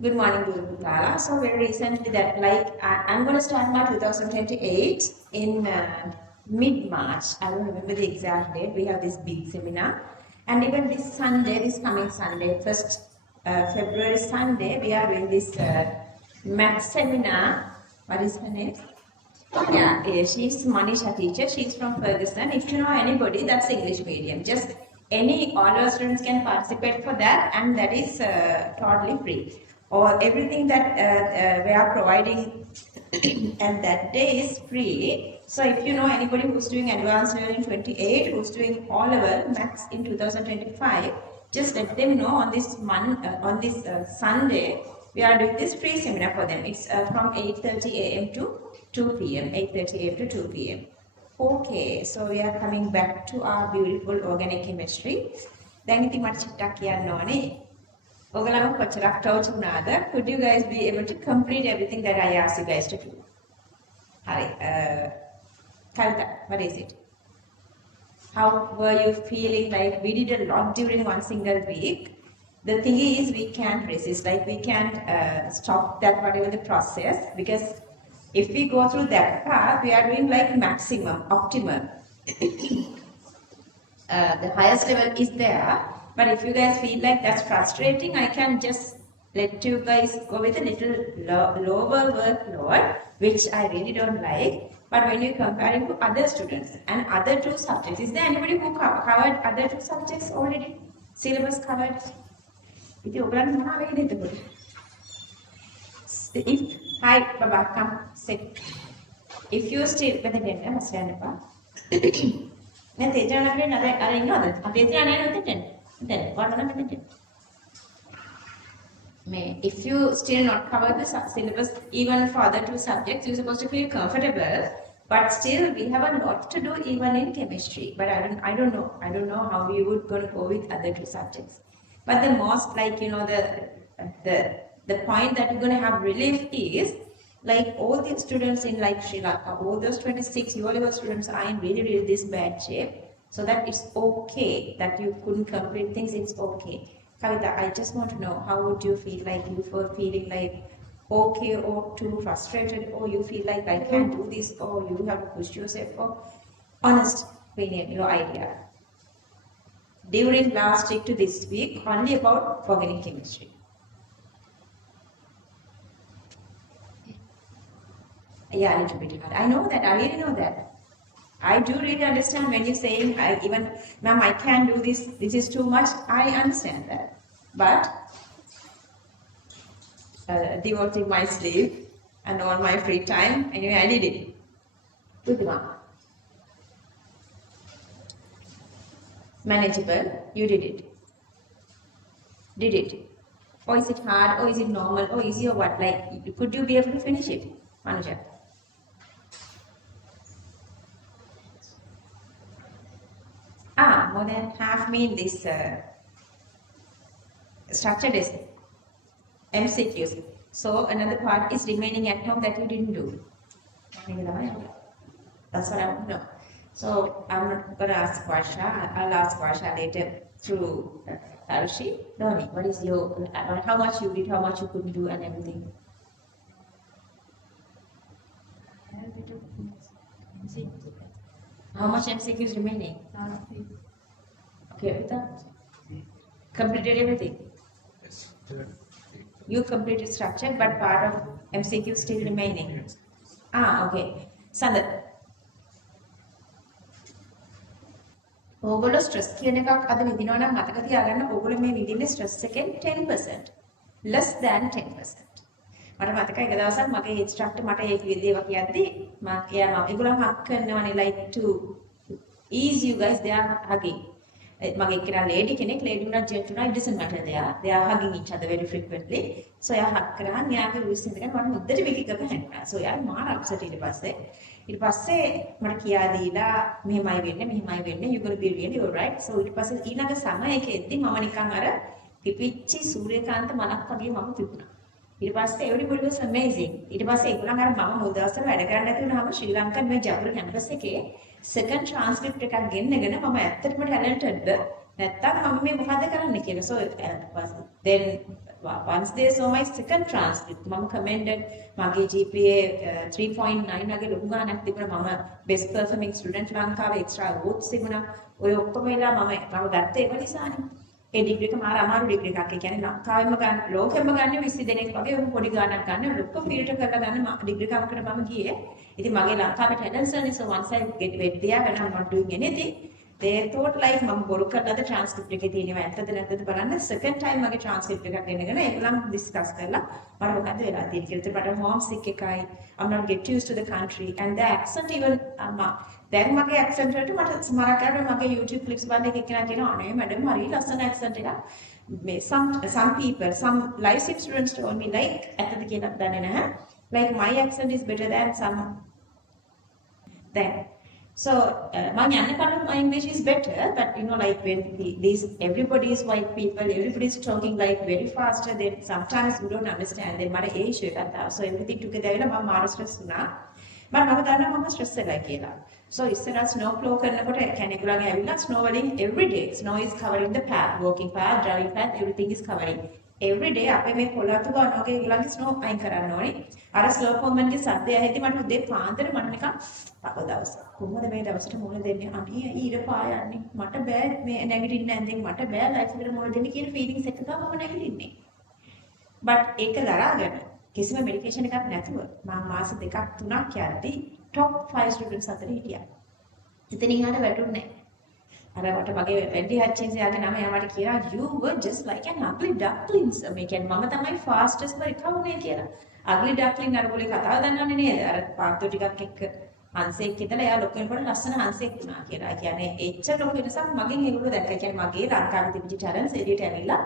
Good morning, Guru Lala. So very recently that I'm going to start my 2028 in mid-March. I don't remember the exact date. We have this big seminar. And even this Sunday, this coming Sunday, 1st February Sunday, we are doing this math seminar. What is her name? Yeah, she's Manisha teacher. She's from Ferguson. If you know anybody, that's English medium. Just all our students can participate for that, and that is totally free. Or everything that we are providing and that day is free. So if you know anybody who's doing advanced level in 28, who's doing all level maths in 2025, just let them know on this Sunday we are doing this free seminar for them. It's from 8:30 a.m. to 2 p.m. 8:30 a.m. to 2 p.m. Okay, so we are coming back to our beautiful organic chemistry. දැන් ඉතින් මට චුට්ටක් කියන්න ඕනේ. ඔයගලම කොච්චරක් torch වුණාද? Could you guys be able to complete everything that I asked you guys to do? හරි. Kavita, what is it? How were you feeling? Like we did a lot during one single week. The thing is we can't resist. Like we can't stop that whatever the process, because if we go through that path, we are doing like maximum, optimum. The highest level is there, but if you guys feel like that's frustrating, I can just let you guys go with a little lower workload, which I really don't like. But when you're comparing to other students and other two subjects, is there anybody who covered other two subjects already? Syllabus covered? If hi Baba, come sit. If you still better than us, stand up. Then they don't have another another. If you still not cover the syllabus even for other two subjects, you're supposed to feel comfortable. But still, we have a lot to do even in chemistry. But I don't know how we would going to go with other two subjects. But the most the point that you're going to have relief is like all the students in like Sri Lanka, all those 26 UO students are in really this bad shape. So that it's okay that you couldn't complete things. It's okay. Kavita, I just want to know, how would you feel? Like you were feeling like okay or too frustrated, or you feel like I can't do this, or you have to push yourself, or honest opinion, your idea. During last week to this week, only about organic chemistry. Yeah, a little bit hard. I know that. I really know that. I do really understand when you're saying, ma'am, I can't do this. This is too much. I understand that. But devoting my sleep and all my free time, anyway, I did it. Good one. Manageable. You did it. Did it. Or is it hard? Or is it normal? Or easy or what? Like, could you be able to finish it, Manuja? More than half mean this structured essay, MCQs. So another part is remaining at home that you didn't do. That's what I want to know. So I'm not going to ask Asha. I'll ask Asha later through Arshi. Dhoni, what is your, how much you did, how much you couldn't do and everything? How much MCQ is remaining? Okay, Rita? Completed everything? Yes. You completed structure, but part of MCQ still remaining? Yes. Okay. Sandar. ඕගොල්ලෝ stress කියන එකක් අද විඳිනවා නම් මතක තියාගන්න ඕගොල්ලෝ මේ විඳින්නේ ස්ට්‍රෙස් එකෙන් 10%. less than 10%. මට මතකයි එක දවසක් මගේ ඉන්ස්ට්‍රක්ටර් මට ඒක විදිහව කියද්දි මම ඒගොල්ලන් හක් කරනවානේ like to ease you guys, they are hugging. මගේ එක්කෙනා lady කෙනෙක්, lady උනා gent උනා, it doesn't matter, they are hugging each other very frequently. So එයා hug කරා න්යාගේ රුස් ඉඳගෙන මට මුද්දට මේක එක ගහනවා. So එයා මාර upset ඊට පස්සේ මට කියා දීලා මෙහෙමයි වෙන්නේ you gonna be really alright. So ඊට පස්සේ ඊළඟ සමයකෙදී මම නිකන් අර පිපිච්චි සූර්යකාන්ත මලක් වගේ මම තිබුණා. ඊට පස්සේ everybody was amazing. ඊට පස්සේ ඒගොල්ලන් අර මම මුල් දවස්වල වැඩ කරන්න නැති වුණාම ශ්‍රී ලංකන් මේ ජබුරු කැම්පස් එකේ second transcript එකක් ගෙන්නගෙන මම ඇත්තටම talented නැත්තම් මම මේ මොකද කරන්න කියලා. So then once they saw my second transcript මම commended මගේ GPA 3.9 වගේ ලොකු ගානක් තිබුණා මම best performing student ලංකාවේ extra awards තිබුණා ඔය ඔක්කොම වෙලා මම ගත්තේ ඒක නිසානේ ඒ ඩිග්‍රී එක මාර අමාරු ඩිග්‍රී එකක් ඒ කියන්නේ ලංකාවෙම ගන්න ලෝකෙම ගන්න 20 දෙනෙක් වගේ ඔය පොඩි ගානක් ගන්න ලොකු ෆීල්ඩ් එකකට ගන්න ඩිග්‍රී එකකට මම ගියේ ඉතින් මගේ ලංකාවේ ටැලන්ට්ස් නැහැ so once I get went there when I'm not doing anything they thought like මම බොරු කරලාද transcript එකේ තියෙනවා ඇත්තද නැද්ද බලන්න second time මගේ transcript එකක් ගෙනගෙන ඒගොල්ලන් discuss කරලා මට මොකද්ද වෙලා තියෙන්නේ කියලා මට home sick එකයි I'm not get used to the country and the accent even දැන් මගේ accent වලට මට සමහරක් අය මගේ YouTube clips බලන එක එක්කෙනා කියනවා අනේ මැඩම් හරි ලස්සන accent එකක් මේ some people some live stream students told me like ඇත්තද කියලා දන්නේ නැහැ like my accent is better than some then so my English is better, but you know, like when these everybody is white people, everybody is talking like very faster. Then sometimes we don't understand. Then my age so everything together, my mara stress na. But now that I'm stress like so instead of snow plow karna snow walling every day. Snow is covering the path, walking path, driving path, everything is covering. Every day අපේ මේ කොළාතු ගන්න ඕකේ ඒගොල්ලන්ගේ snow අයින් කරන්න ඕනේ. අර slow ෆෝමන්ගේ සද්දය ඇහිදී මට උදේ පාන්දර මට නිකන් පව දවස. කොහොමද මේ දවසට මුණ දෙන්නේ? අනේ ඊර පායන්නේ. මට බෑ මේ නැගිටින්න නැන්දෙන් මට බෑ ලයිෆ් එකට මුණ දෙන්න කියන ෆීලිංගස් එක තමයි මම නැගිටින්නේ. බට් ඒක දරාගෙන කිසිම මෙඩිකේෂන් එකක් නැතුව මම මාස දෙකක් තුනක් යද්දී টপ 5 ස්ටුඩන්ට්ස් අතර හිටියා. ඉතින් ඊහාට වැටුන්නේ නැහැ. අර මට මගේ වැඩි හච්චින්ස් යාගේ නම යා මට කියලා you were just like an ugly ducklings මේ කියන්නේ මම තමයි fastest එක වුණේ කියලා. ugly duckling අර පොලේ කතාව දන්නවනේ නේද? අර පාත්තු ටිකක් එක්ක හංසෙක් ඉඳලා එයා ලොකු වෙනකොට ලස්සන හංසෙක් වුණා කියලා. ඒ කියන්නේ එච්චර ලොකු වෙනසක් මගෙන් ඒගොල්ලෝ දැක්කා. ඒ කියන්නේ මගේ ලංකාවේ තිබිච්ච ටැලන්ට්ස් එළියට ඇවිල්ලා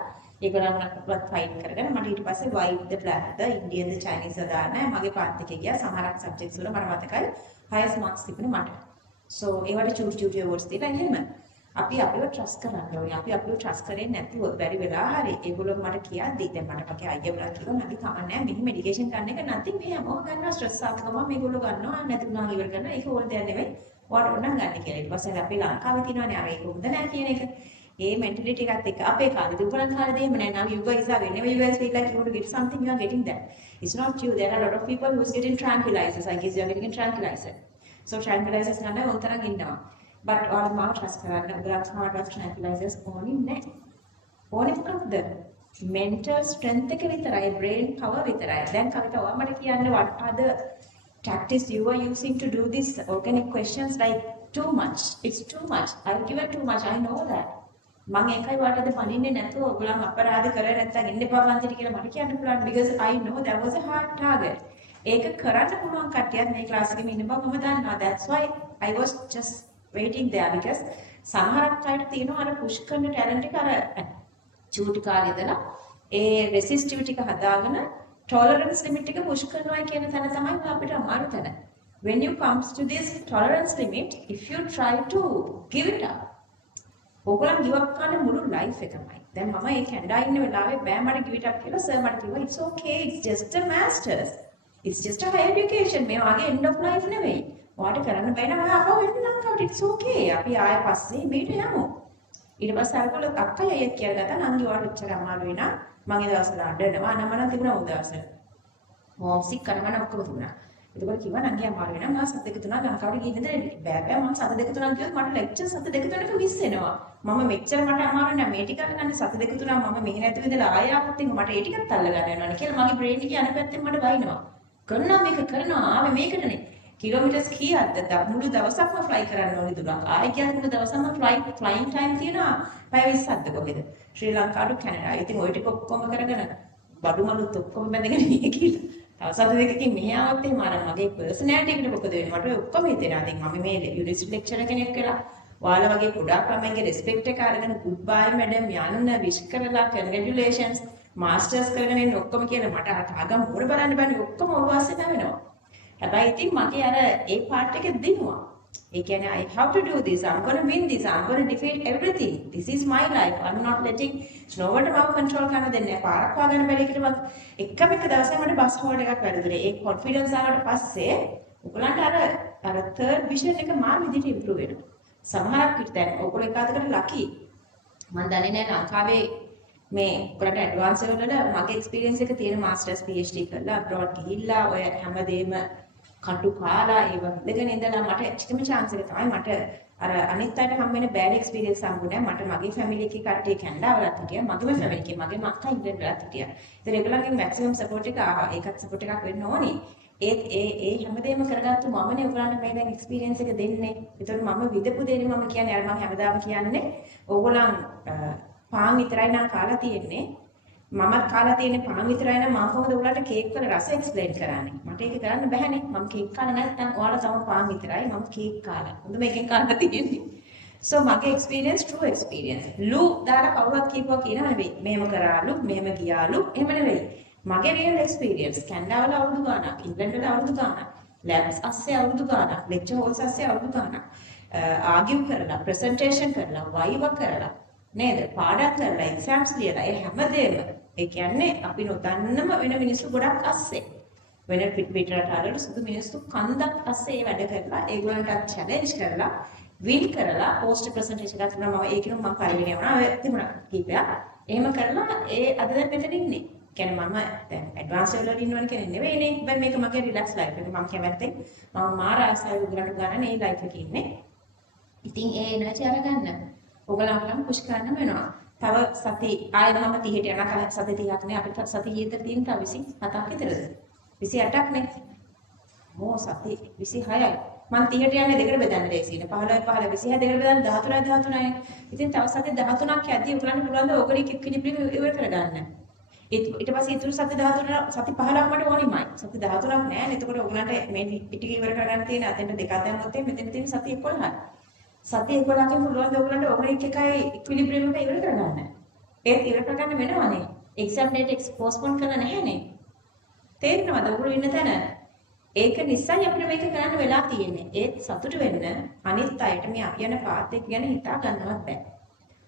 ඒගොල්ලන්වත් ෆයිට් කරගෙන මට ඊට පස්සේ white the black the Indian the Chinese දාන්න මගේ පාත් එකේ ගියා. සමහරක් සබ්ජෙක්ට්ස් වල මට මතකයි highest marks තිබුණේ මට. so ඒවට චූටි awards දීලා එහෙම අපි අපිව ට්‍රස්ට් කරන්න ඕනේ. අපි අපිව ට්‍රස්ට් කරේ නැතුව බැරි වෙලා හරි ඒගොල්ලෝ මට කියද්දි දැන් මට මගේ අයියා වුණා කිව්වා නැති කමක් නැහැ. මෙහි මෙඩිකේෂන් ගන්න එක නැති මේ හැමෝම ගන්නවා ස්ට්‍රෙස් ආපුවම මේගොල්ලෝ ගන්නවා නැතුණා ඉවර කරනවා. ඒක ඕල් දෙයක් නෙවෙයි. ඔයාලට ඕන නම් ගන්න කියලා. ඊට පස්සේ අපි ලංකාවේ තියනවානේ අර ඒක හොඳ නැහැ කියන එක. ඒ මෙන්ටැලිටි එකත් එක්ක අපේ කාලේ තිබුණා කාලේ එහෙම නැහැ. now you guys are whenever you guys feel like you want to get something you are getting that. It's not you. There are a lot of people who's getting tranquilizers. I guess you are getting a tranquilizer. So tranquilizers ගන්න උන්තරන් ඉන්නවා. but all මාව trust කරන්න උගලන්ට tranquilizers ඕනේ නැහැ. ඕනේ මොකක්ද? mental strength එක විතරයි brain power විතරයි. දැන් කවිතා ඔයා මට කියන්න what are the tactics you are using to do this organic questions like too much. It's too much. I've given too much. I know that. මම ඒකයි වාටද පණින්නේ නැතුව ඔයගොල්ලන් අපරාධ කරේ නැත්තම් ඉන්න එපා වන්තිට කියලා මට කියන්න පුළුවන් because I know that was a hard target. ඒක කරන්න පුළුවන් කට්ටියත් මේ ක්ලාස් එකේ ඉන්න බව මම දන්නවා. That's why I was just waiting there because සමහරක් අයට තියෙනවා අර පුෂ් කරන ටැලන්ට් එක අර චූටි කාලේ ඉඳලා ඒ රෙසිස්ටිවිටි එක හදාගෙන tolerance limit එක පුෂ් කරනවා කියන තැන තමයි අපිට අමාරු තැන. When you comes to this tolerance limit, if you try to give it up, ඔයගොල්ලන් give up කරන මුළු life එකමයි. දැන් මම ඒ කැනඩා ඉන්න වෙලාවේ බෑ මට give it up කියලා සර් මට කිව්වා it's okay, it's just a masters. It's just a higher education. මේ වගේ end of life නෙවෙයි. ඔයාට කරන්න බෑ නම් ඔයා ආපහු එන්න ලංකාවට. It's okay. අපි ආයෙ පස්සේ මේට යමු. ඊට පස්සේ අරගොල්ලෝ අක්කයි අයියා කියලා ගත්තා නංගි ඔයාට උච්චර අමාරු වෙනා. මම ඒ දවස්වල අඬනවා නමන තිබුණා උන් දවස්වල. හෝම් සික් කරනවා ඔක්කොම තිබුණා. ඒකවල කිව්වා නංගි අමාරු වෙනා මම සත දෙක තුනක් ලංකාවට ගිහින් ඉඳලා බෑ බෑ මම සත දෙක තුනක් ගියොත් මට ලෙක්චර් සත දෙක තුනක මිස් වෙනවා. මම මෙච්චර මට අමාරු නෑ මේ ටික ගන්න සත දෙක තුනක් මම මෙහෙ නැතුව ඉඳලා ආයෙ ආපුත් මට ඒ ටිකත් අල්ල ගන්න වෙනවනේ කියලා මගේ බ්‍රේන් එකේ අනිත් පැත්තෙන් මට වයින්නවා. කරනවා මේක කරනවා ආවේ මේකටනේ. කිලෝමීටර්ස් කීයක්ද මුළු දවසක්ම ෆ්ලයි කරන්න ඕනේ දුරක්. ආයෙ කියන්නේ මුළු දවසම ෆ්ලයින් ටයිම් තියෙනවා. පැය 20ක්ද කොහෙද? ශ්‍රී ලංකාවට කැනඩා. ඉතින් ওই ටික ඔක්කොම කරගෙන බඩු මලුත් ඔක්කොම බැඳගෙන මේ කියලා. තව සත දෙකකින් මෙහි ආවත් එහෙම අර මගේ පර්සනැලිටි එකට මොකද වෙන්නේ? මට ඔක්කොම හිතෙනවා. ඉතින් මම මේ යුනිවර්සිටි ලෙක්චරර් කෙනෙක් කියලා ඔයාලා වගේ ගොඩාක් ළමයින්ගේ රෙස්පෙක්ට් එක අරගෙන good bye madam යන්න විශ් කරලා congratulations මාස්ටර්ස් කරගෙන ඉන්න ඔක්කොම කියලා මට ආගම් මොන බලන්න බෑනේ ඔක්කොම ඔළුවාසේ නැවෙනවා. හැබැයි ඉතින් මගේ අර ඒ පාර්ට් එක දිනුවා. ඒ කියන්නේ I have to do this. I'm going to win this. I'm going to defeat everything. This is my life. I'm not letting snow වලට මම control කරන්න දෙන්නේ නැහැ. පාරක් වාගන්න බැරි එකට මම එකම එක දවසක් මට බස් හෝල්ඩ් එකක් වැරදුනේ. ඒ කොන්ෆිඩන්ස් ආවට පස්සේ ඔයගලන්ට අර third vision එක මාර විදිහට improve වෙනවා. සමහරක් විට දැන් ඔයගොල්ලෝ එකාතකට lucky. මම දන්නේ නැහැ ලංකාවේ මේ ඔයාලට ඇඩ්වාන්ස් ලෙවල් වල මගේ එක්ස්පීරියන්ස් එක තියෙන මාස්ටර්ස් PhD කරලා abroad ගිහිල්ලා ඔය හැමදේම කටු කාලා ඒව ඉඳගෙන ඉඳලා මට ඇත්තටම chance එක තමයි මට අර අනිත් අයට හම් වෙන බෑඩ් එක්ස්පීරියන්ස් හම්බුනේ මට මගේ ෆැමිලි එකේ කට්ටිය කැනඩාවලත් හිටියා මගේම ෆැමිලි එකේ මගේ අක්කා ඉංග්‍රීසිවලත් හිටියා. ඒතර ඒගොල්ලන්ගේ මැක්සිමම් සපෝට් එක ආවා. ඒකත් සපෝට් එකක් වෙන්න ඕනි. ඒ හැමදේම කරගත්තු මමනේ ඔයගොල්ලන්ට මේ දැන් එක්ස්පීරියන්ස් එක දෙන්නේ. ඒතර මම විදපු දෙන්නේ මම කියන්නේ අර මම හැමදාම කියන්නේ ඕගොල්ලන් පාන් විතරයි නම් කාලා තියෙන්නේ. මමත් කාලා තියෙන පාන් විතරයි නම් මම කොහොමද ඔයාලට කේක් වල රස එක්ස්ප්ලেইন කරන්නේ? මට ඒක කරන්න බැහැනේ. මම කේක් කාලා නැත්නම් ඔයාලා තම පාන් විතරයි මම කේක් කාලා. හොඳ මේකෙන් කාලා තියෙන්නේ. So මගේ experience true experience. ලු දාලා කවුරුත් කියපුවා කියනවා නෙවෙයි. මෙහෙම කරාලු, මෙහෙම ගියාලු, එහෙම නෙවෙයි. මගේ real experience. කැනඩාවල අවුරුදු ගාණක්, ඉංග්‍රීසිවල අවුරුදු ගාණක්, labs අස්සේ අවුරුදු ගාණක්, lecture halls අස්සේ අවුරුදු ගාණක්, argue කරලා, presentation කරලා, viva කරලා නේද? පාඩම් කරලා, exams ලියලා, ඒ හැමදේම ඒ කියන්නේ අපි නොදන්නම වෙන මිනිස්සු ගොඩක් අස්සේ වෙන පිටරටවල සුදු මිනිස්සු කන්දක් අස්සේ ඒ වැඩ කරලා ඒගොල්ලන්ට චැලෙන්ජ් කරලා වින් කරලා පෝස්ට් ප්‍රසන්ටේෂන් එකක් කරනවා මම ඒකිනුම් මම පරිවිණය වුණා ඔය තිබුණා කීපයක් එහෙම කරලා ඒ අද දැන් මෙතන ඉන්නේ කියන්නේ මම දැන් ඇඩ්වාන්ස් ලෙවල් වල ඉන්නවනේ කියන්නේ නෙවෙයිනේ දැන් මේක මගේ රිලැක්ස් ලයිෆ් එක මම කැමැත්තෙන් මම මාර ආසාවෙ උගලට ගන්න මේ ලයිෆ් එකේ ඉන්නේ ඉතින් ඒ එනර්ජි අරගන්න ඔයගලන්ටම පුෂ් කරන්න වෙනවා තව සති ආයෙත් මම 30ට යනවා සති 30ක් නේ අපිට සති ඊතර තියෙන තව 27ක් විතරද 28ක් නේ මෝ සති 26යි මම 30ට යන්නේ දෙකට බෙදන්න ලේසියිනේ 15 15 26 දෙකට බෙදන්න 13යි 13යි ඉතින් තව සති 13ක් යද්දී ඔයගලන්ට පුළුවන් ද ඕගනික් ඉක්විලිබ්‍රියම් ඉවර කරගන්න ඊට පස්සේ ඉතුරු සති 13 සති 15ක් මට ඕනිමයි සති 13ක් නෑ එතකොට ඔයගලන්ට මේ ටික ඉවර කරගන්න තියෙන අතෙන්ට දෙකක් දැම්මොත් මෙතන තියෙන සති 11යි සති 11කින් පුළුවන් ද ඔයගලන්ට ඕගනික් එකයි ඉක්විලිබ්‍රියම් එක ඉවර කරගන්න ඒත් ඉවර කරගන්න වෙනවනේ එක්සෑම් ඩේට් එක පෝස්ට්පෝන් කරලා නැහැනේ තේරෙනවද ඔයගොල්ලෝ ඉන්න තැන ඒක නිසායි අපිට මේක කරන්න වෙලා තියෙන්නේ ඒත් සතුටු වෙන්න අනිත් අයට මේ අපි යන පාත් එක ගැන හිතා ගන්නවත් බෑ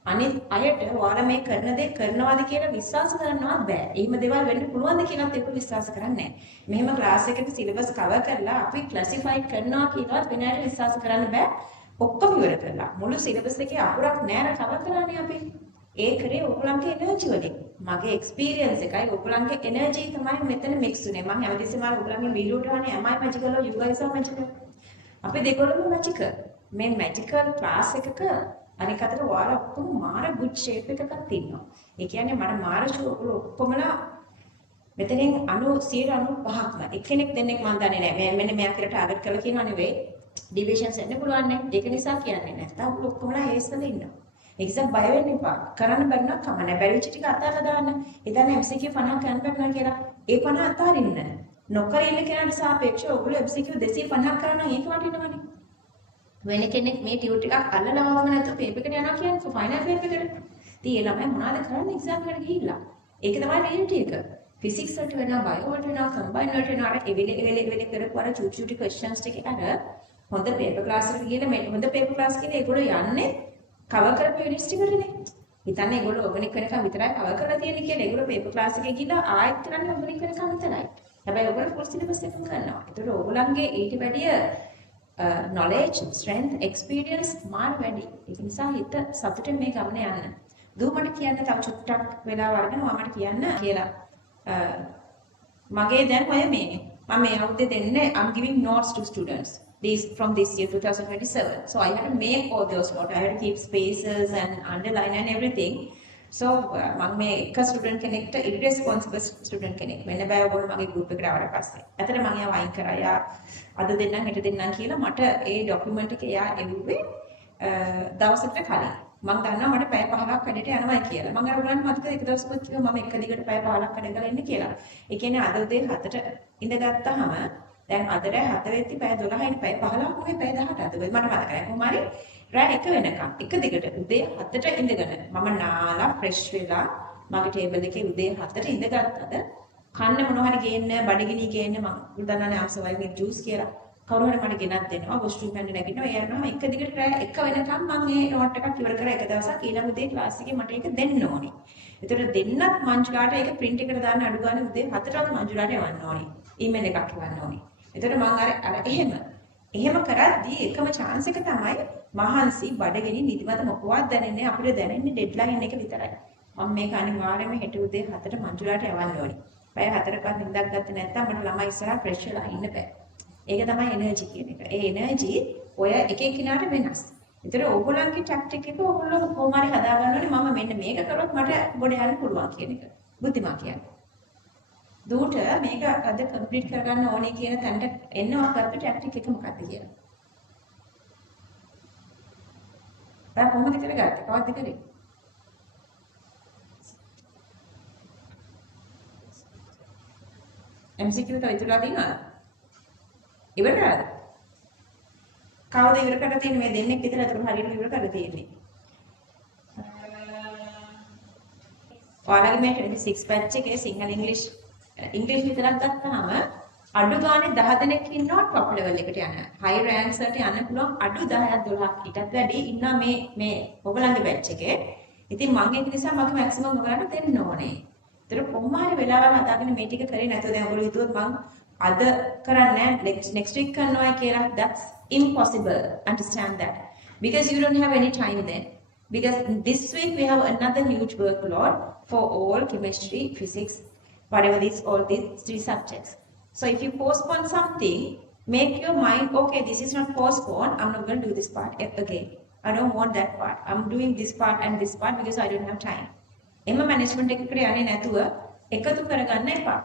අනිත් අයට ඔයාලා මේ කරන දේ කරනවාද කියලා විශ්වාස කරන්නවත් බෑ එහෙම දේවල් වෙන්න පුළුවන්ද කියලාත් ඒක විශ්වාස කරන්නේ නැහැ මෙහෙම ක්ලාස් එකක සිලබස් කවර් කරලා අපි ක්ලාසිෆයි කරනවා කියලාත් වෙන අයට විශ්වාස කරන්න බෑ ඔක්කොම ඉවර කරලා මුළු සිලබස් එකේ අකුරක් නැහැ කවර් කරන්නේ අපි ඒ කරේ ඔයගලන්ගේ එනර්ජි වලින් මගේ එක්ස්පීරියන්ස් එකයි ඔයගලන්ගේ එනර්ජි තමයි මෙතන මික්ස් උනේ මම හැමතිස්සෙම ඔයගලන්ගේ video ටහනේ am I magical or you guys are magical අපි දෙකොල්ලම magical මේ magical class එකක අනික අතට ඔයාලා ඔක්කොම මාර good shape එකකට ඉන්නවා ඒ කියන්නේ මට මාර ඔක්කොමලා මෙතනින් 95%ක්ම එක්කෙනෙක් දෙන්නෙක් මන් දන්නේ නැහැ මෙන්න මෙයා කියලා ටාගට් කරලා කියනවා නෙවෙයි ඩිවිෂන්ස් එන්න පුළුවන් නේ ඒක නිසා කියන්නේ නැත්නම් ඔක්කොමලා හේස්සල ඉන්නවා එක්සම් බය වෙන්න එපා. කරන්න බැරි නම් කමන්න. බැරි වෙච්ච ටික අතහැරලා දාන්න. ඉතින් MCQ 50 කරන්න බැරි කියලා ඒ 50 අතහරින්න. නොකර ඉන්න කෙනාට සාපේක්ෂව ඔයගොල්ලෝ MCQ 250 කරනවා ඒක වටිනවනේ. වෙන කෙනෙක් මේ ටියුට් ටිකක් අල්ලලා වම නැතුව පේපර් එකට යනවා කියන්නේ ෆයිනල් පේපර් එකට. ඉතින් ඒ ළමයි මොනවද කරන්නේ එක්සම් එකට ගිහිල්ලා. ඒක තමයි රියලිටි එක. ෆිසික්ස් වලට වෙනවා, බයෝ වලට වෙනවා, කම්බයින් වලට වෙනවා. අර එවෙලේ කරපු අර චූටි චූටි ක්වෙස්චන්ස් ටික අර හොඳ පේපර් ක්ලාස් එකට ගිහලා මේ හොඳ පේපර් ක්ලාස් කියලා ඒගොල්ලෝ යන්නේ කවර් කරපු යුනිට්ස් ටිකටනේ. හිතන්නේ ඒගොල්ලෝ ඕගනික් වෙනකම් විතරයි කවර් කරලා තියෙන්නේ කියලා. ඒගොල්ලෝ පේපර් ක්ලාස් එකේ ගිහලා ආයෙත් කරන්නේ ඕගනික් වෙනකම් විතරයි. හැබැයි ඕගොල්ලෝ ෆුල් සිලබස් එකම කරනවා. ඒතකොට ඕගොල්ලන්ගේ ඊට වැඩිය knowledge, strength, experience මාර වැඩි. ඒක නිසා හිත සතුටින් මේ ගමන යන්න. දූ මට කියන්න තව චුට්ටක් වෙලාව අරගෙන මට කියන්න කියලා. මගේ දැන් ඔය මේනේ. මම මේ අවුරුද්දේ දෙන්නේ I'm giving notes to students. From this year 2027 so I had to make all those notes I had to keep spaces and underline and everything so මම මේ එක ස්ටුඩන්ට් කෙනෙක්ට irresponsible ස්ටුඩන්ට් කෙනෙක් වෙන්න බෑ ඔයගොල්ලෝ මගේ ගෲප් එකට ආවට පස්සේ. ඇත්තට මම යා වයින් කරා යා අද දෙන්නම් හෙට දෙන්නම් කියලා මට ඒ ડોකියුමන්ට් එක යා එවුවේ දවසකට කලින්. මම දන්නවා මට පැය 15ක් වැඩට යනවා කියලා. මම අර ඔයගොල්ලන්ට මතකද එක දවසකුත් කිව්වා මම එක දිගට පැය 15ක් වැඩ කරලා ඉන්න කියලා. ඒ කියන්නේ අද උදේ 7ට ඉඳගත්තාම දැන් අද රෑ 7 වෙද්දි පැය 12යි පැය 15ක් නෙවෙයි පැය 18ක් අද මට මතකයි කොහොම හරි රෑ 1 වෙනකම් එක දිගට උදේ 7ට ඉඳගෙන මම නාලා ෆ්‍රෙෂ් වෙලා මගේ ටේබල් එකේ උදේ 7ට ඉඳගත්තද කන්න මොනවා හරි ගේන්න බඩගිනි ගේන්න මම දන්නනේ ආසවයි මේ ජූස් කියලා කවුරු හරි මට ගෙනත් දෙනවා වොෂ්රූම් යන්න නැගිටිනවා ඒ යනවා එක දිගට රෑ 1 වෙනකම් මම මේ නෝට් එකක් ඉවර කරා එක දවසක් ඊළඟ උදේ ක්ලාස් එකේ මට ඒක දෙන්න ඕනේ. ඒතර දෙන්නත් මංජුලාට ඒක print එකට දාන්න අඩු ගානේ උදේ 7ටත් මංජුලාට එවන්න ඕනේ. ඊමේල් එකක් එවන්න ඕනේ. එතකොට මම අර එහෙම කරද්දී එකම chance එක තමයි මහන්සි බඩගිනි නිදිමත මොකවත් දැනෙන්නේ අපිට දැනෙන්නේ ඩෙඩ්ලයින් එක විතරයි. මම මේක අනිවාර්යයෙන්ම හෙට උදේ 7ට මංජුලාට යවන්න ඕනි. පැය 4කවත් නිින්දක් ගත්තේ නැත්නම් මට ළමයි ඉස්සරහා ප්‍රෙෂර් වෙලා ඉන්න බෑ. ඒක තමයි එනර්ජි කියන එක. ඒ එනර්ජි ඔය එක එකිනාට වෙනස්. ඒතර ඕගොල්ලන්ගේ ටැක්ටික් එක ඕගොල්ලෝ කොහොම හරි හදා ගන්න ඕනේ මම මෙන්න මේක කරොත් මට ගොඩ යන්න පුළුවන් කියන එක. බුද්ධිමා කියන්නේ. දුවට මේක අද කම්ප්ලීට් කරගන්න ඕනේ කියන තැනට එන්නවත් ගත්ත ටැක්ටික් එක මොකක්ද කියලා. දැන් කොහොමද කරගත්තේ? කවද්ද කරේ? MCQ එක ඉතුරුලා තියෙනවද? ඉවර කරාද? කවුද ඉවර කරලා තියෙන්නේ? මේ දෙන්නෙක් විතර අතට හරියට ඉවර කරලා තියෙන්නේ. ඔයාලගේ මේ 26 batch එකේ සිංහල ඉංග්‍රීසි විතරක් ගත්තාම අඩු ගානේ 10 දෙනෙක් ඉන්නවා top level එකට යන. high ranks වලට යන්න පුළුවන් අඩු 10ක් 12ක් ඊටත් වැඩි ඉන්නවා මේ ඔයගලගේ batch එකේ. ඉතින් මම ඒක නිසා මගේ maximum ඔයගලන්ට දෙන්න ඕනේ. ඒතර කොහොම හරි වෙලාවල් හදාගෙන මේ ටික කරේ නැතුව දැන් ඔයගොල්ලෝ හිතුවොත් මම අද කරන්නේ next week කරනවා කියලා that's impossible. Understand that. Because you don't have any time then. Because this week we have another huge workload for all chemistry, physics, whatever all these 3 subjects. So if you postpone something, make your mind, okay, this is not postponed, I'm not going to do this part again. I don't want that part. I'm doing this part and this part because I don't have time. එම management එකකට යන්නේ නැතුව එකතු කරගන්න එපා.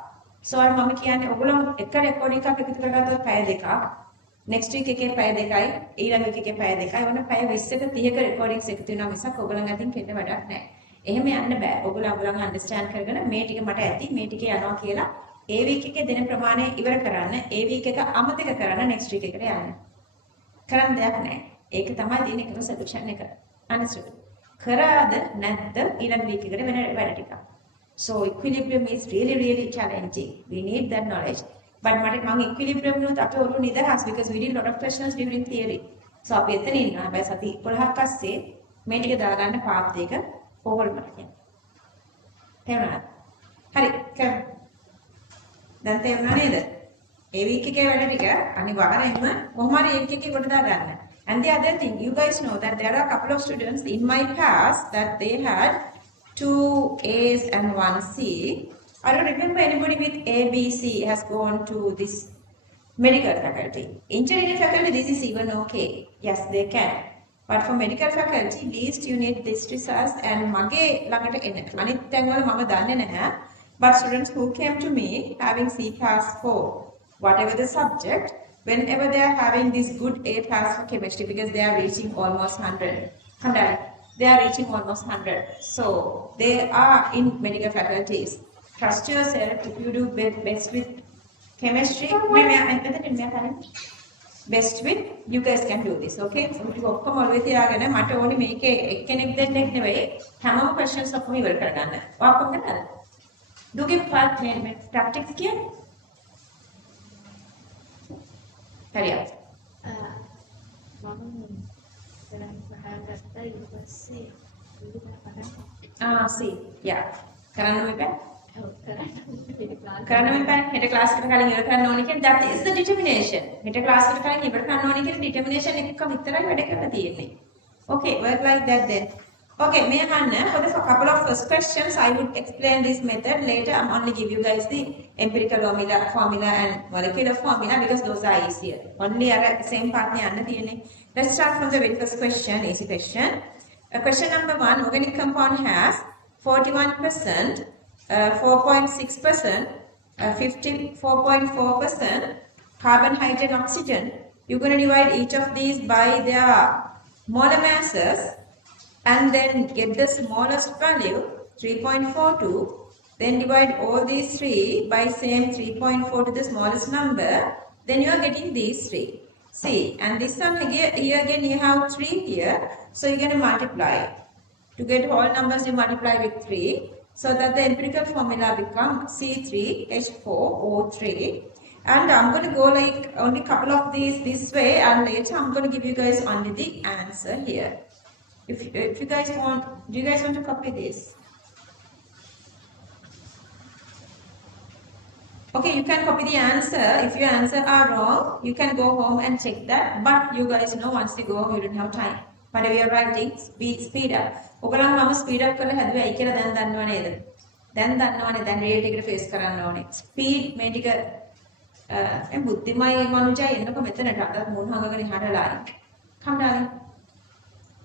So අර මම කියන්නේ ඔයගොල්ලෝ එක රෙකෝඩින් එකක් එකතු කරගත්තොත් පැය දෙකක්. next week එකේ පැය දෙකයි, ඊළඟ week එකේ පැය දෙකයි. ඔන්න පැය 20ක 30ක රෙකෝඩින්ග්ස් එකතු වෙනවා මිසක් ඔයගොල්ලන් අතින් කෙන්න වැඩක් නැහැ. එහෙම යන්න බෑ. ඔයගොල්ලෝ අන්ඩර්ස්ටෑන්ඩ් කරගෙන මේ ටික මට ඇති, මේ ටික යනවා කියලා ඒ week එකේ දෙන ප්‍රමාණය ඉවර කරන්න, ඒ week එක අමතක කරන්න next week එකට යන්න. කරන්න දෙයක් නැහැ. ඒක තමයි තියෙන එකම සොලියුෂන් එක. understood? කරාද නැද්ද ඊළඟ week එකට වෙන වැඩ ටික. So equilibrium is really challenging. We need that knowledge. But මම equilibrium නුත් අපේ ඔළුව නිදහස් because we did a lot of questions during theory. So අපි එතන ඉන්නවා. හැබැයි සති 11ක් අස්සේ මේ ටික දාගන්න පාත් දෙක ඕගොල්ලෝ මට කියන්න. තේරුණාද? හරි. දැන් තේරුණා නේද? ඒ week එකේ වැඩ ටික අනිවාර්යයෙන්ම කොහොම හරි ඒ week එකේ කොට දාගන්න. And the other thing, you guys know that there are a couple of students in my class that they had 2 A's and 1 C. I don't remember anybody with A, B, C has gone to this medical faculty. Engineering faculty, this is even okay. Yes, they can. But for medical faculty, least you need this results and mage ළඟට එන්න. අනිත් තැන්වල මම දන්නේ නැහැ. But students who came to me having C pass for whatever the subject, whenever they are having this good A pass for chemistry because they are reaching almost 100. They are reaching almost 100. So they are in medical faculties. Trust yourself. If you do best with chemistry, best with, you guys can do this. Okay? So you ඔක්කොම ඔළුවේ තියාගෙන මට ඕනි මේකේ එක්කෙනෙක් දෙන්නෙක් නෙවෙයි හැමෝම questions ඔක්කොම ඉවර කරගන්න. ඔක්කොම කරලා. Do give part practice කියන්නේ. හරියට. see. Yeah. කරන්න මේක. කරන්න මේක. හෙට ක්ලාස් එකට කලින් ඉවර කරන්න ඕනේ කියන්නේ that is the determination. හෙට ක්ලාස් එකට කලින් ඉවර කරන්න ඕනේ කියන determination එකක විතරයි වැඩ කරලා තියෙන්නේ. Okay, work like that then. Okay, may Hanna, for the couple of first questions, I would explain this method. Later, I'm only give you guys the empirical formula and molecular formula because those are easier. Only same part. Let's start from the very first question, easy question. Question number 1, organic compound has 41%, 4.6%, 54.4% carbon, hydrogen, oxygen. You're going to divide each of these by their molar masses. And then get the smallest value 3.42, then divide all these 3 by same 3.4 to the smallest number, then you are getting these 3. See, and this one here again you have 3 here, so you're going to multiply. To get whole numbers you multiply with 3, so that the empirical formula becomes C3H4O3. And I'm going to go like only couple of these this way, and later I'm going to give you guys only the answer here. If you guys want, do you guys want to copy this? Okay, you can copy the answer. If your answer are wrong, you can go home and check that. But you guys know once you go home, you don't have time. Whatever you're writing, speed up. ඔයගොල්ලන් මම speed up කරලා හැදුවයි කියලා දැන් දන්නව නේද? දැන් දන්නවනේ දැන් reality එකට ෆේස් කරන්න ඕනේ. ස්පීඩ් මේ ටික බුද්ධිමයි මනුජය එන්නකො මෙතනට අද මුණ හංගගෙන ඉහට ලායි. Come darling.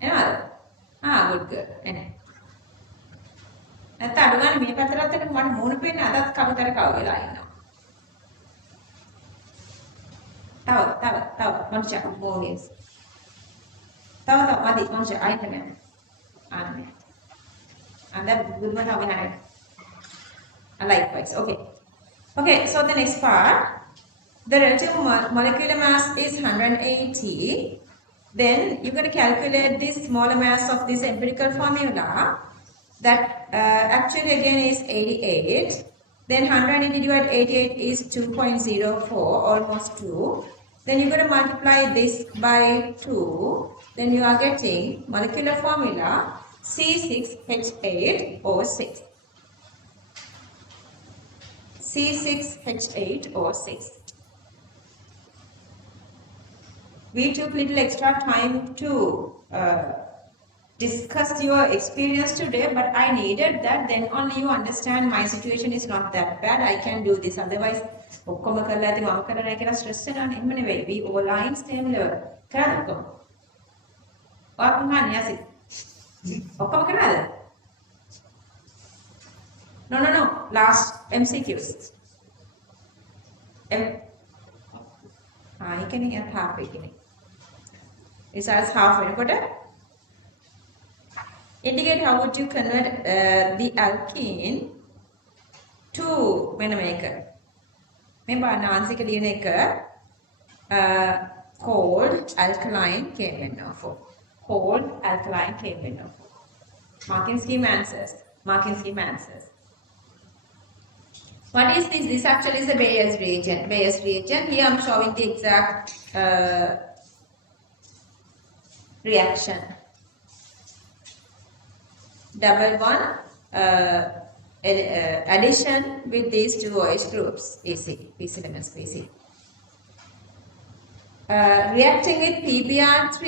එනවද? good girl. එන්න. නැත්නම් අඩු ගන්න මේ පැත්තට එන්න මට මුණ පේන්නේ අදත් කවතර කව වෙලා ඉන්නවා. තව මනුජය බෝගෙස්. තව මදි මනුජය අයින් කරන්න. අනේ. And that good one how we had it. And likewise, okay, so the next part, the relative molecular mass is 180. Then you're going to calculate this smaller mass of this empirical formula that actually again is 88. Then 180 divided 88 is 2.04, almost 2. Then you're going to multiply this by 2. Then you are getting molecular formula C6H8O6. C6H8O6. We took little extra time to discuss your experience today, but I needed that. Then only you understand my situation is not that bad. I can do this. Otherwise, ඔක්කොම කරලා ඇති මම කරලා නැහැ කියලා stress වෙනවා නෙමෙයි නෙවෙයි. We all are in same level. කරාද ඔක්කොම? ඔක්කොම හරියට යසි. ඔක්කොම කරාද? No. Last MCQs. එකනේ යත් half එකනේ. Results half වෙනකොට indicate how would you convert the alkene to මෙන්න මේක. මේ බලන්න ආන්සික ලියන එක cold alkaline KMnO4. Cold alkaline KMnO4. Marking scheme answers. What is this? This actually is a Bayes reagent. Here I'm showing the exact reaction. Double bond addition with these two OH groups, PC elements, PC. Reacting with PBr3,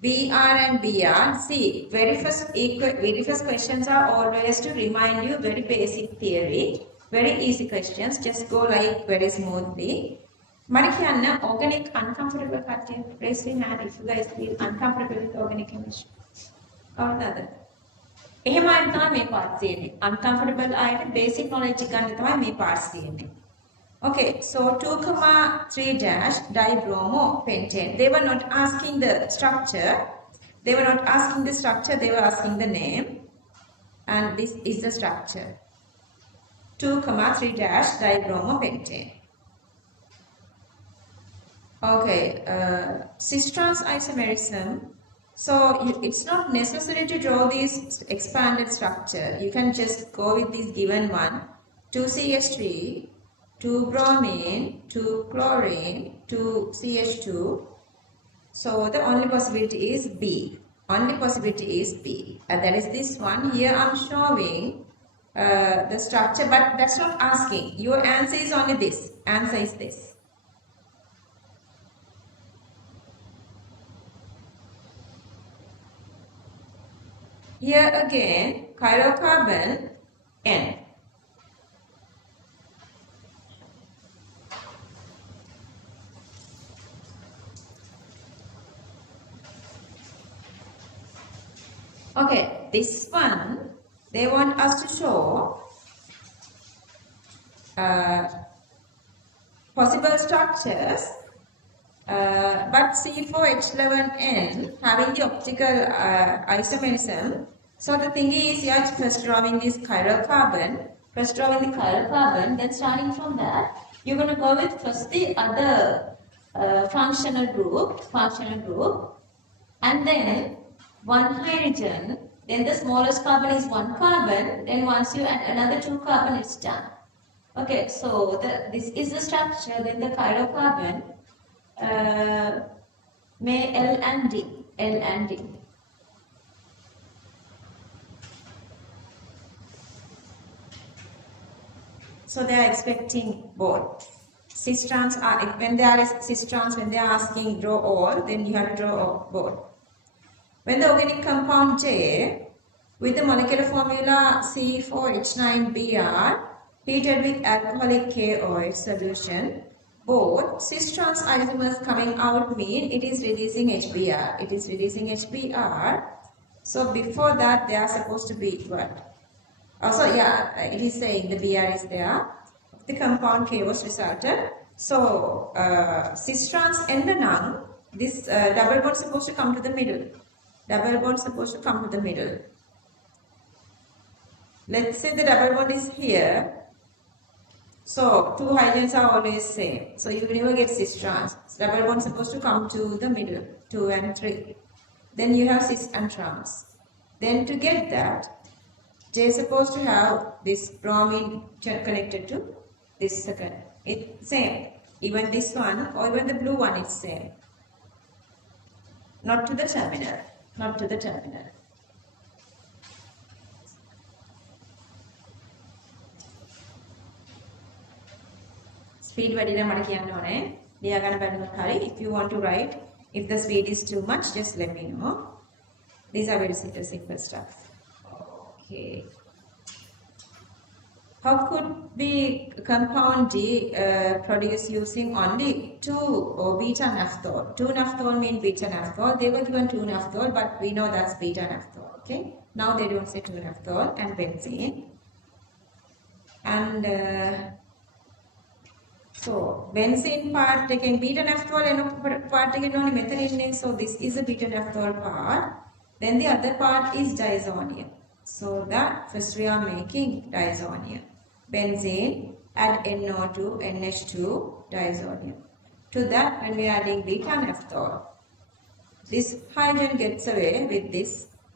Br and Br. See, very first questions are always to remind you very basic theory. Very easy questions, just go like very smoothly. Marikianna, organic uncomfortable cartoon. Raise your hand if you guys feel uncomfortable with organic chemistry. Or the other. එහෙම අය තමයි මේ parts තියෙන්නේ. Uncomfortable අයට basic knowledge ගන්න තමයි මේ parts තියෙන්නේ. Okay, so 2,3 dash dibromopentane. They were not asking the structure. They were asking the name. And this is the structure. 2,3 dash dibromopentane. Okay, cis-trans isomerism. So it's not necessary to draw this expanded structure. You can just go with this given one. 2CH3, 2 bromine, 2 chlorine, 2 CH2. So the only possibility is B. And that is this one. Here I'm showing the structure, but that's not asking. Your answer is only this. Answer is this. Here again, chirocarbon N. Okay, this one, they want us to show possible structures, but C4H11N having the optical isomerism. So the thing is, you are first drawing this chiral carbon, then starting from that, you're going to go with first the other functional group, and then one hydrogen, then the smallest carbon is 1 carbon, then once you add another 2 carbon, it's done. Okay, so this is the structure, then the chiral carbon, may L and D. So they are expecting both. Cis-trans are, when they are asking draw all, then you have to draw both. When the organic compound J, with the molecular formula C4H9Br heated with alcoholic KOH solution, both cis-trans isomers coming out mean it is releasing HBr. It is releasing HBr. So before that they are supposed to be what? Also, yeah, it is saying the Br is there. The compound K was resulted. So cis-trans end this double bond supposed to come to the middle. Double bond supposed to come to the middle. Let's say the double bond is here. So two hydrogens are always same. So you will never get cis-trans. Double bond supposed to come to the middle, 2 and 3. Then you have cis and trans. Then to get that, J is supposed to have this bromine connected to this second. It's same. Even this one or even the blue one is same. Not to the terminal. Not to the terminal. Speed වැඩිලා මට කියන්න ඕනේ. ලියා ගන්න බැරිනොත් හරි. If you want to write, if the speed is too much, just let me know. These are very simple stuff. Okay. How could we compound D produce using only 2 or beta naphthol? 2 naphthol mean beta naphthol. They were given 2 naphthol, but we know that's beta naphthol. Okay. Now they don't say 2 naphthol and benzene. And so benzene part taking beta naphthol and part taken only methylene. So this is a beta naphthol part. Then the other part is diazonium. So that first we are making diazonium. Benzene, add NO2, NH2, diazonium. To that, when we are adding beta naphthol, this hydrogen gets away with this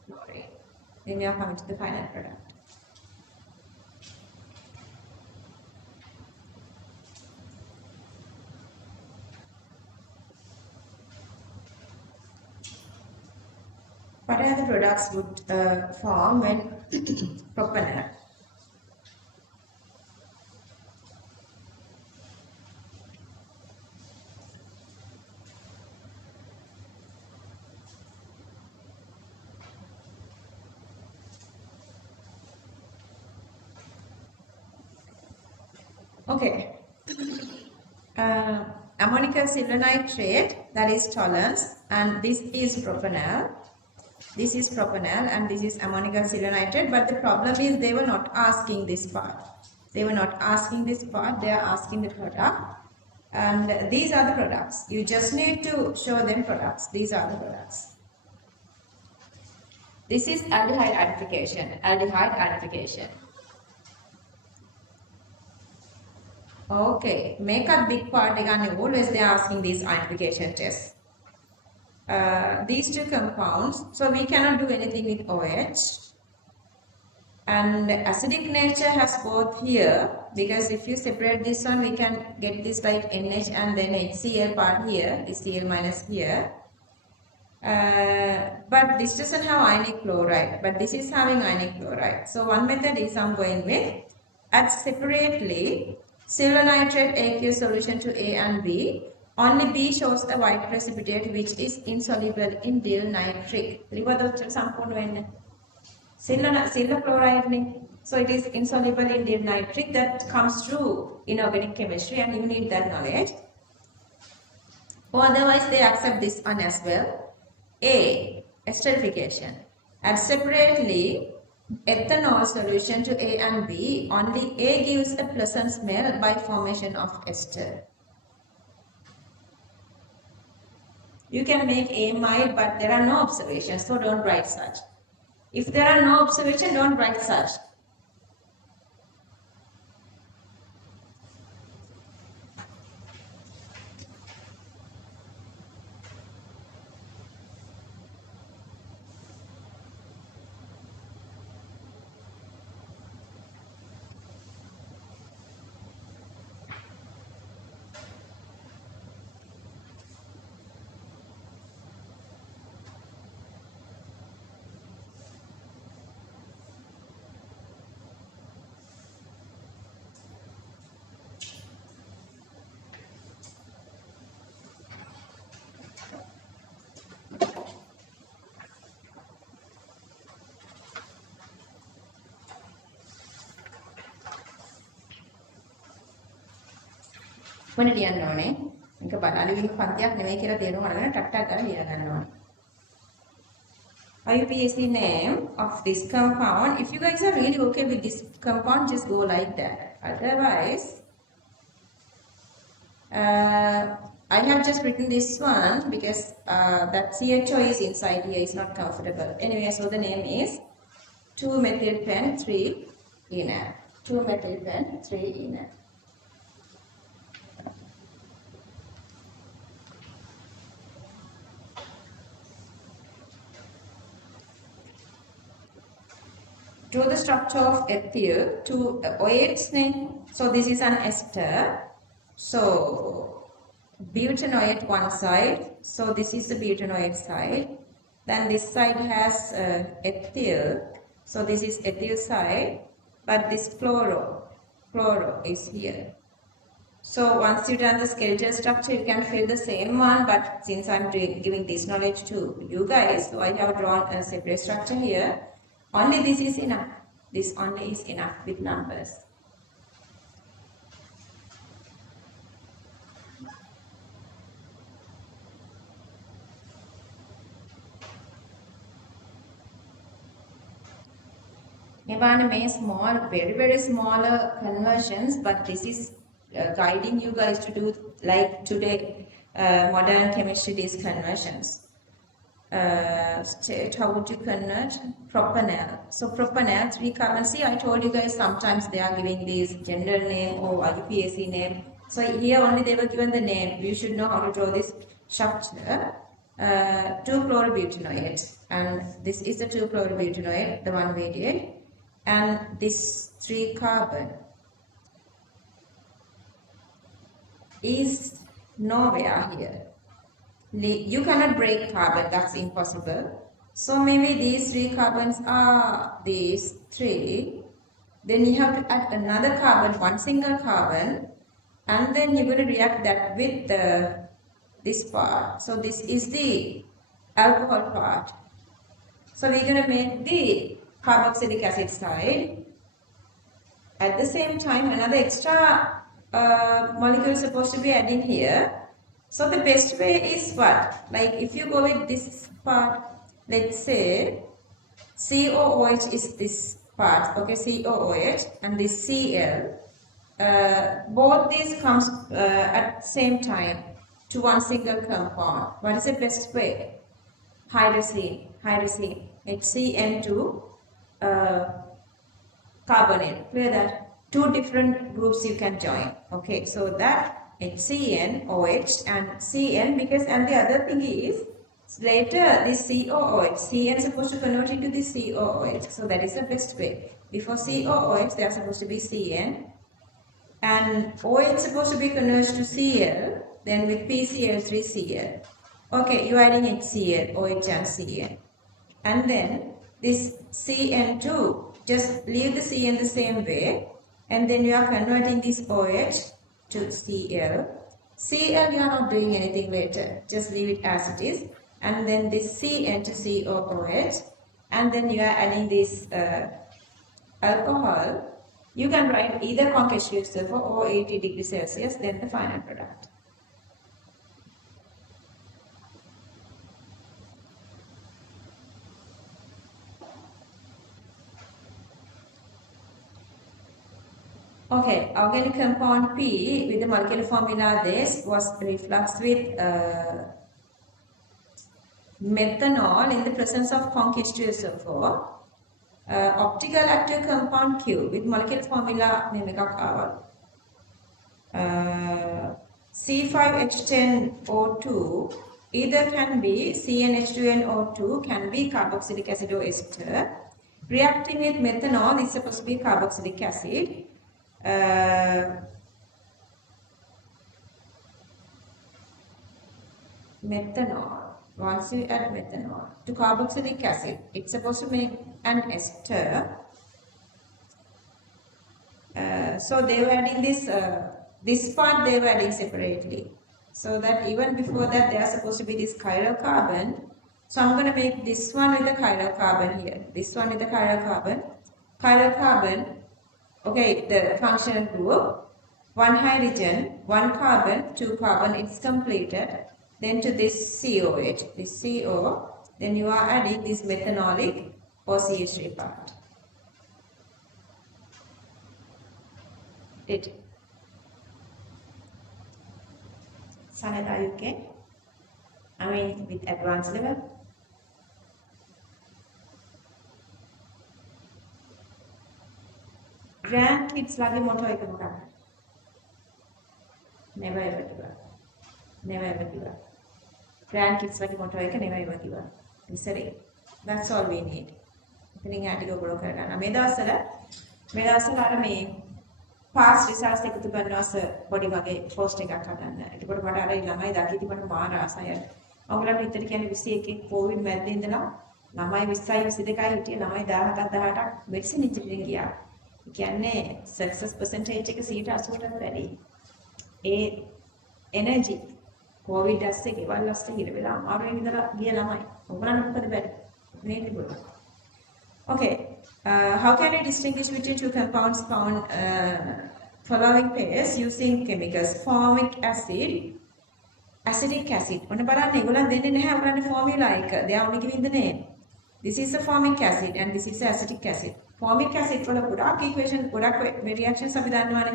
chlorine. Then we are coming to the final product. What are the products would form when propanol? Okay. Ammonium silver nitrate, that is toluene, and this is propanol. This is propanol and this is ammonium silver nitrate, but the problem is they were not asking this part. They were not asking this part, they are asking the product. And these are the products. You just need to show them products. These are the products. This is aldehyde identification. Aldehyde identification. Okay, make a big part again. Always they are asking these identification tests. These two compounds, so we cannot do anything with OH. And acidic nature has both here, because if you separate this one, we can get this like NH and then HCl part here, this Cl minus here. But this doesn't have ionic chloride, but this is having ionic chloride. So one method is I'm going with, add separately silver nitrate aqueous solution to A and B. Only B shows a white precipitate which is insoluble in dill nitric. Silver chloride. So it is insoluble in dill nitric. That comes through inorganic chemistry and you need that knowledge. Or otherwise they accept this one as well. A, esterification. Add separately ethanol solution to A and B. Only A gives a pleasant smell by formation of ester. You can make A mild, but there are no observations, so don't write such. If there are no observations, don't write such. මොන ලියන්න ඕනේ? මේක බලන්න පන්තියක් නෙමෙයි කියලා තේරුම් අරගෙන ටක් ටක් ගාලා ලිය ගන්න ඕනේ. IUPAC name of this compound. If you guys are really okay with this compound, just go like that. Otherwise, I have just written this one because that CHO is inside here, is not comfortable. Anyway, so the name is 2-methylpen-3-ene. 2-methylpen-3-ene. Draw the structure of ethyl to OH name. So this is an ester. So butanoate one side. So this is the butanoate side. Then this side has ethyl. So this is ethyl side. But this chloro is here. So once you done the skeletal structure, you can fill the same one. But since I'm giving this knowledge to you guys, so I have drawn a separate structure here. Only this is enough. This only is enough with numbers. May small, very smaller conversions, but this is guiding you guys to do like today modern chemistry these conversions. State, how would you convert? Propanol. So propanol, 3 carbon. See, I told you guys sometimes they are giving these gender name or IUPAC name. So here only they were given the name. You should know how to draw this structure. 2-chlorobutanoate, and this is the 2-chlorobutanoate, the one we did, and this 3 carbon is nowhere here. You cannot break carbon, that's impossible. So maybe these 3 carbons are these 3. Then you have to add another carbon, one single carbon, and then you're going to react that with this part. So this is the alcohol part. So we're going to make the carboxylic acid side. At the same time, another extra molecule is supposed to be adding here. So the best way is what? Like if you go with this part, let's say COOH is this part, okay, COOH, and this Cl. Both these comes at the same time to one single compound. What is the best way? Hydrazine. HCN2 carbonate. Clear that? 2 different groups you can join. Okay, so that HCN, OH and CN, because, and the other thing is later this COOH, CN is supposed to convert into this COOH. So that is the best way. Before COOH they are supposed to be CN, and OH is supposed to be converted to Cl, then with PCl3Cl. Okay, you are adding HCl, OH and Cn. And then this CN2, just leave the Cn the same way, and then you are converting this OH to Cl. Cl you are not doing anything later, just leave it as it is, and then this Cn to COOH, and then you are adding this alcohol. You can write either concentrated sulfur or 80 degrees Celsius, then the final product. Okay, organic compound P with the molecular formula this was reflux with methanol in the presence of concentrated sulfur. Optical active compound Q with molecular formula C5H10O2 either can be CnH2nO2, can be carboxylic acid or ester. Reacting with methanol is supposed to be carboxylic acid. Methanol, once you add methanol to carboxylic acid, it's supposed to make an ester. So they were adding this part they were adding separately, so that even before that they are supposed to be this chiral carbon. So I'm going to make this one with a chiral carbon here, this one with a chiral carbon, okay, the functional group. one hydrogen, one carbon, two carbon, it's completed. Then to this COH, this CO, then you are adding this methanolic or CH3 part. Did Sanada, you okay? I mean, with advanced level. Grandkids lagi motto එක මොකක්ද? Never ever give up. Never ever give up. Grandkids lagi motto එක never ever give up. ඉස්සරේ. That's all we need. ඉතින් යා ටික ඔයගොල්ලෝ කරගන්න. මේ දවස්වල අර මේ past results එකතු කරනවාස පොඩි වගේ post එකක් හදන්න. එතකොට මට අර ළමයි දකිති මට මාර ආසයි. ඔයගොල්ලන්ට හිතට කියන්නේ 21 කොවිඩ් මැද්දේ ඉඳලා ළමයි 20යි 22යි හිටිය ළමයි 17ක් 18ක් මෙඩිසින් ඉන්ජිනියරින් ගියා. ඒ කියන්නේ success percentage එක 80%කට වැඩි. ඒ energy කොවිඩ් ඇස්සේ ගෙවල් ඇස්සේ හිර වෙලා අමාරුවෙන් ඉඳලා ගිය ළමයි. ඔයගොල්ලන්ට මොකද බැරි? මේක බලන්න. Okay, how can we distinguish between two compounds found following pairs using chemicals? Formic acid, acetic acid. ඔන්න බලන්න ඒගොල්ලන් දෙන්නේ නැහැ ඔයගොල්ලන්ට formula එක. They are only giving the name. This is a formic acid and this is a acetic acid. Formic acid වල ගොඩාක් equation ගොඩාක් reactions අපි දන්නවනේ.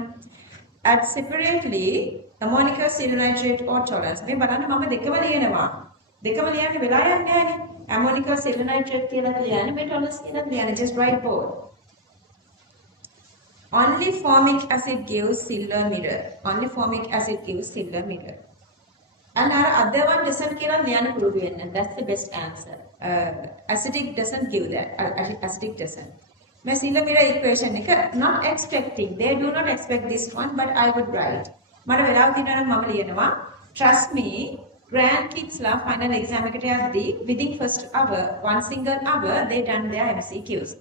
Add separately ammonium siliciate or tolerance. මේ බලන්න මම දෙකම ලියනවා. දෙකම ලියන්න වෙලා යන්නේ නැහැනේ. Ammonium siliciate කියලා ලියන්නේ මේ tolerance කියලා ලියන්නේ. Just write both. Only formic acid gives silver mirror. Only formic acid gives silver mirror. And our other one doesn't kill and that's the best answer. Acidic doesn't give that. Acidic doesn't. My silver mirror equation, not expecting. They do not expect this one, but I would write. Trust me, grandkids la final exam within first hour, one single hour, they done their MCQs.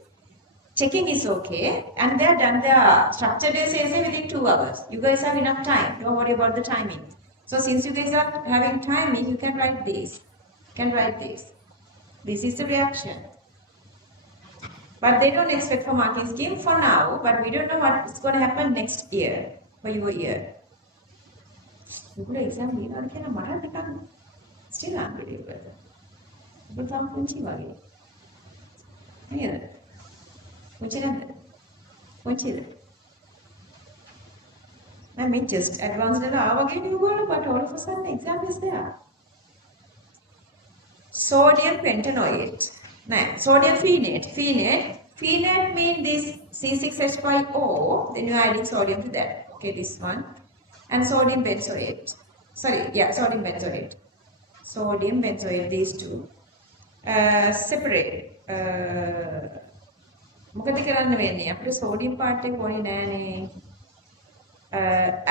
Checking is okay, and they are done their structured essays within 2 hours. You guys have enough time. Don't worry about the timing. So since you guys are having timing, you can write this. This is the reaction. But they don't expect for marking scheme for now, but we don't know what is going to happen next year, for your year. You could exam still unbelievable. But I'm I mean, just advanced again, you go, but all of a sudden, exam is there. Sodium pentanoate. No, sodium phenate. Phenate means this C6H5O, then you are adding sodium to that. Okay, this one. And sodium benzoate. Sodium benzoate. Sodium benzoate, these two. Separate. මොකද කරන්න වෙන්නේ? අපිට sodium part එක ඕනේ නෑනේ.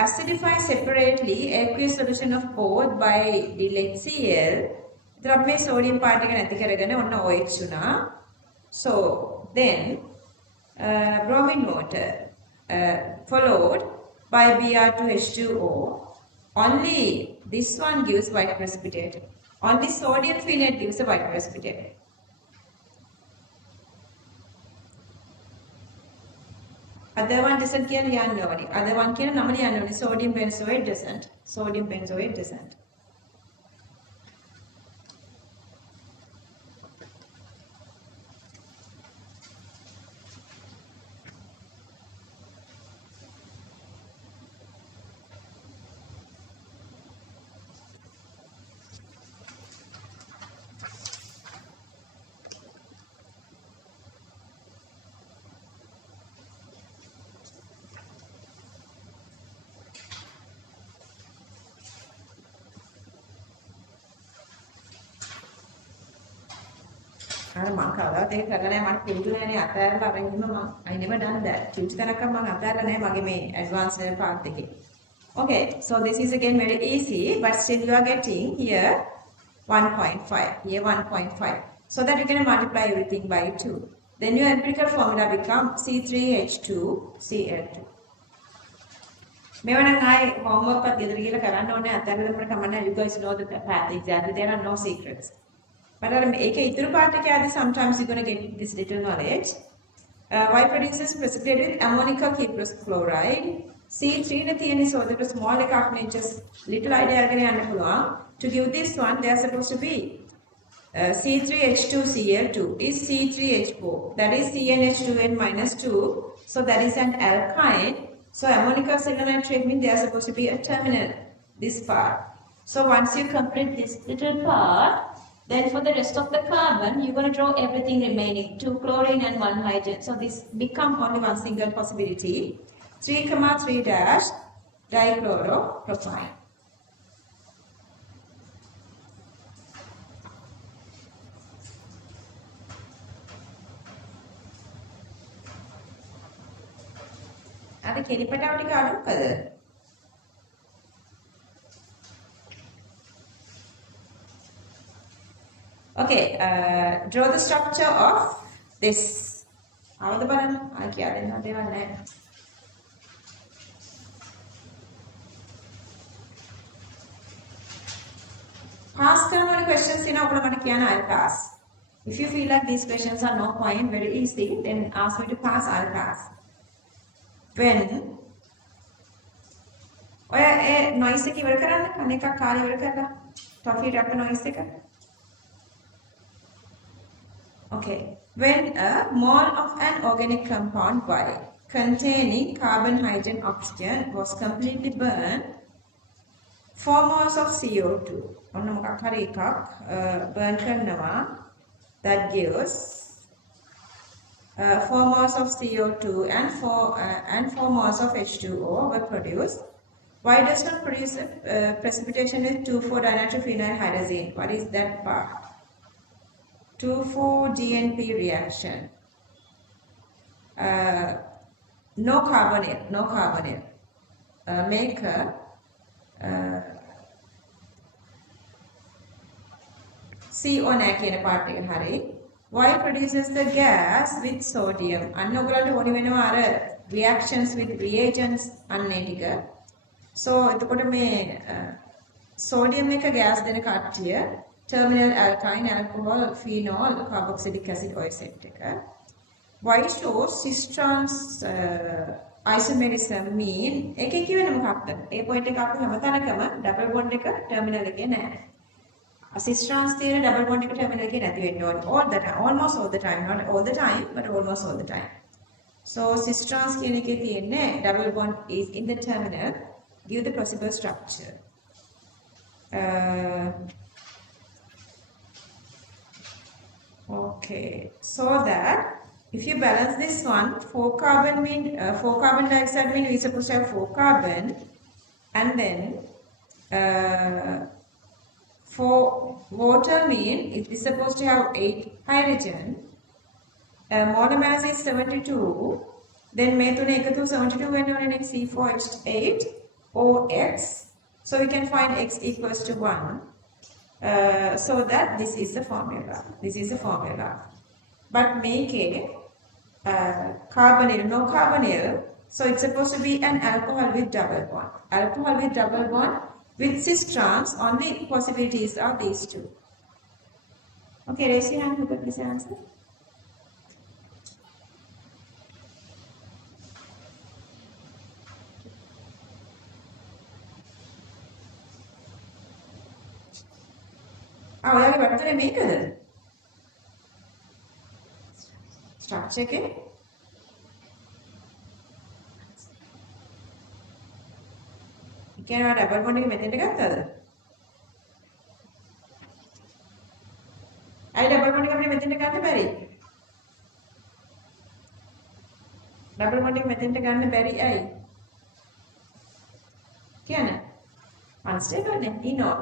Acidify separately aqueous solution of both by HCl. Then we sodium part එක නැති කරගෙන ඔන්න OH උනා. So then bromine water followed by Br2H2O. Only this one gives white precipitate. Only sodium phenate gives a white precipitate. Other one doesn't kill nobody. Other one kill nobody. Sodium benzoate doesn't. Sodium benzoate doesn't. I never done that. Advanced part. Okay, so this is again very easy, but still you are getting here 1.5, here 1.5. So that you can multiply everything by 2. Then your empirical formula becomes C3H2Cl2. Homework you guys know the path exactly. There are no secrets. But sometimes you're going to get this little knowledge. Y produces precipitate with ammonium chloride. C3 ne තියෙන්නේ so that small එකක් නේ just little idea අරගෙන යන්න පුළුවන්. To give this one they are supposed to be C3H2Cl2 is C3H4, that is CnH2n minus 2, so that is an alkyne. So ammonium cyclonatrate means they are supposed to be a terminal, this part. So once you complete this little part, then for the rest of the carbon you're going to draw everything remaining, 2 chlorine and 1 hydrogen. So this become only one single possibility, 3,3 dash dichloropropyne. අද කෙලිපටාව ටික අඩුකද? Okay, draw the structure of this. අවුද බලන්න. කියා දෙන්න දේවල් නැහැ. Pass කරන වල questions තියෙනවා ඔයාලා මට කියන්න I'll pass. If you feel like these questions are no point, very easy, then ask me to pass, I'll pass. When ඔය ඒ noise එක ඉවර කරන්න අනේක කාලය ඉවර කරලා toffee wrapper noise එක. Okay, when a mole of an organic compound Y containing carbon, hydrogen, oxygen was completely burned, 4 moles of CO2 ඔන්න මොකක් හරි එකක් burn කරනවා, that gives 4 moles of CO2 and 4 moles of H2O were produced. Why does not produce precipitation with 2,4-dinitrophenyl hydrazine? What is that part? 2,4-DNP reaction. No carbonyl. Make a CO නැහැ කියන part එක හරි. Why produces the gas with sodium? අන්න ඔයගලන්ට ඕනි වෙනවා අර reactions with reagents අන්න ඒ ටික. So එතකොට මේ sodium එක gas දෙන කට්ටිය terminal alkyne, alcohol, phenol, carboxylic acid ඔය set එක. Why shows cis trans isomerism mean එකේ කියවෙන්නේ මොකක්ද? ඒ point එක අපි හැමතැනකම double bond එක terminal එකේ නැහැ. cis trans තියෙන double bond එක terminal එකේ නැති වෙන්න ඕනේ all the time, almost all the time, not all the time but almost all the time. So cis trans කියන එකේ තියෙන්නේ double bond is in the terminal, give the possible structure. Okay, so that if you balance this one, 4 carbon dioxide mean we supposed to have 4 carbon, and then for water mean it is supposed to have 8 hydrogen. Molar mass is 72. Then මේ තුනේ එකතු 72 වෙන්න ඕනේ C4H8 OX. So we can find X equals to 1. So that this is the formula. But make a carbonyl, no carbonyl. So it's supposed to be an alcohol with double bond. Alcohol with double bond with cis trans. Only possibilities are these two. Okay, raise your hand. Who could please answer? ඔයාගේ වටේ මේකද? Structure එකේ කියනවා double bond එක මෙතෙන්ට ගත්තද? අයි double bond එක අපිට මෙතෙන්ට ගන්න බැරි. ඩබල් බොන්ඩ් එක මෙතෙන්ට ගන්න බැරි අයි. කියන්නේ අන්ස්ටේබල් නේ ඉනෝ.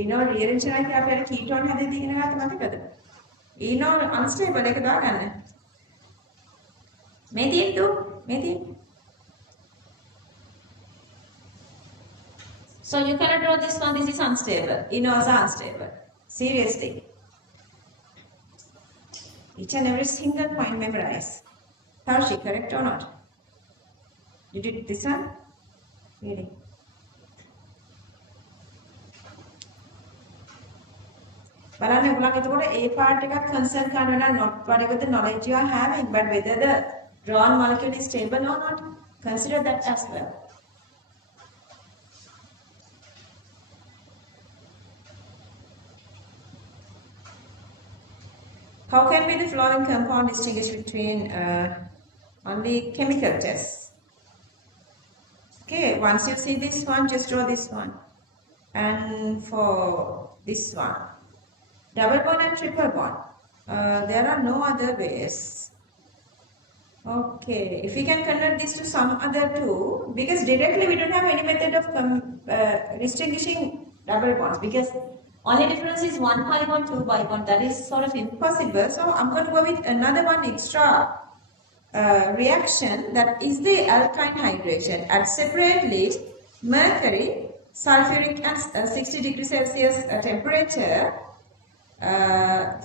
Enol rearrange එකයි අපි අර ketone හැදෙද්දී ඉගෙන ගත්ත මතකද? Enol unstable එක දාගන්න. මේ තියෙන්නේ. So you cannot draw this one, this is unstable. Enols are unstable. Seriously. Each and every single point memorize. Tarshi, correct or not? You did this one? Really? බලන්න ඔයගොල්ලන් එතකොට ඒ part එකක් concern කරනවා not whatever the knowledge you are having but whether the drawn molecule is stable or not. Consider that as well. How can be the following compound distinguish between only chemical tests? Okay, once you see this one, just draw this one. And for this one, double bond and triple bond. There are no other ways. Okay, if we can convert this to some other two, because directly we don't have any method of distinguishing double bonds, because only difference is 1 pi bond, 2 pi bond. That is sort of impossible. So I'm going to go with another one extra reaction, that is the alkyne hydration at separately mercury, sulfuric and 60 degrees Celsius temperature,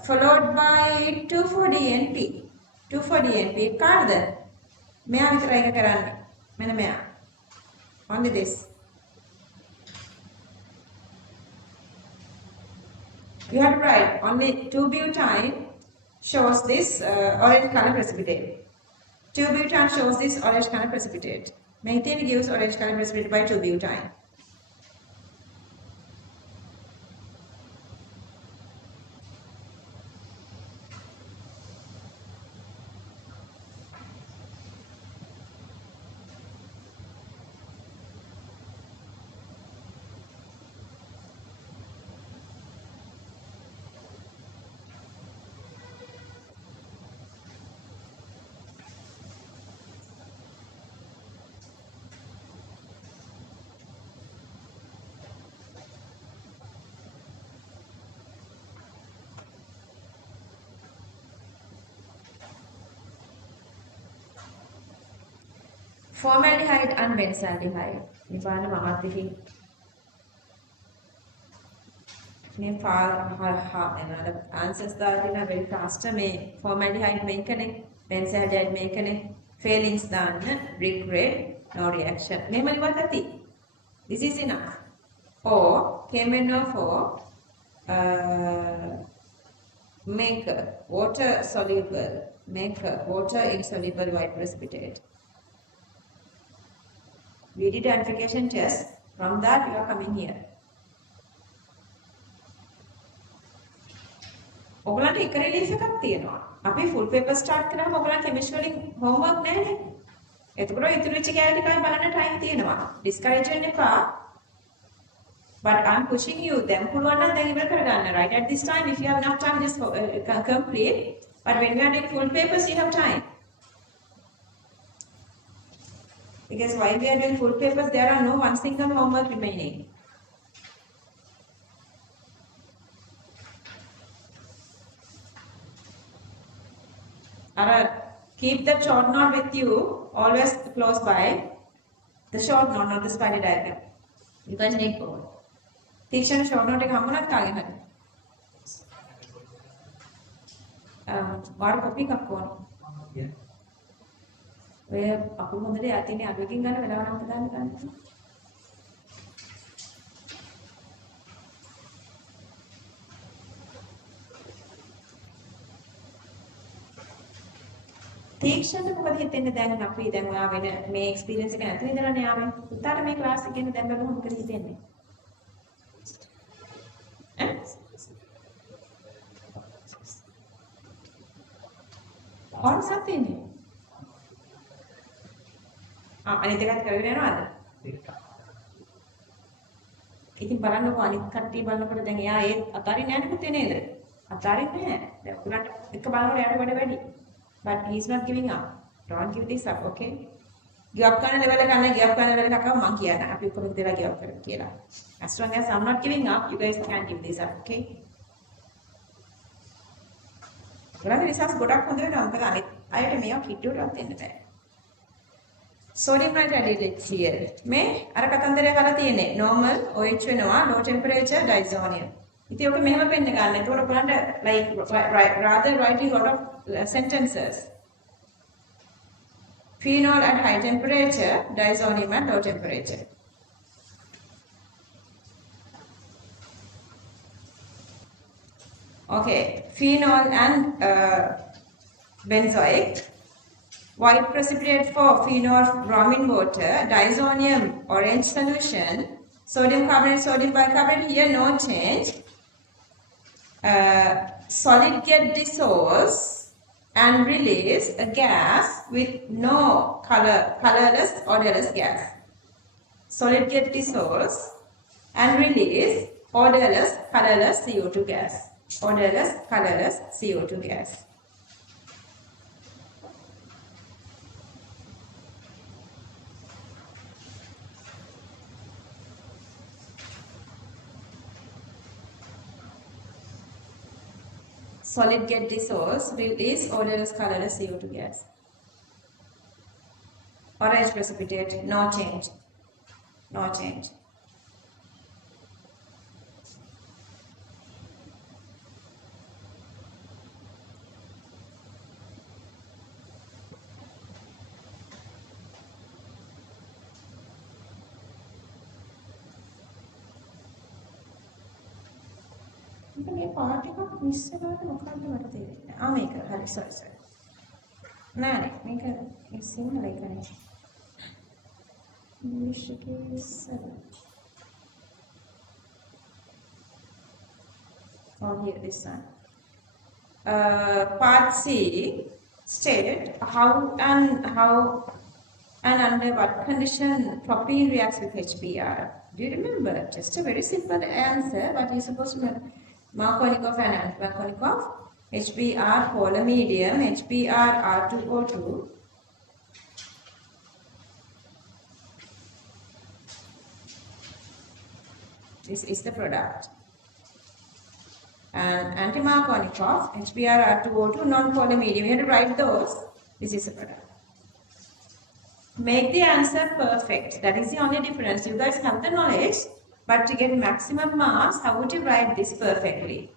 followed by 2,4-DNP. 2,4-DNP කාටද? මෙයා විතරයි එක කරන්න. මෙන්න මෙයා. Only this. You have to write only 2-butane shows this orange color precipitate. 2-butane shows this orange color precipitate. Methane gives orange color precipitate by 2-butane. Formaldehyde and benzaldehyde. මේ බලන්න මමත් ඉතින් මේ එනවාද answers දාලා very fast මේ formaldehyde මේකනේ benzaldehyde මේකනේ failings දාන්න brick red no reaction. මෙහෙම ලියවත් ඇති. This is enough. Or KMnO4 make water soluble, make water insoluble white precipitate. We did identification test. From that, you are coming here. ඔයගලන්ට එක release එකක් තියෙනවා. අපි full paper start කරාම ඔයගලන්ට chemistry වලින් homework නැහැනේ. එතකොට ඉතුරු වෙච්ච කැලේ ටිකයි බලන්න time තියෙනවා. discourage වෙන්න එපා. But I'm pushing you. දැන් පුළුවන් නම් දැන් ඉවර කරගන්න. Right at this time, if you have enough time, just complete. But when you are doing full papers, you have time. Because while we are doing full papers, there are no one single homework remaining. Keep the short note with you, always close by. The short note, not the spider diagram. You guys need both. Teacher short note එක හම්බුණාද කාගෙන් හරි? වාර copy එකක් ඕනේ. ඔය අපු හොඳට යතිනේ අඩුවකින් ගන්න වෙලාව නම් දාන්න ගන්න. තීක්ෂණය මොකද හිතෙන්නේ දැන් අපි දැන් ඔයා වෙන මේ එක්ස්පීරියන්ස් එක නැති නේදලානේ ආවේ. උතාට මේ ක්ලාස් එකේ දැන් බලමු මොකද හිතෙන්නේ. කොහොමද සත්‍යන්නේ? අනිත් එකත් කරගෙන යනවද? ඉතින් බලන්නකො අනිත් කට්ටිය බලනකොට දැන් එයා ඒ අතාරින්න යන්නේ පුතේ නේද? අතාරින්නේ නැහැ. දැන් උගලන්ට එක බලනකොට යාට වැඩ වැඩි. But he's not giving up. Don't give this up, okay? Give up කරන level එක නැහැ. Give up කරන level එකක් මම කියනවා. අපි ඔක්කොම දෙලා give up කරමු කියලා. As long as I'm not giving up, you guys can give this up, okay? උගලන්ගේ රිසර්ච් ගොඩක් හොඳ වෙනවා. මොකද අනිත් අයට මේවා කිට්ටුවටවත් දෙන්න බෑ. Sodium nitrate HCl. මේ අර කතන්දරය කරලා තියෙන්නේ normal OH වෙනවා low temperature diazonium. ඉතින් ඔක මෙහෙම පෙන්න ගන්න. ඒකට ඔයගලන්ට like rather writing lot of sentences. Phenol at high temperature, diazonium at low temperature. Okay, phenol and benzoic White precipitate for phenol bromine water, disonium orange solution, sodium carbonate, sodium bicarbonate, here no change. Solid get dissolves and release a gas with no colorless, odorless gas. Solid get dissolves and release odorless, colorless CO2 gas. Odorless, colorless CO2 gas. Solid get dissolves, release odorless, colorless CO2 gas. Orange precipitate, no change. No change. මේ part එකක් miss වෙනවද මොකක්ද මට තේරෙන්නේ. මේක හරි sorry. නෑ මේක සිංහල එකනේ. English එකේ 7. Oh here this one. Part C state how and under what condition propene reacts with HBr. Do you remember? Just a very simple answer, but you're supposed to Markovnikov and anti-Markovnikov, HBr polar medium, HBr R2O2. This is the product. And anti-Markovnikov, HBr R2O2, non-polar medium. You have to write those. This is the product. Make the answer perfect. That is the only difference. You guys have the knowledge, but to get maximum marks, how would you write this perfectly?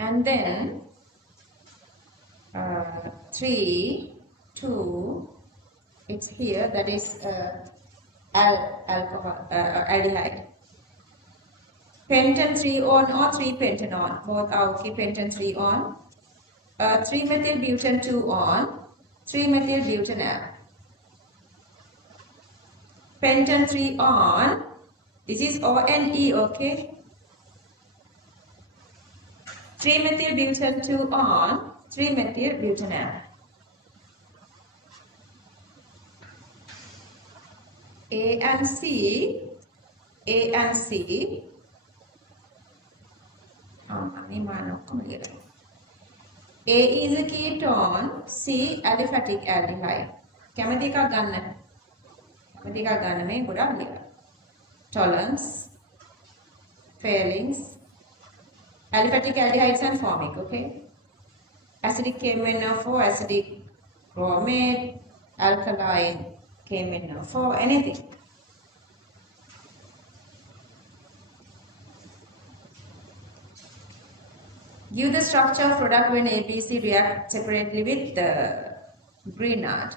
And then 3, 2, it's here, that is alcohol, aldehyde. Pentan 3 on or 3 pentan on, both are okay, pentan 3 on. 3 methyl butane 2 on, 3 methyl butanal. Pentan 3 on, this is ONE, okay? 3 methyl butane 2 on, 3 methyl butanal. A and C. A is a ketone, C aliphatic aldehyde. කැමති එකක් ගන්න. කැමති එකක් ගන්න මේ ගොඩක් ලියලා. Tolerance, failings, aliphatic aldehydes and formic, okay? Acidic KMnO4, acidic bromate, alkaline KMnO4, anything. Give the structure of product when ABC react separately with the Grignard.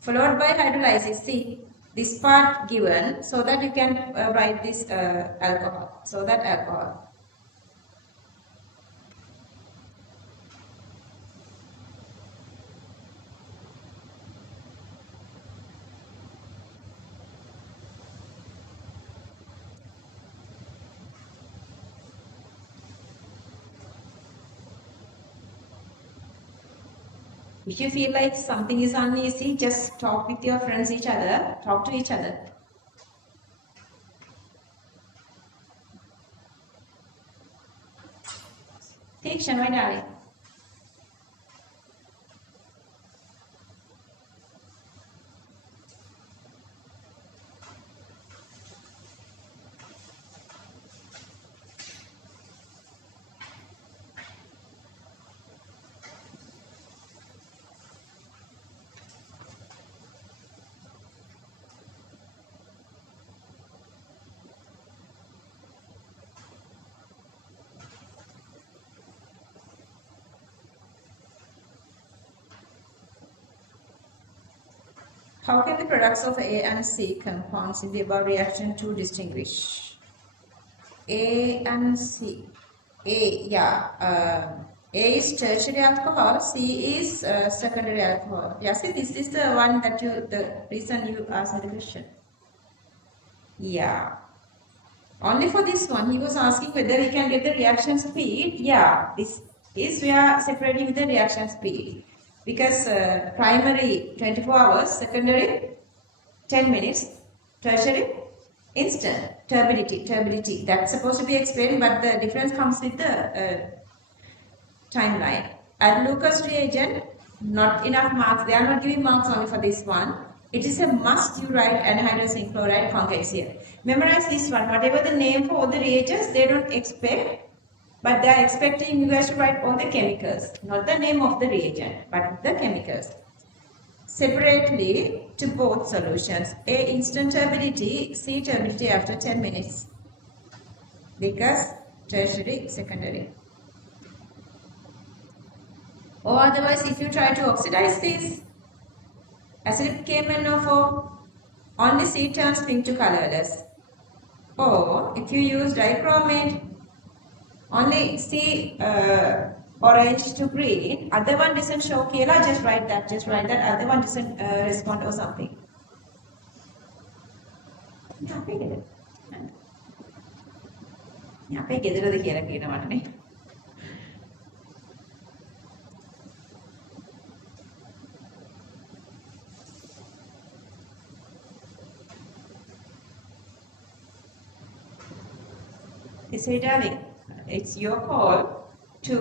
Followed by hydrolysis. See this part given so that you can write this alcohol. So that alcohol. If you feel like something is uneasy, just talk with your friends, talk to each other. Take my darling. How can the products of A and C compounds in the above reaction to distinguish? A and C. A is tertiary alcohol, C is secondary alcohol. Yeah, see, this is the one that the reason you asked the question. Yeah. Only for this one, he was asking whether we can get the reaction speed. Yeah, this is we are separating the reaction speed. Because primary 24 hours, secondary 10 minutes, tertiary instant, turbidity. That's supposed to be explained, but the difference comes with the timeline. At Lucas reagent, not enough marks. They are not giving marks only for this one. It is a must you write anhydrous zinc chloride conjugates here. Memorize this one. Whatever the name for all the reagents, they don't expect, but they are expecting you guys to write all the chemicals. Not the name of the reagent, but the chemicals. Separately to both solutions. A instant turbidity, C turbidity after 10 minutes. Because tertiary, secondary. Or otherwise, if you try to oxidize this, acidic KMnO4, only C turns pink to colorless. Or if you use dichromate, only C orange to green, other one doesn't show Kela, just write that, other one doesn't respond or something. අපේ ගෙදරද කියලා කියනවනේ. Say, darling, it's your call to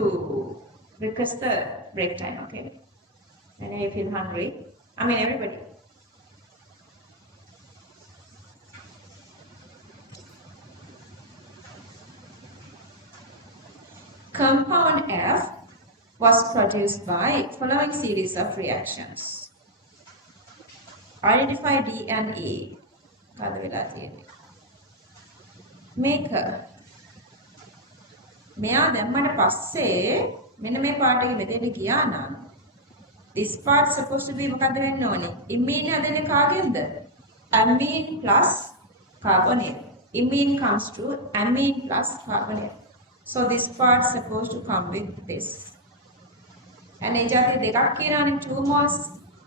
request the break time, okay? And if you feel hungry, I mean everybody. Compound F was produced by following series of reactions. Identify D and E. Maker. මෙයා දැම්මට පස්සේ මෙන්න මේ part එක මෙතෙන්ට ගියා නම් this part supposed to be මොකද්ද වෙන්න ඕනේ? imine හදන්නේ කාගෙන්ද? amine plus carbonate. Imine comes to amine plus carbonate. So this part supposed to come with this. and ඒ જાති දෙකක් කියනවානේ 2 moles.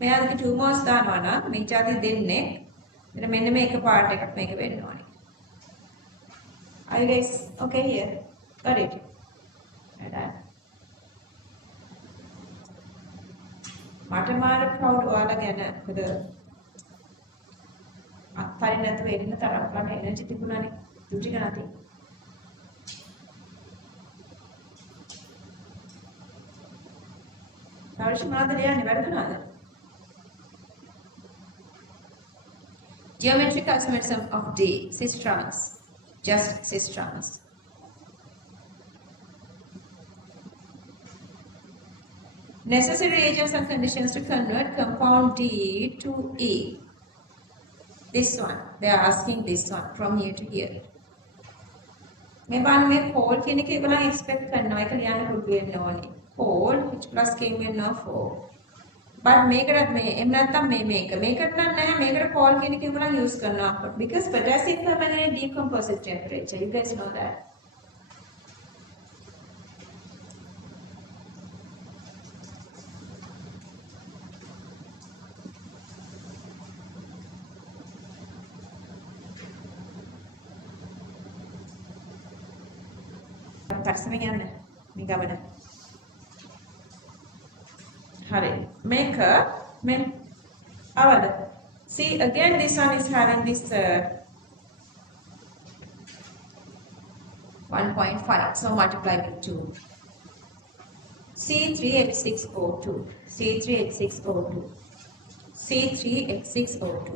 මෙයාගේ 2 moles දානවා නම් මේ જાති දෙන්නේ. එතන මෙන්න මේක පාර්ට් එකක් මේක වෙන්න ඕනේ. Are you guys okay here? Got it. Like that. මට මාර ප්‍රවුඩ් ඔයාලා ගැන මොකද අත්හරින්න නැතුව එන්න තරම් ගන්න එනර්ජි තිබුණානේ ඩියුටි එක නැති. තාරිෂ් මොනවද ලියන්නේ වැරදුනාද? Geometric isomerism of D, cis trans, just cis trans. Necessary reagents and conditions to convert compound D to E. This one, they are asking this one from here to here. මේ බලන්න මේ cold කියන එක ඒගොල්ලන් expect කරනවා ඒක ලියන්න පුරුදු වෙන්න ඕනේ. Cold H plus KMnO4. but මේකටත් මේ එහෙම නැත්නම් මේකට නම් නැහැ මේකට cold කියන එක ඒගොල්ලන් use කරනවා because potassium permanently decomposes temperature. You guys know that. පරිස්සමෙන් යන්න මේ ගමන. හරි. මේක මෙන් අවද. See again this one is having this 1.5 so multiply with 2. C3H6O2 C3H6O2 C3H6O2.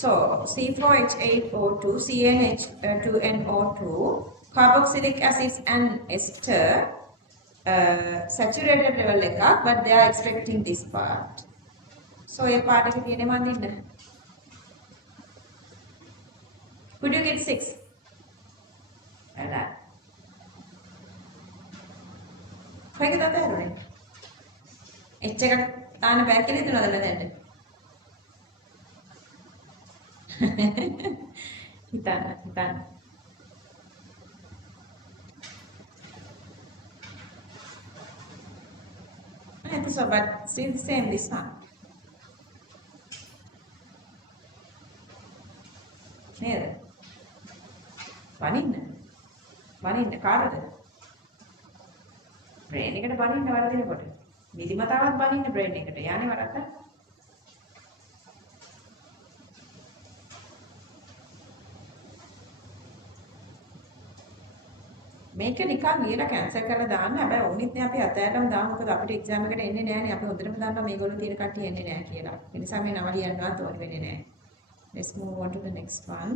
So C4H8O2, CnH2nO2, carboxylic acids and ester saturated level එකක් but they are expecting this part. So A part එක තියෙන්නේ මන් දින්න. Could you get 6? Alright. කොයි එකද අතහැරුනේ? H එකක් තාන්න බෑ කියලා හිතනවද මෙතනට? හිතන්න. So, but still the same this one. නේද? බනින්න කාටද? බ්‍රේන් එකට බනින්න වරදිනකොට. නිදිමතාවත් බනින්න බ්‍රේන් එකට. යන්නේ වරද්ද? මේක නිකන් ලියලා කැන්සල් කරලා දාන්න. හැබැයි ඕනිත් නේ අපි අතෑරලම දාන්න. මොකද අපිට එක්සෑම් එකට එන්නේ නැහනේ. අපි හොඳටම දන්නවා මේගොල්ලෝ තියෙන කට්ටිය එන්නේ නැහැ කියලා. ඒ නිසා මේ නම ලියන්නවත් ඕනේ වෙන්නේ නැහැ. Let's move on to the next one.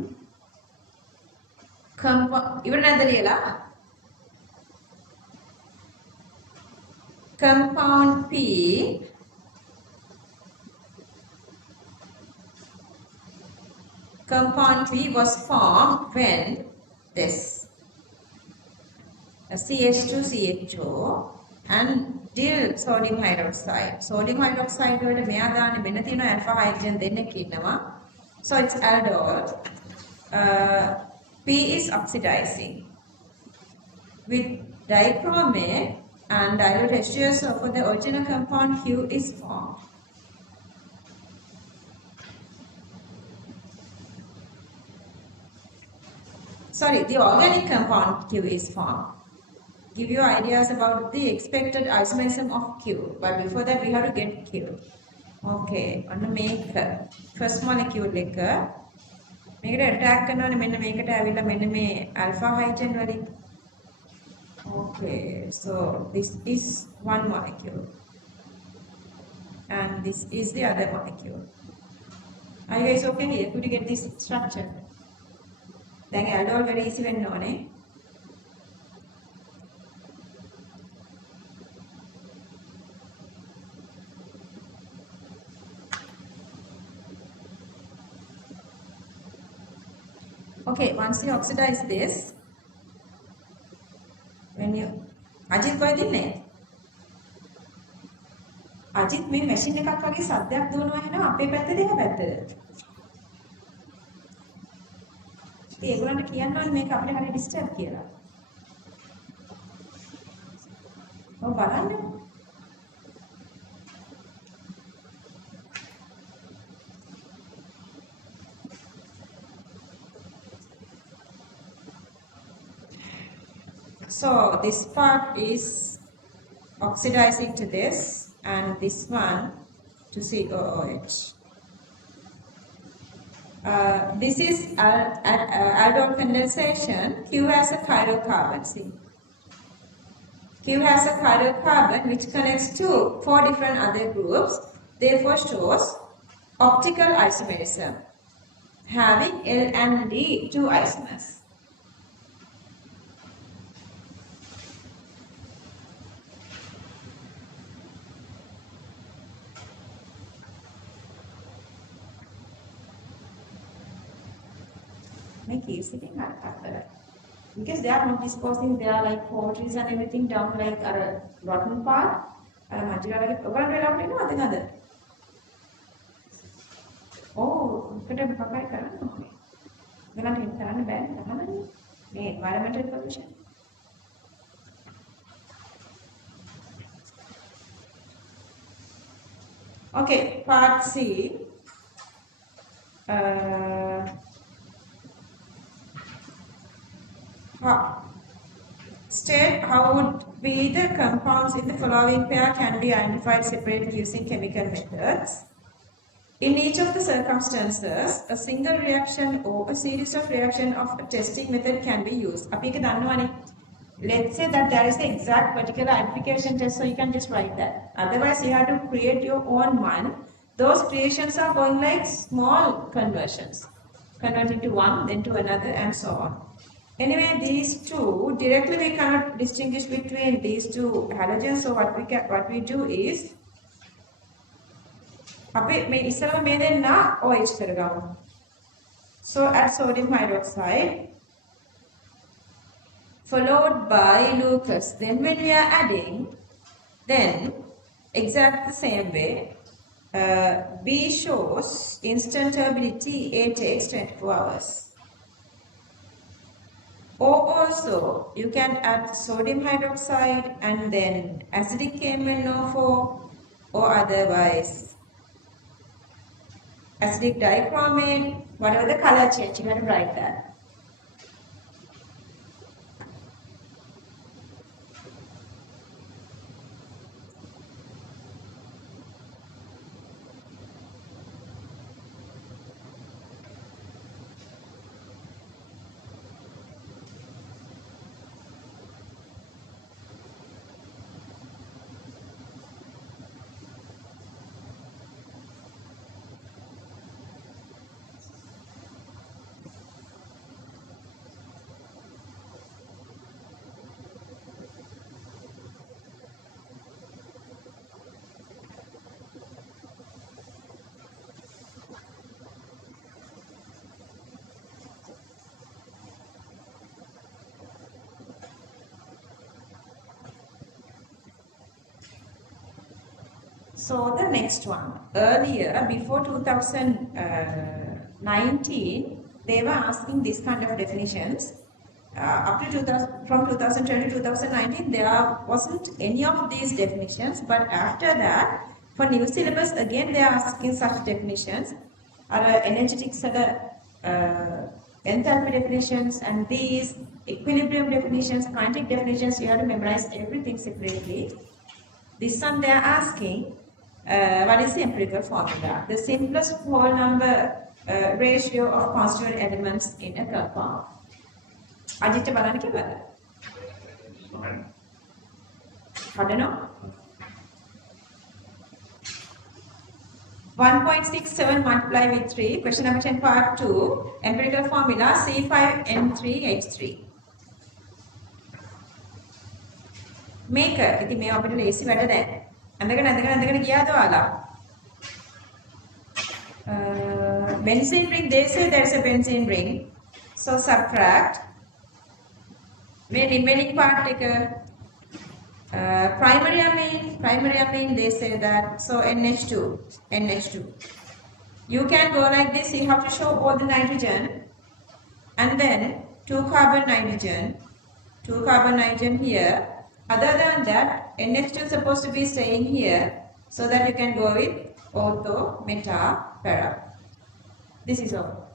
ඉවර නැද්ද ලියලා? Compound P was formed when this CH2CHO and dill sodium hydroxide. Sodium hydroxide වලට මෙයා දාන්නේ මෙන්න තියෙන alpha hydrogen දෙන්නෙක් ඉන්නවා. So it's aldol. P is oxidizing with dichromate and diol residues for the original compound Q is formed. Sorry, the organic compound Q is formed. Give you ideas about the expected isomerism of Q, but before that we have to get Q. Okay, on the make first molecule එක මේකට attack කරනවානේ මෙන්න මේකට ඇවිල්ලා මෙන්න මේ alpha hydrogen වලින්. Okay, so this is one molecule and this is the other molecule. Are you guys okay here? Could you get this structure? දැන් aldol very easy වෙන්න ඕනේ. Okay, once you oxidize this, when you Ajit කොහෙද ඉන්නේ? අජිත් මේ machine එකක් වගේ සද්දයක් දුවනවා එනවා අපේ පැත්තේද එහා පැත්තේද? ඉතින් ඒගොල්ලන්ට කියන්න ඕනේ මේක අපිට හරිය ඩිස්ටර්බ් කියලා. ඔව් බලන්න. So this part is oxidizing to this and this one to COOH. This is aldol condensation. Q has a hydrocarbon. See, Q has a hydrocarbon which connects to 4 different other groups. Therefore, shows optical isomerism, having L and D 2 isomers. Keep sitting because they are not disposing, they are like poultries and everything down like a rotten part. Oh, environmental pollution. Okay, part C. State how would be the compounds in the following pair can be identified separately using chemical methods. In each of the circumstances, a single reaction or a series of reactions of a testing method can be used. Let's say that there is the exact particular identification test, so you can just write that. Otherwise, you have to create your own one. Those creations are going like small conversions, converting to one, then to another, and so on. Anyway, these two directly we cannot distinguish between these two halogens. So what we do is, අපි මේ ඉස්සරම මේ දෙන්න OH කරගමු. So add sodium hydroxide followed by Lucas. Then when we are adding, then exact the same way. B shows instant turbidity, A takes 24 hours. Or also, you can add sodium hydroxide and then acidic KMnO4, or otherwise acidic dichromate, whatever the color change, you have to write that. So the next one, earlier before 2019, they were asking this kind of definitions. Up to 2000, from 2020 to 2019, there wasn't any of these definitions. But after that, for new syllabus, again they are asking such definitions. Energetics, enthalpy definitions, and these equilibrium definitions, kinetic definitions. You have to memorize everything separately. This one they are asking. What is the empirical formula? The simplest whole number ratio of constituent elements in a compound. Ajit බලන්න කිව්වද? හදනවා. 1.67 multiply with 3. Question number 10 part 2. Empirical formula C5N3H3. මේක ඉතින් මේ අපිට ලේසි වැඩ දැන්. ඇඳගෙන ගියාද ඔයාලා? Benzene ring, they say there's a benzene ring. So subtract. When remaining part take a primary amine, they say that. So NH2. You can go like this. You have to show all the nitrogen, and then 2 carbon nitrogen here. Other than that, NH2 is supposed to be staying here, so that you can go with ortho, meta, para. This is all.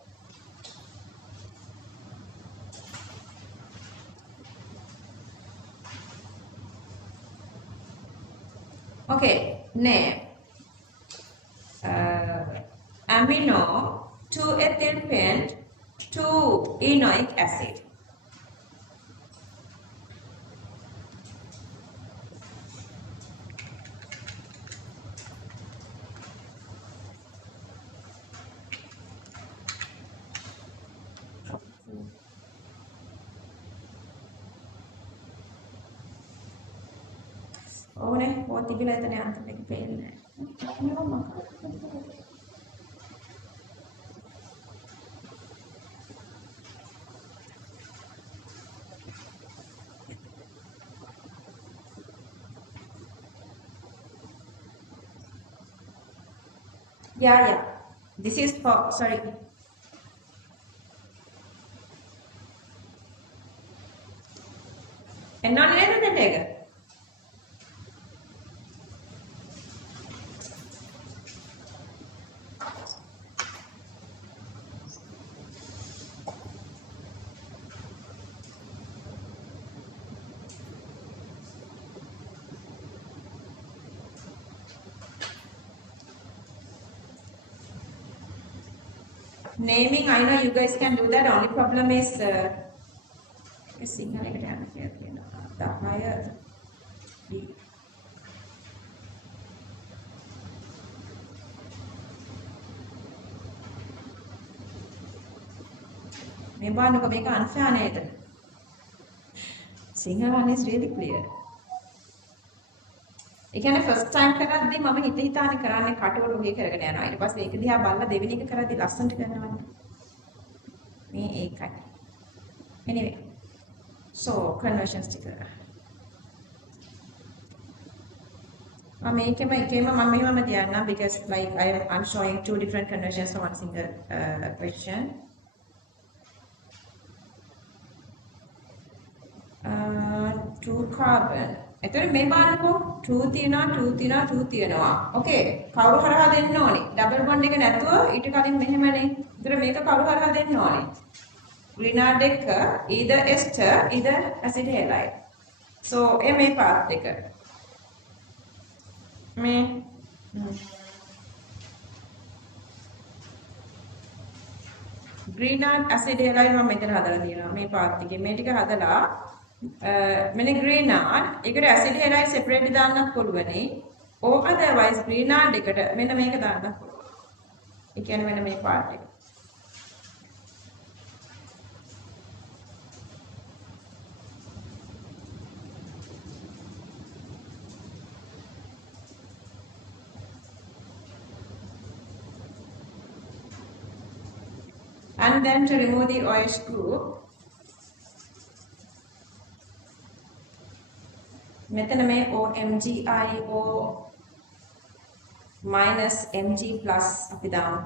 Okay, name. Amino, 2-ethyl pent, 2-enoic acid. Oh, ne, what තිබිලා එතන අන්තිම එක පේන්නේ නැහැ. Yeah. This is for, sorry. And not later than Dagger. Naming, I know you guys can do that. Only problem is Sinhala eකට යන්න කියලා තියෙනවා. 10 D. මේ බලන්නකො මේක unfair නේද? Sinhala is really clear. ඒ කියන්නේ first time කරද්දී මම හිතානේ කරන්නේ කටවල ඔහේ කරගෙන යනවා. ඊට පස්සේ ඒක දිහා බලලා දෙවෙනි එක කරද්දී ලස්සනට කරනවා. මේ ඒකයි. Anyway, so conversions ටික. මේකෙම එකේම මම මෙහෙමම තියන්නම් because like I'm showing two different conversions for one single question. Two carbon. එතකොට මේ බලන්නකෝ 2 තියෙනවා 2 තියෙනවා 2 තියෙනවා. Okay. කවුරු හරහා දෙන්න ඕනේ. ඩබල් බොන්ඩ් එක නැතුව ඊට කලින් මෙහෙමනේ. ඒතර මේක කවුරු හරහා දෙන්න ඕනේ. Grignard එක either ester either acid halide. So මේ පාත් එක. මේ Grignard acid halide මම මෙතන හදලා තියෙනවා. මේ පාත් එකේ මේ ටික හදලා මෙන්න Grignard ඒකට acid halide separate දාන්නත් පුළුවනේ. or otherwise Grignard එකට මෙන්න මේක දාන්නත් පුළුවන්. ඒ කියන්නේ මෙන්න මේ පාත් එක. And then to remove the OH group, මෙතන මේ OMgIO minus Mg plus අපි දාමු.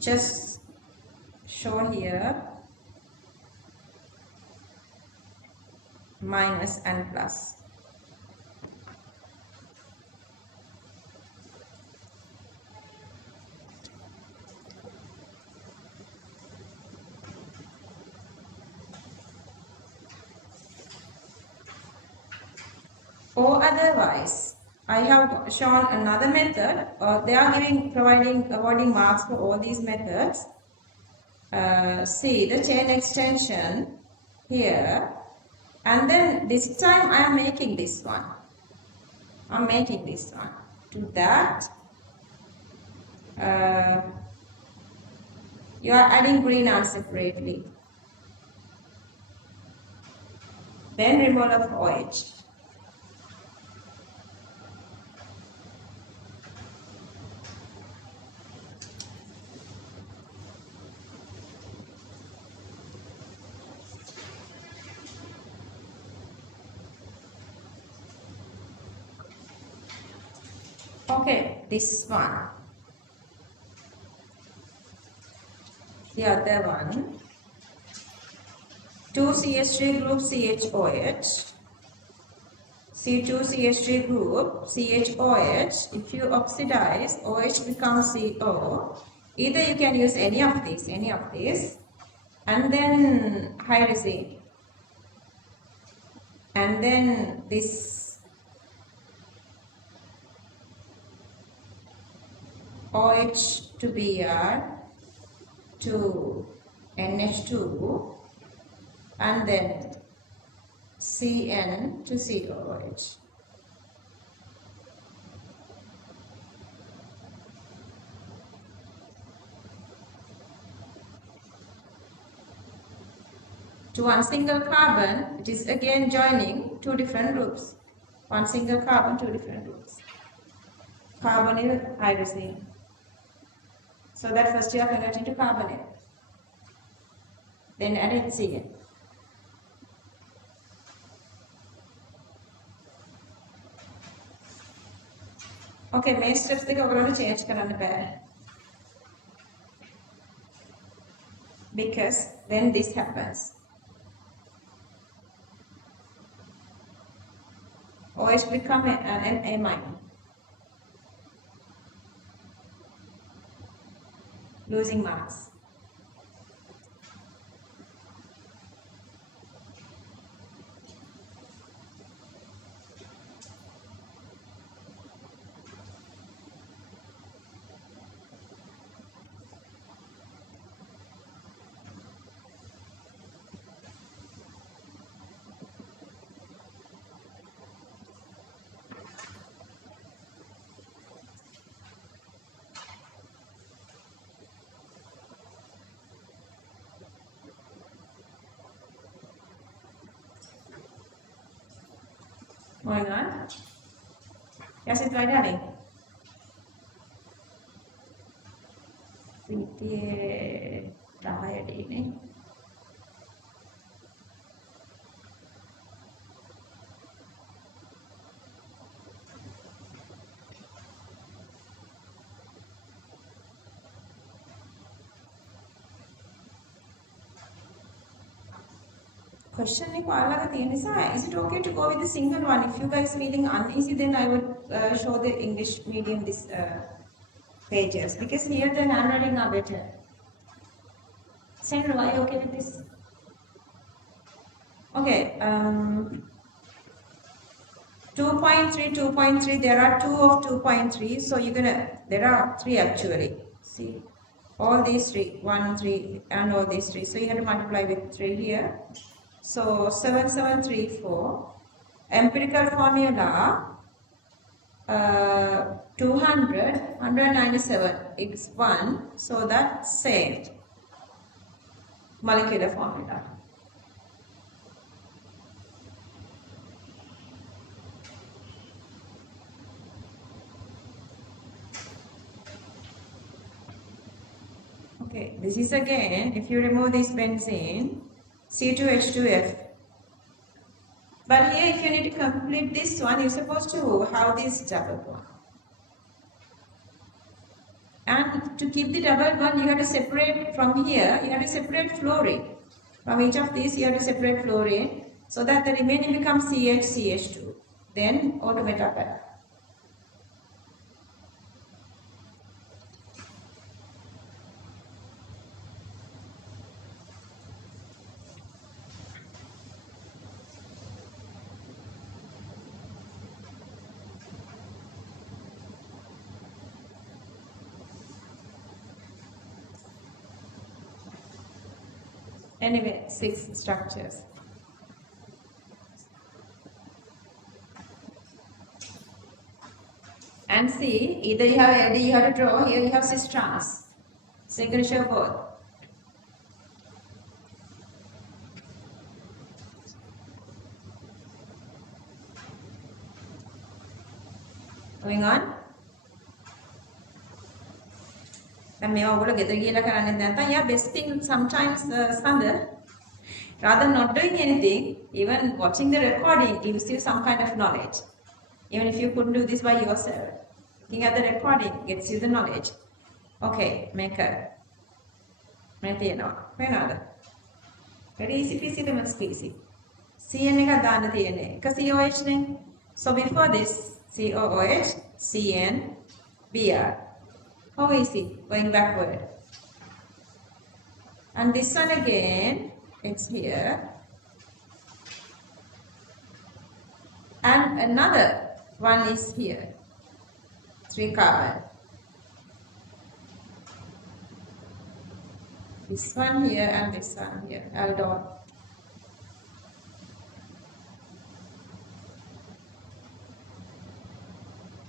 Just show here minus and plus. Or otherwise, I have shown another method. They are awarding marks for all these methods. See the chain extension here, and then this time I am making this one. I'm making this one. To that, you are adding Grignard separately. Then removal of OH. Okay, this one. The other one. 2CH3 group CHOH. C2CH3 group CHOH. If you oxidize, OH becomes CO. Either you can use any of these, and then hydrazine. And then this OH to Br to NH2 and then Cn to COH. To one single carbon, it is again joining two different groups. One single carbon, two different groups. Carbonyl hydrazine. So that first you are converting to carbonyl. Then add HCl. Okay, main steps we are going to change කරන්න බෑ. Because then this happens. OH become an A minor. Losing marks. Going on? Yes, it's right, darling. ප්‍රීතියේ 10 නේ. Question එක ඔයාලට තියෙන නිසා is it okay to go with the single one? If you guys feeling uneasy, then I would show the English medium this pages because here the handwriting are better. Sandra, are you okay with this? Okay. 2.3, 2.3. There are 2 of 2.3, so there are 3 actually. See, all these 3, 1, 3, and all these 3. So you have to multiply with 3 here. So 7734. Empirical formula 200, 197 is 1. So that's same molecular formula. Okay, this is again, if you remove this benzene, C2H2F. But here, if you need to complete this one, you're supposed to have this double bond. And to keep the double bond, you have to separate from here, you have to separate fluorine. From each of these, you have to separate fluorine so that the remaining becomes CH, CH2. Then, automatically. Anyway, 6 structures. And see, either you have LD, you have to draw, here you have cis trans. So you're going to show both. Moving on. And මේ ඔයගොල්ලෝ ගෙදර ගිහලා කරන්නේ නැත්නම් yeah, best thing sometimes Sandra, rather not doing anything, even watching the recording gives you some kind of knowledge. Even if you couldn't do this by yourself, looking at the recording gets you the knowledge. Okay, make a වෙනවද? Very easy peasy lemon squeezy. CN එක දාන්න තියෙන්නේ. එක COH නේ. So before this COOH, CN, Br. How easy? Going backward. And this one again, it's here. And another one is here. 3 carbon. This one here and this one here. Aldol.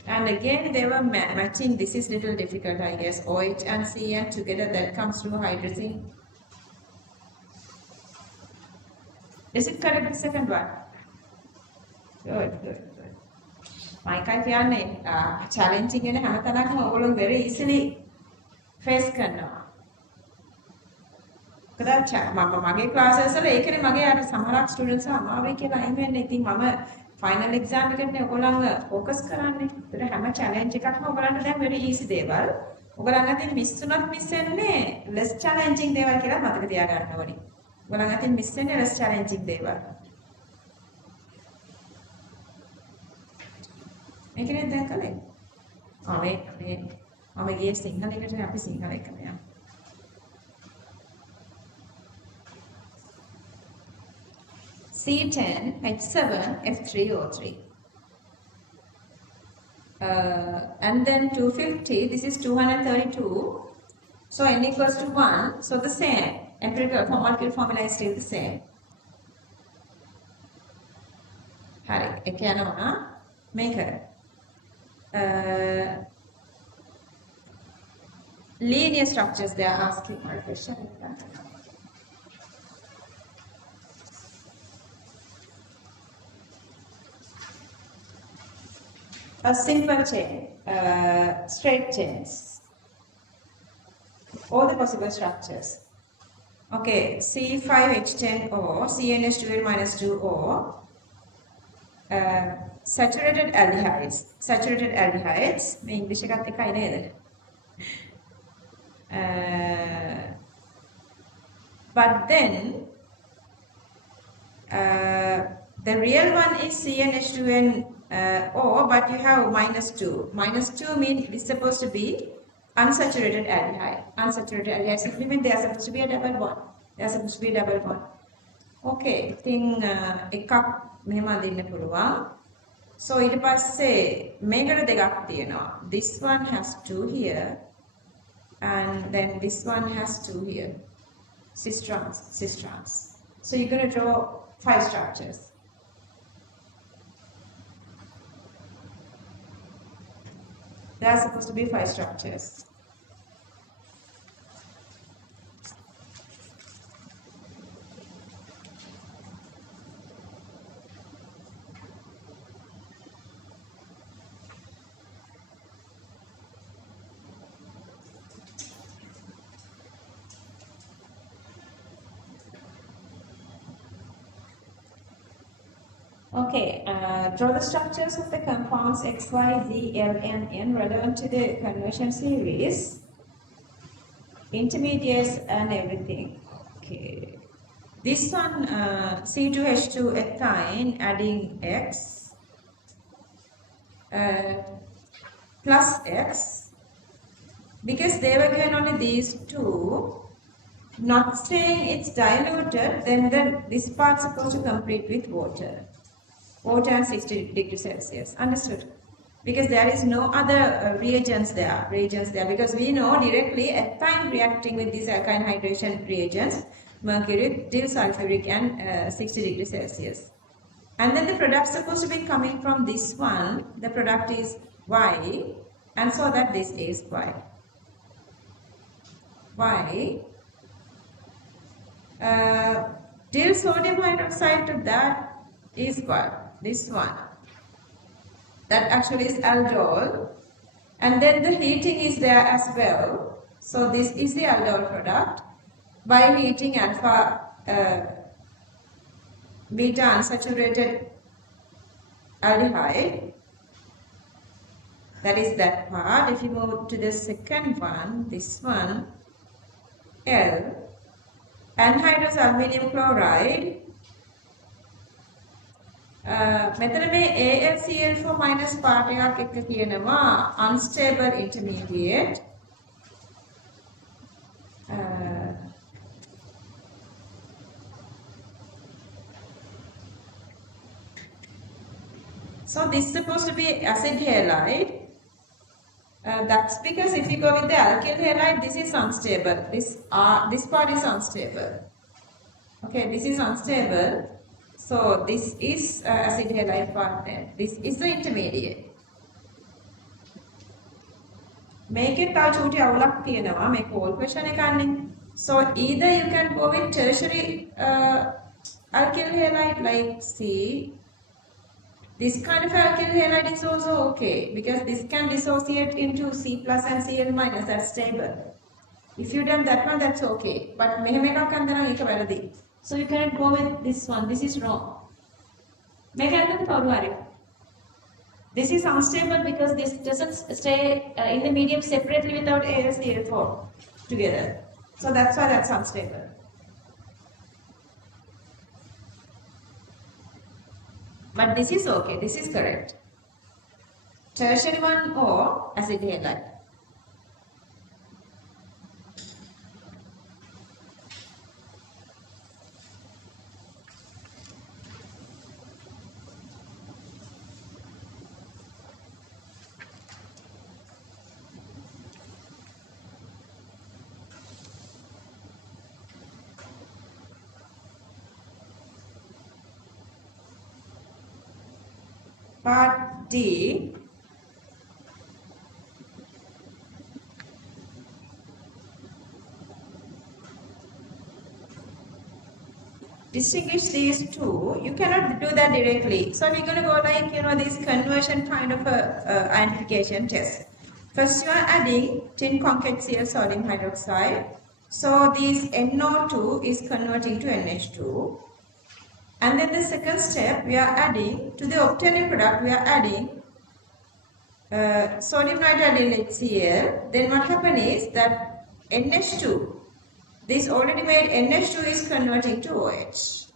And again, they were matching. This is little difficult, I guess. OH and CN together, that comes to hydrazine. Is it correct, the second one? Good, good, good. මයිකයි කියන්නේ challenging වෙන හැම තැනකම ඔයගොල්ලෝ very easily face කරනවා. කදාචා මගේ classes වල ඒකනේ මගේ අර සමහරක් students අමාරුයි කියලා අයින් වෙන්නේ. ඉතින් මම final exam එකටනේ ඔයගොල්ලන්ව focus කරන්නේ. ඒතර හැම challenge එකක්ම ඔයගොල්ලන්ට දැන් very easy දේවල්. ඔයගොල්ලන් අතින් miss වුණත් miss වෙන්නේ less challenging දේවල් කියලා මතක තියාගන්න ඕනේ. ඔයගොල්ලන් අතින් miss වෙන්නේ less challenging දේවල්. මේකනේ දැන් කලේ. මේ මම ගියේ සිංහල එකට අපි සිංහල එකම යමු. C10 H7 F3O3. And then 250, this is 232. So n equals to 1. So the same. Empirical molecular formula is still the same. Hari, එක යනවා මේක. Linear structures they are asking my question. A simple chain, straight chains. all the possible structures. Okay, C5H10O, CnH2n minus 2O, saturated aldehydes. Saturated aldehydes, මේ ඉංග්‍රීසි එකත් එකයි නේද? But then the real one is CnH2n O, but you have minus 2. Minus 2 means it's supposed to be unsaturated aldehyde. Unsaturated aldehyde simply means they are supposed to be a double bond. They are supposed to be a double bond. Okay, ඉතින් එකක් මෙහෙම අදින්න පුළුවන්. So ඊට පස්සේ මේකට දෙකක් තියෙනවා. This one has 2 here and then this one has 2 here. Cis trans. So you're going to draw 5 structures. There are supposed to be 5 structures. Okay, draw the structures of the compounds X, Y, Z, L, and N relevant to the conversion series, intermediates and everything. Okay, this one C2H2 ethine adding X plus X, because they were given only these two, not saying it's diluted, then this part's supposed to complete with water. Water and 60 degrees Celsius. Understood? Because there is no other reagents there, because we know directly ethine reacting with these alkyne hydration reagents, mercury, dill sulfuric and 60 degrees Celsius. And then the product supposed to be coming from this one, the product is Y, and so that this is Y. Dill sodium hydroxide to that is what? This one. That actually is aldol. And then the heating is there as well. So this is the aldol product. By heating alpha beta unsaturated aldehyde. That is that part. If you move to the second one, this one, L, anhydrous aluminium chloride. මෙතන මේ AlCl4 minus part එකක් එක්ක කියනවා unstable intermediate. So this is supposed to be acid halide. That's because if you go with the alkyl halide, this is unstable. This part is unstable. Okay, this is unstable. So this is acid halide part there. This is the intermediate. Make it tau චූටි අවුලක් තියෙනවා මේ call question එකන්නේ. So either you can go with tertiary alkyl halide like C. This kind of alkyl halide is also okay because this can dissociate into C plus and Cl minus. That's stable. If you done that one, that's okay. But මෙහෙම එකක් අන්දනම් ඒක වැරදි. So you cannot go with this one. This is wrong. This is unstable because this doesn't stay in the medium separately without AlCl4 together. So that's why that's unstable. But this is okay. This is correct. Tertiary one or acid halide. Part D. Distinguish these two. You cannot do that directly. So we're going to go like, this conversion kind of a identification test. First you are adding tin concatenated sodium hydroxide. So this NO2 is converting to NH2. And then the second step, we are adding, to the obtained product, we are adding sodium nitrate in HCl. Then what happens is that NH2, this already made NH2 is converting to OH.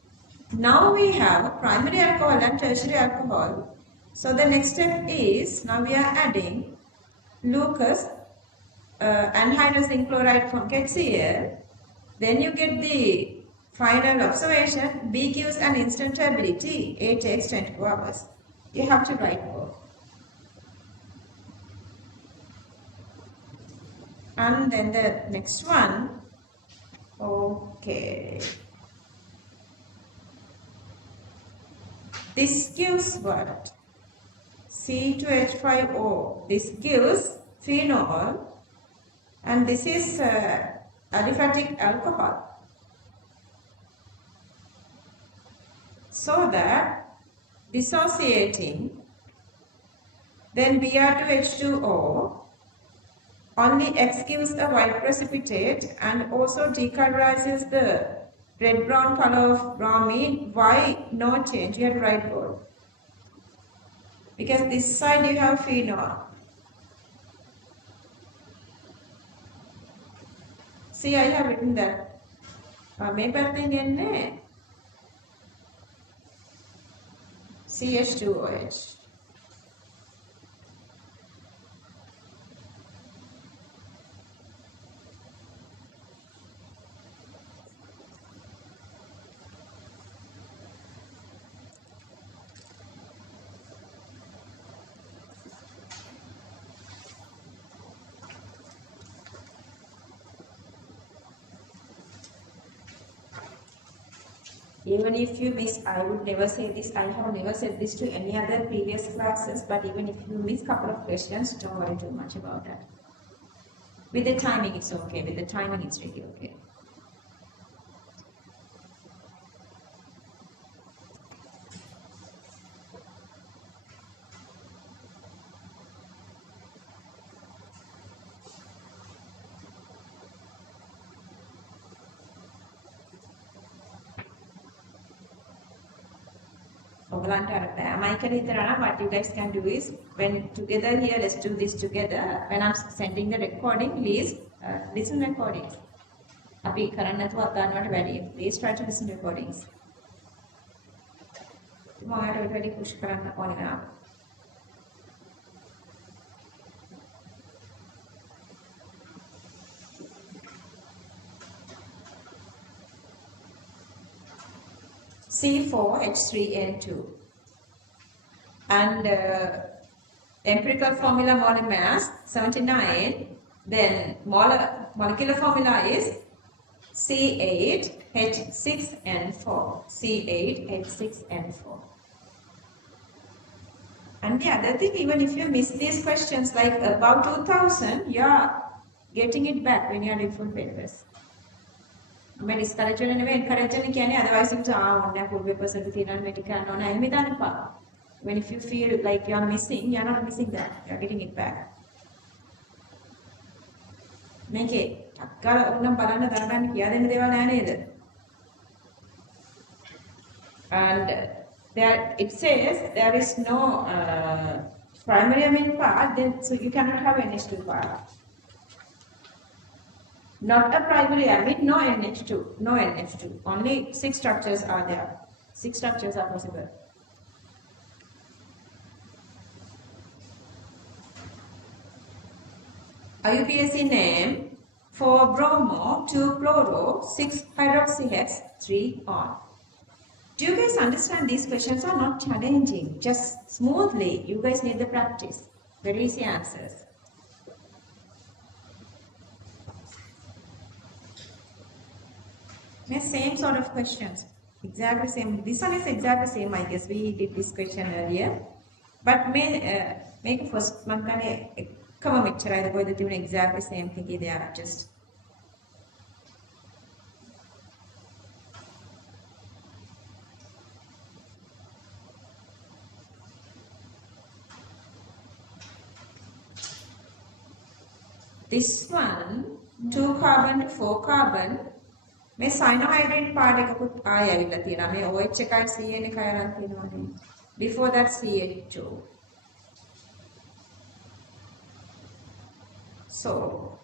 Now we have primary alcohol and tertiary alcohol. So the next step is, now we are adding Lucas anhydrous zinc chloride from HCl. Then you get the final observation. B gives an instant turbidity. A takes 24 hours. You have to write both. And then the next one. Okay. This gives what? C2H5O. This gives phenol. And this is aliphatic alcohol. So that dissociating, then Br2H2O, only X gives a white precipitate and also decolorises the red-brown color of bromine. Why no change? You have to write both. Because this side you have phenol. See, I have written that. CH2OH. Even if you miss, I would never say this, I have never said this to any other previous classes, but even if you miss a couple of questions, don't worry too much about that. With the timing, it's okay. With the timing, it's really okay. What you guys can do is, when together here, let's do this together. When I'm sending the recording, please listen recordings. Please try to listen recordings. C4H3N2 and empirical formula molar mass 79, then molecular formula is C8H6N4. C8H6N4. And the other thing, even if you miss these questions like about 2000, you are getting it back when you are doing full papers. When discourage and encourage and otherwise you full papers and when if you feel like you are missing, you are not missing that, you are getting it back. Make it. And there it says there is no primary amine part, then so you cannot have NH2 part. Not a primary amine, no NH2, no NH2. Only 6 structures are there. 6 structures are possible. IUPAC name for bromo 2 chloro 6 hydroxyhex 3 on. Do you guys understand these questions are not challenging? Just smoothly, you guys need the practice. Very easy answers. The same sort of questions. Exactly same. This one is exactly same, I guess. We did this question earlier. But make first one come on, exactly same thing. They are just. This one, 2 carbon to 4 carbon. මේ cyanohydride part එකකුත් ආයෙ ඇවිල්ලා තියෙනවා. මේ OH එකයි CN එකයි අරන් තියෙනවානේ. Before that CH2. So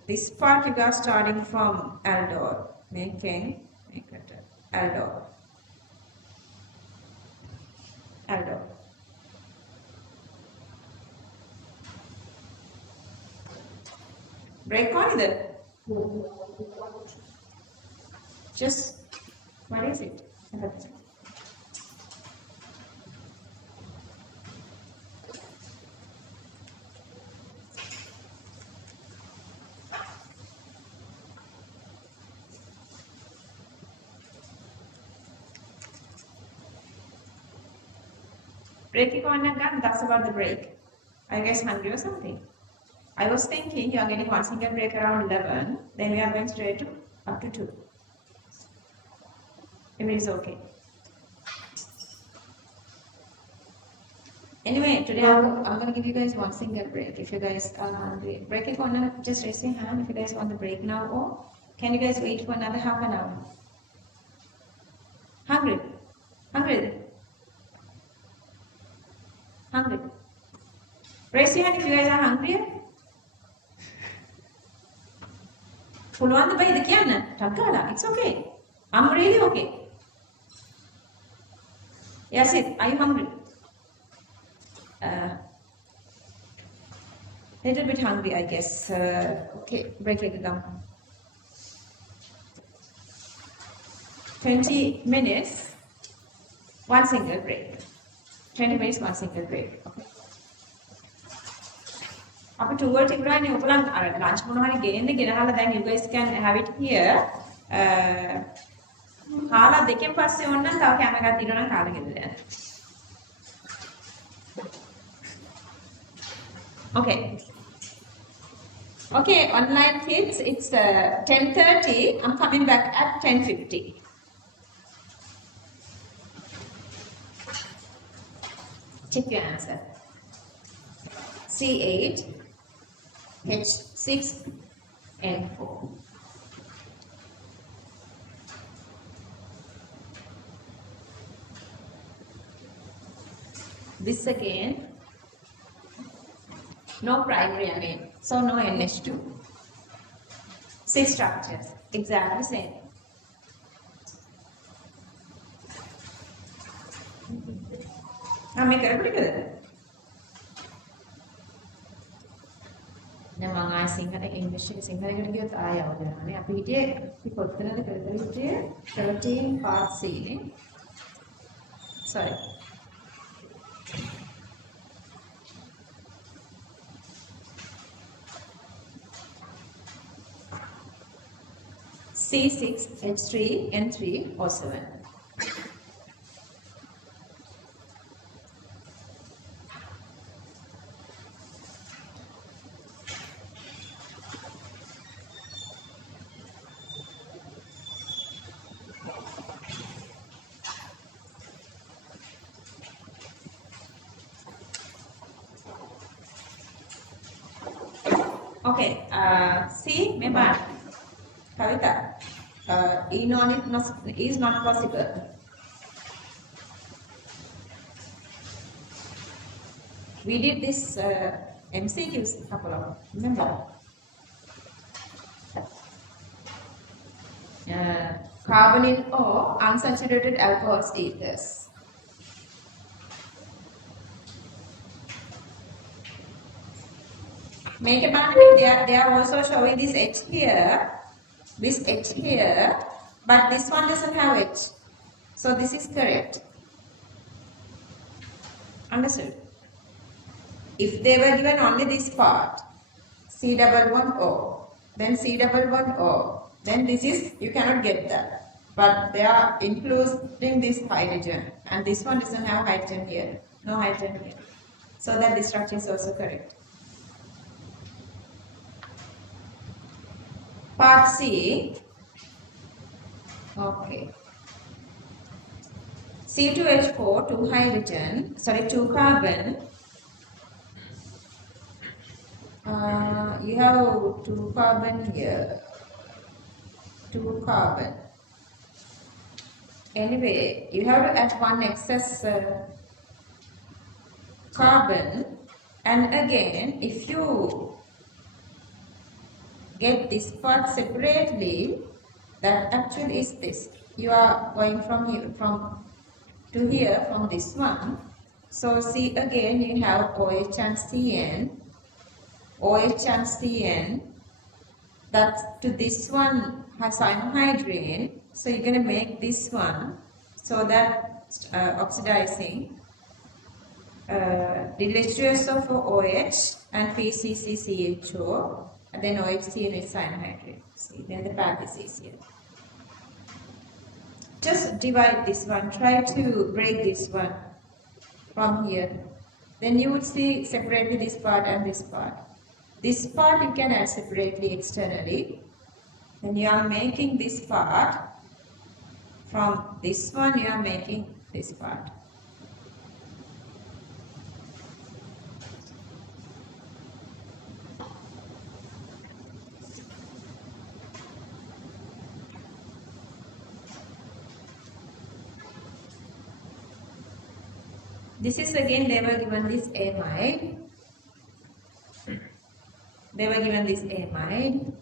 this part you are starting from aldol. Making aldol. Aldol. Break on either. Just, what is it? Break on again, that's about the break. Are you guys hungry or something? I was thinking you are getting one single break around 11, then we are going straight to up to 2. If it is okay. Anyway, today I'm going to give you guys one single break. If you guys are hungry, break it on, just raise your hand if you guys want the break now, or can you guys wait for another half an hour? Hungry? Hungry? Hungry? Raise your hand if you guys are hungry. පුළුවන් ද බයිද කියන්න? ටක්කාලා. It's okay. I'm really okay. Yes, are you hungry? Little bit hungry, I guess. Okay, break it down. 20 minutes, one single break. 20 minutes, one single break. Okay. After 2 hours, lunch මොනවා ගේන්න ගෙනහලා දැන් you guys can have it here. කාලා දෙකෙන් පස්සේ ඕනනම් තව කැම එකක් දිනනවා නම් කාලා ගෙදර යන්න. Okay. Okay, online kids, it's 10:30. I'm coming back at 10:50. Check your answer. C8, H6, N4. This again, no primary again, so no NH2. Six structures, exactly same. Make it pretty good. දැන් මම ආයෙ සිංහල ඉංග්‍රීසි සිංහලකට ගියොත් ආයෙ අවදානනේ. අපි හිටියේ අපි කොතනද කරලා හිටියේ 13 part C නේ. Sorry. C6, H3, N3, O7. Okay, see, memang Kavita, E-non is not possible. We did this MCQs couple of, remember? Carbonyl or unsaturated alcohol ethers. Make a mark, they are also showing this H here, but this one doesn't have H. So this is correct. Understood? If they were given only this part, C11O, then C11O, then this is, you cannot get that. But they are including this hydrogen, and this one doesn't have hydrogen here, no hydrogen here. So that this structure is also correct. Part C, okay. C2H4, 2 hydrogen, sorry, 2 carbon. you have 2 carbon here, 2 carbon. Anyway, you have to add one excess carbon, and again, if you get this part separately, that actually is this. You are going from here, to here from this one. So see again, you have OH and CN, OH and CN. That to this one has cyanohydrin. So you're going to make this one so that oxidizing the ratios of OH and PCCCHO, and then OHCN is cyanohydrin. See, then the path is easier. Just divide this one, try to break this one from here. Then you would see separately this part and this part. This part you can add separately externally. Then you are making this part. From this one you are making this part. This is again, they were given this amide. They were given this amide.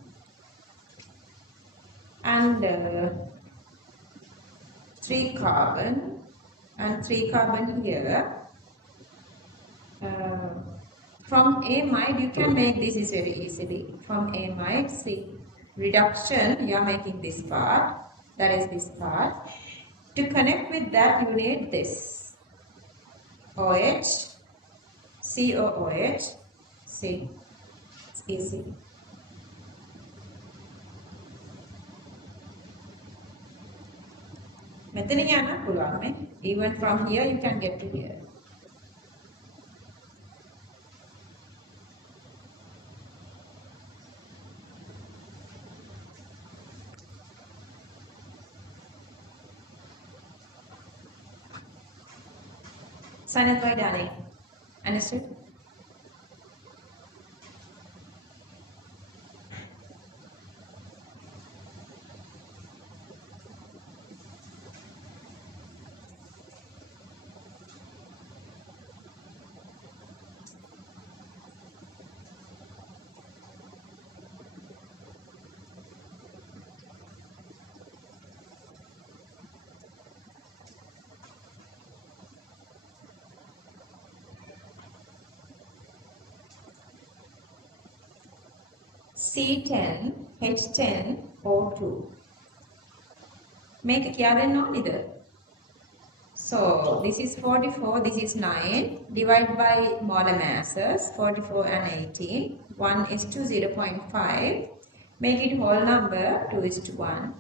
And 3 carbon and 3 carbon here. From amide you can make this is very easily. From amide, see, reduction, you are making this part, that is this part. To connect with that you need this OH, COOH, see, it's easy. Even from here you can get to here. Sign up by darling. Understood? C10, H10, O2. Make it no either. So this is 44, this is 9. Divide by molar masses, 44 and 18. 1 is to 0.5. Make it whole number, 2 is to 1.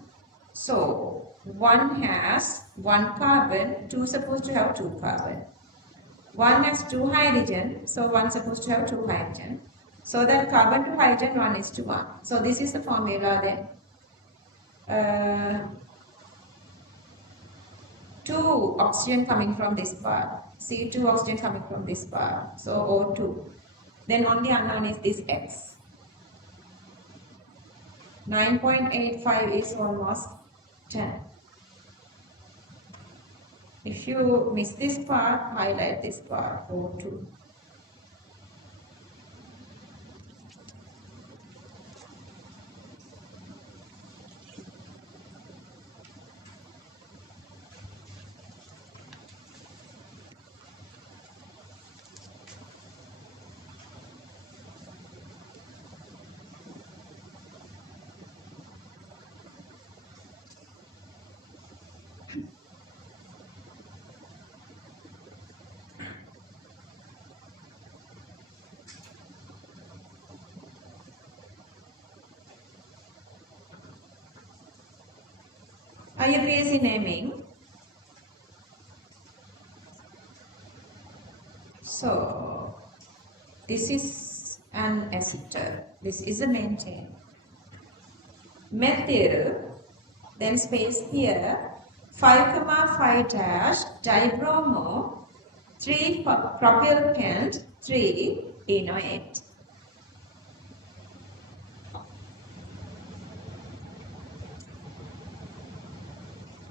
So 1 has 1 carbon, 2 supposed to have 2 carbon. 1 has 2 hydrogen, so 1 supposed to have 2 hydrogen. So that carbon to hydrogen 1 is to 1. So this is the formula then. 2 oxygen coming from this part. C2 oxygen coming from this part. So O2. Then only unknown is this X. 9.85 is almost 10. If you miss this part, highlight this part, O2. Are you busy naming? So, this is an ester. This is a maintain. Methyl, then space here, 5,5 dash dibromo, 3 propyl pent, 3 enoate.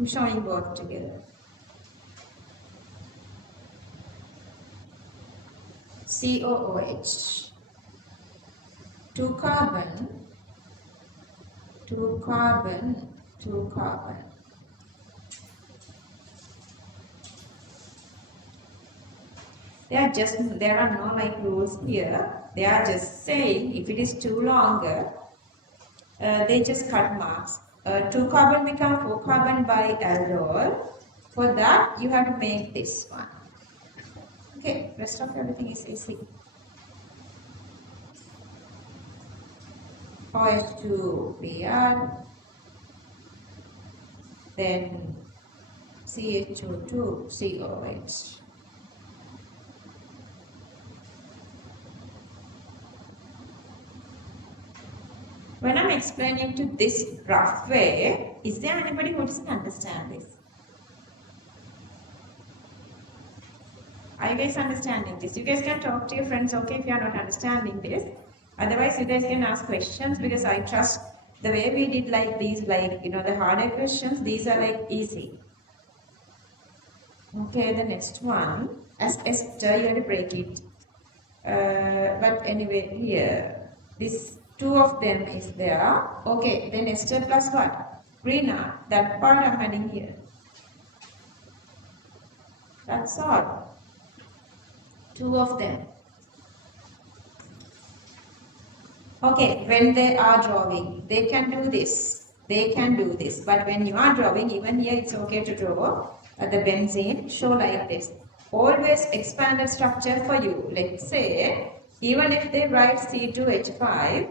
I'm showing both together. COOH, 2 carbon, 2 carbon, 2 carbon. There are no like rules here. They are just saying if it is too longer, they just cut marks. 2 carbon become 4 carbon by aldol. For that, you have to make this one. Okay, rest of everything is easy. OH2 Br, then CHO2 COH. When I'm explaining to this rough way, is there anybody who doesn't understand this? Are you guys understanding this? You guys can talk to your friends, okay, if you are not understanding this. Otherwise, you guys can ask questions because I trust the way we did like these, like, you know, the harder questions, these are like easy. Okay, the next one, as Esther, you have to break it. But anyway, here, this 2 of them is there. Okay, then Esther plus what? Rina, that part I'm adding here. That's all. 2 of them. Okay, when they are drawing, they can do this. They can do this. But when you are drawing, even here it's okay to draw the benzene. Show like this. Always expanded structure for you. Let's say, even if they write C2H5,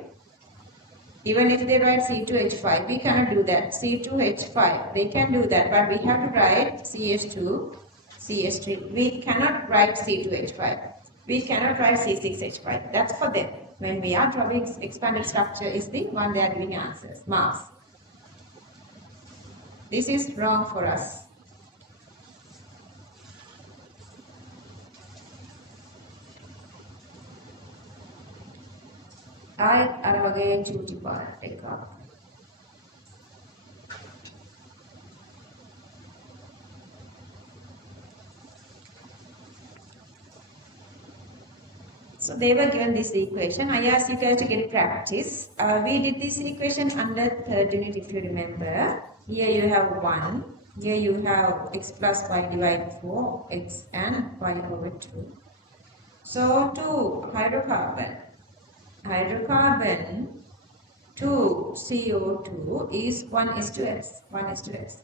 even if they write C2H5, we cannot do that. C2H5, they can do that, but we have to write CH2, CH3. We cannot write C2H5. We cannot write C6H5. That's for them. When we are drawing expanded structure is the one they are giving answers, marks. This is wrong for us. අර වගේ චූටි පාට එකක්. So they were given this equation. I asked you guys to get practice. We did this equation under third unit if you remember. Here you have 1. Here you have x plus y divided 4, x and y over 2. So 2 hydrocarbon 2 CO2 is 1:s. 1:s.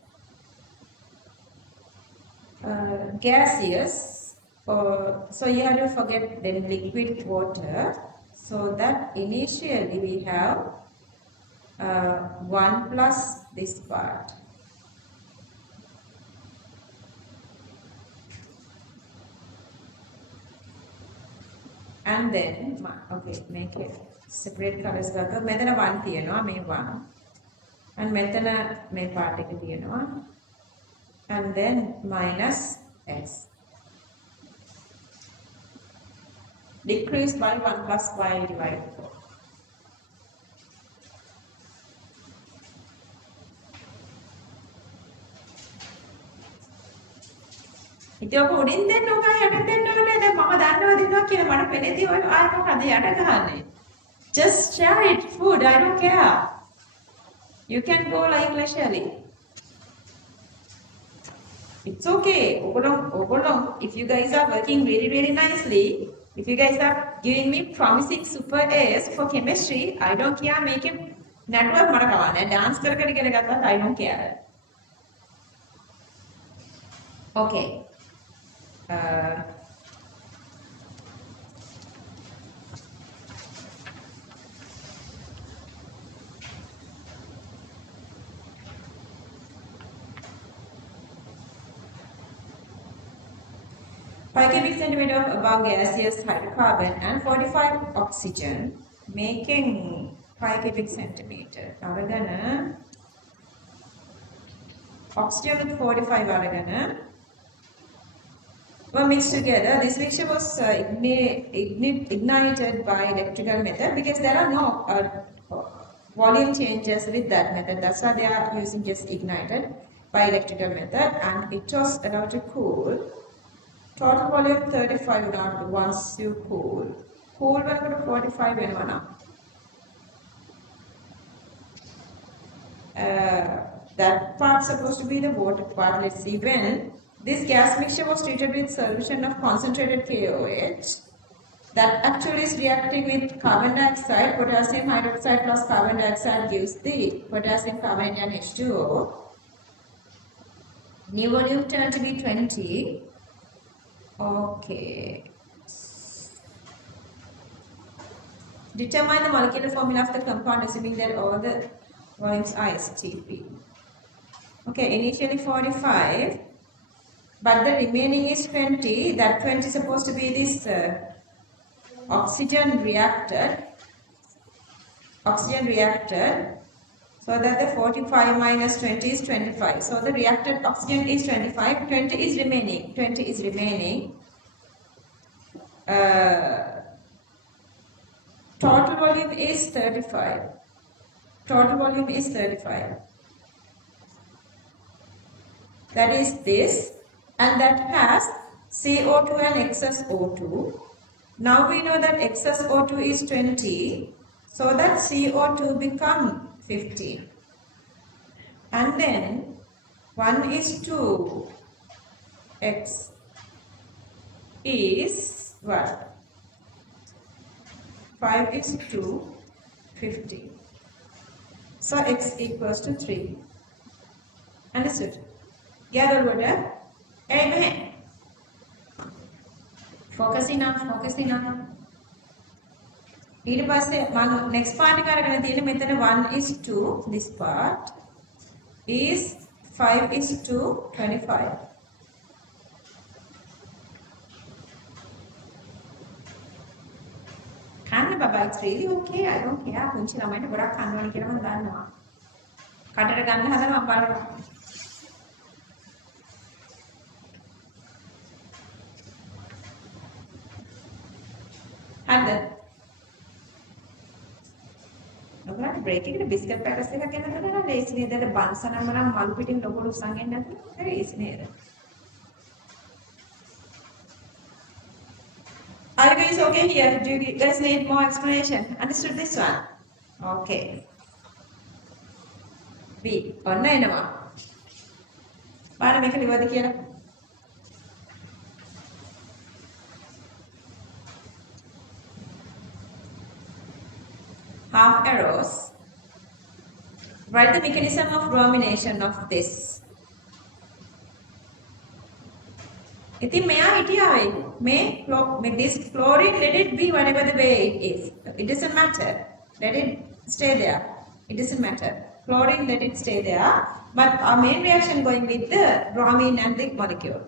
Gaseous, so you have to forget then liquid water. So that initially we have 1 plus this part. And then, okay, make it separate colors. මෙතන 1 තියෙනවා, මේ 1. And මෙතන මේ part එක තියෙනවා. And then minus s. Decrease by 1 plus y divided 4. ඉතින් ඔක උඩින් දෙන්න ඕක යට දෙන්න ඕනේ. දැන් මම දන්නවා දෙනවා කියලා මට පෙනෙති ඔය ආයෙ මොකද යට ගහන්නේ. Just share it, food, I don't care. You can go like leisurely. It's okay. If you guys are working really, really nicely, if you guys are giving me promising super A's for chemistry, I don't care. Make it network මට කවන්නේ. Dance කර කර ඉගෙන ගත්තත් I don't care. Okay. Five cubic centimeter of above gaseous hydrocarbon and 45 oxygen, making 5 cubic centimeter. Aragana oxygen with 45 aragana were mixed together. This mixture was ignited by electrical method because there are no volume changes with that method. That's why they are using just ignited. by electrical method, and it was allowed to cool. Total volume 35 not once you cool. Cool when go to 45 when one that part supposed to be the water part. Let's see when this gas mixture was treated with solution of concentrated KOH. That actually is reacting with carbon dioxide, potassium hydroxide plus carbon dioxide gives the potassium carbonate and H2O. New volume turned to be 20. Okay. Determine the molecular formula of the compound assuming that all the volumes are STP. Okay, initially 45, but the remaining is 20. That 20 is supposed to be this oxygen reacted, so that the 45 minus 20 is 25. So the reacted oxygen is 25, 20 is remaining. Total volume is 35. That is this, and that has CO2 and excess O2. Now we know that excess O2 is 20, so that CO2 become 50. And then 1 is 2, X is what? 5 is 2, 50. So X equals to 3. Understood? Gather water. Amen. Focusing on. Next part method 1 is 2. This part is 5 is to 25. Kanna baba, it's really okay. I don't care. Kunchi lamai godak kanna wani kiyala mama dannawa. Katara ganna hadana mama balana. Hadda. ඔයාලට break එකේ biscuit packets එකක් ගෙනත් දෙනවා ලේසි නේද? අර buns නම් මම මලු පිටින් ලොකු උස්සන් එන්න නැතුව ලේසි නේද? Are you guys okay here? Do you guys need more explanation? Understood this one? Okay. B. ඔන්න එනවා. බලන්න මේක ලිව්වද කියලා. Half arrows. Write the mechanism of bromination of this. ඉතින් මෙයා හිටියාවේ මේ this chlorine, let it be whatever the way it is. It doesn't matter. Let it stay there. It doesn't matter. Chlorine, let it stay there. But our main reaction going with the bromine and the molecule.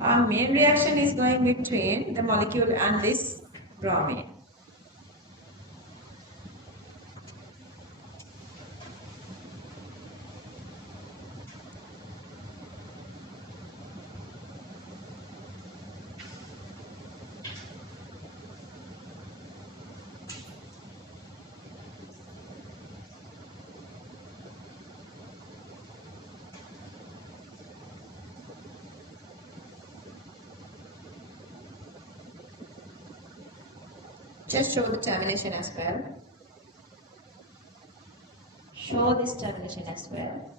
Our main reaction is going between the molecule and this bromine. Just show the termination as well. Show this termination as well.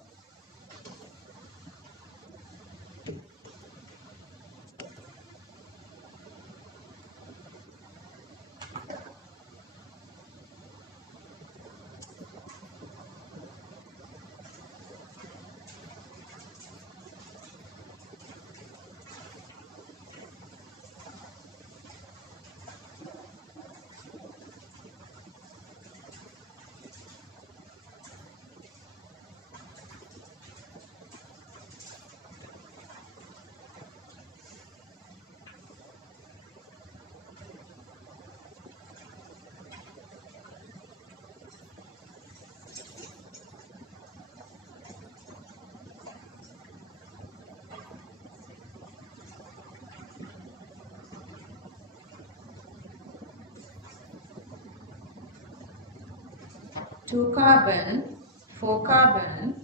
2 carbon, 4 carbon,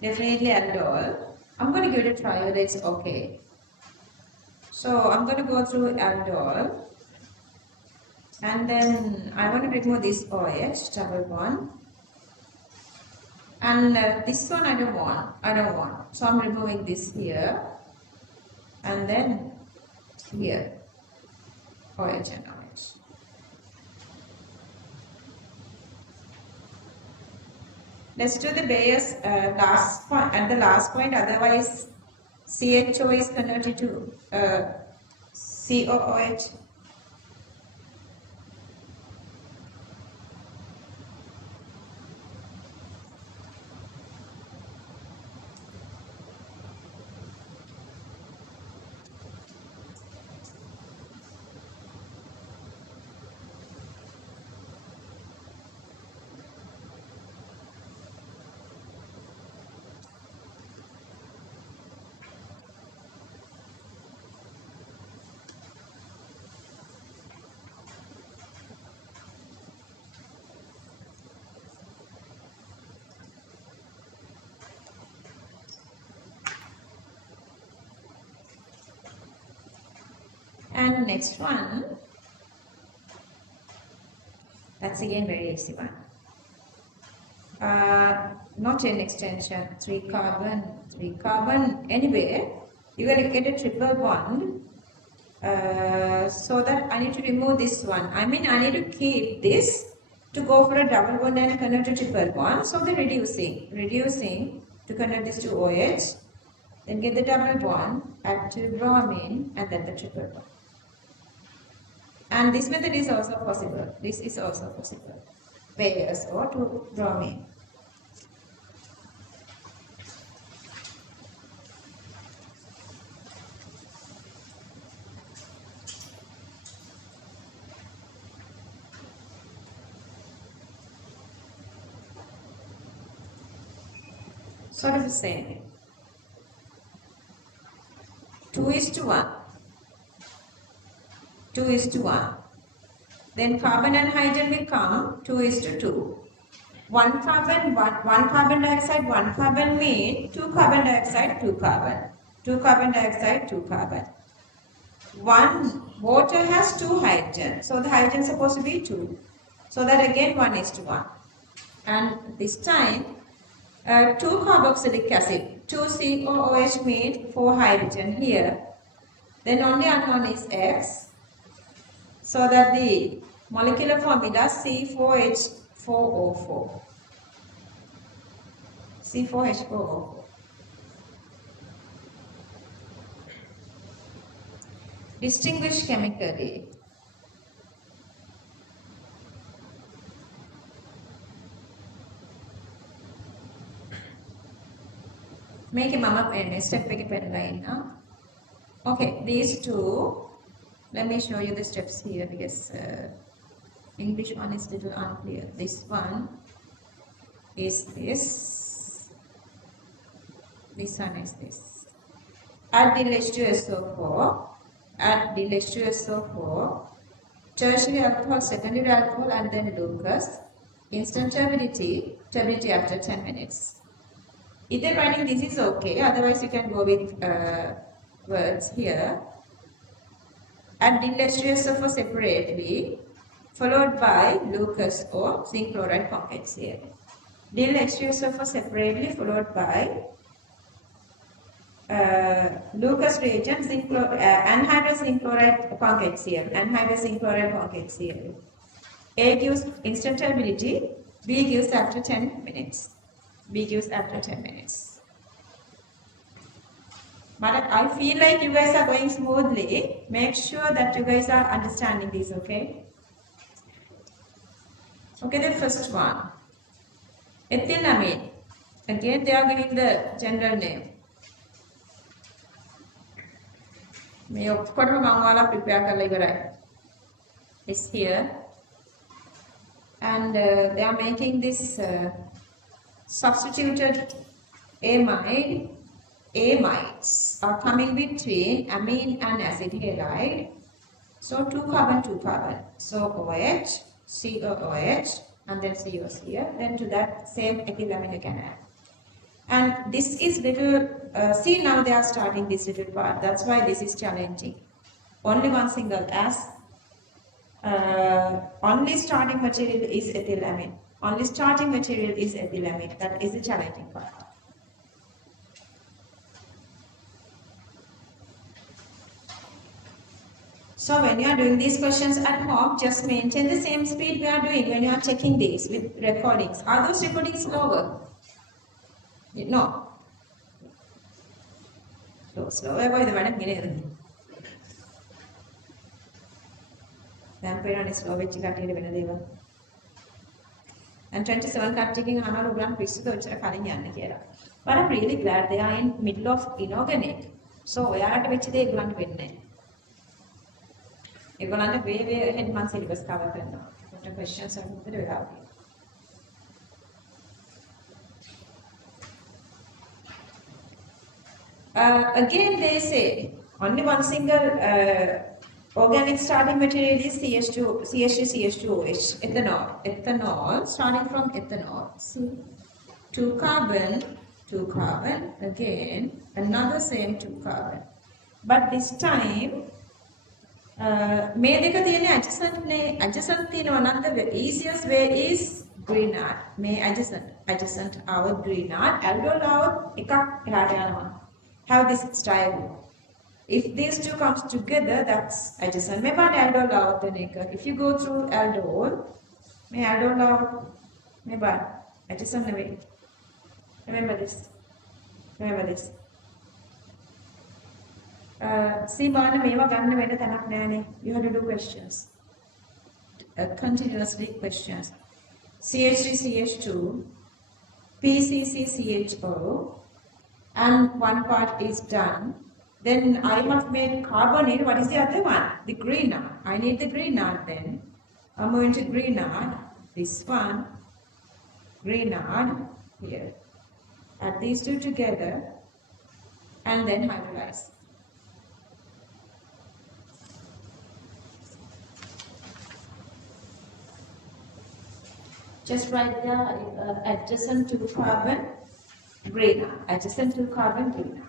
definitely aldol. I'm going to give it a try whether it's okay. So I'm going to go through aldol, and then I want to remove this OH double bond, and this one I don't want. So I'm removing this here, and then here OH and OH. Let's do the Bayes last point at the last point, otherwise CHO is converted to COOH. And next one, that's again very easy one. Not an extension, 3 carbon, anyway, you're going to get a triple bond. So that I need to remove this one. I mean, I need to keep this to go for a double bond and convert to triple bond. So the reducing to convert this to OH, then get the double bond, add to bromine, and then the triple bond. And this method is also possible. This is also possible. Bayes or to bromine. Sort of the same thing. 2:1. 2:1. Then carbon and hydrogen will come 2:2. One carbon dioxide, one carbon mean 2 carbon dioxide, 2 carbon. 2 carbon dioxide, 2 carbon. One water has 2 hydrogen. So the hydrogen is supposed to be 2. So that again 1:1. And this time 2 carboxylic acid, 2 COOH mean 4 hydrogen here. Then only unknown is X. So that the molecular formula C4H4O4. C4H4O4. Distinguish chemically. Make a mama pen, step pen line now. Okay, these two. Let me show you the steps here because English one is little unclear. This one is this. This one is this. Add the H2SO4. Add the H2SO4. Tertiary alcohol, secondary alcohol, and then glucose. Instant turbidity after 10 minutes. Either writing this is okay, otherwise you can go with words here. Add the H2SO4 separately, followed by glucose or zinc chloride complex here. Dil H2SO4 separately, followed by glucose reagent, anhydrous zinc chloride complex here. Anhydrous zinc chloride complex here. A gives instant turbidity, B gives after 10 minutes. B gives after 10 minutes. But I feel like you guys are going smoothly. Make sure that you guys are understanding this, okay? Okay, the first one. Ethylamine. Again, they are giving the general name. It's here. And they are making this substituted amide. Amides are coming between amine and acid halide. So 2 carbon, 2 carbon. So OH, COOH, and then COs here. Then to that same ethyl amine can add. And this is little, see now they are starting this little part. That's why this is challenging. Only one single as only starting material is ethylamine. Only starting material is ethylamine. That is the challenging part. So when you are doing these questions at home, just maintain the same speed we are doing when you are checking these with recordings. Are those recordings slower? No. Slow. දැන් පේනවනේ slow වෙච්ච කටියට වෙන දේවල්. And 27 කට්ටියකින් අහනවා ඔයගොල්ලන් පිස්සුද ඔච්චර කලින් යන්නේ කියලා. But I'm really glad they are in middle of inorganic. So ඔයාලට වෙච්ච දේ ඒගොල්ලන්ට වෙන්නේ නැහැ. ඒගොල්ලන්ට way ahead මම syllabus cover කරනවා. ඒකට questions වලින් විතර වෙලා තියෙනවා. Again they say only one single organic starting material is CH2OH, ethanol, starting from ethanol. See, 2 carbon, again, another same 2 carbon. But this time, මේ දෙක තියෙන adjacent තියෙනවා නම් the easiest way is Grignard. මේ adjacent our Grignard, aldol our එකක් එහාට යනවා. Have this triangle. If these two comes together, that's adjacent. May not aldol out the neka. If you go through aldol, may aldol out, may bad adjacent away. Remember this. See, bana meva ganna wena tanak nane. You have to do questions. Continuously questions. CH3, CH2, PCC, CHO, and one part is done. Then I have made carbonate. What is the other one? The Grignard. I need the Grignard then. I'm going to Grignard. This one. Grignard. Here. Add these two together. And then hydrolyze. Just write there adjacent to carbon. Grignard. Adjacent to carbon. Grignard.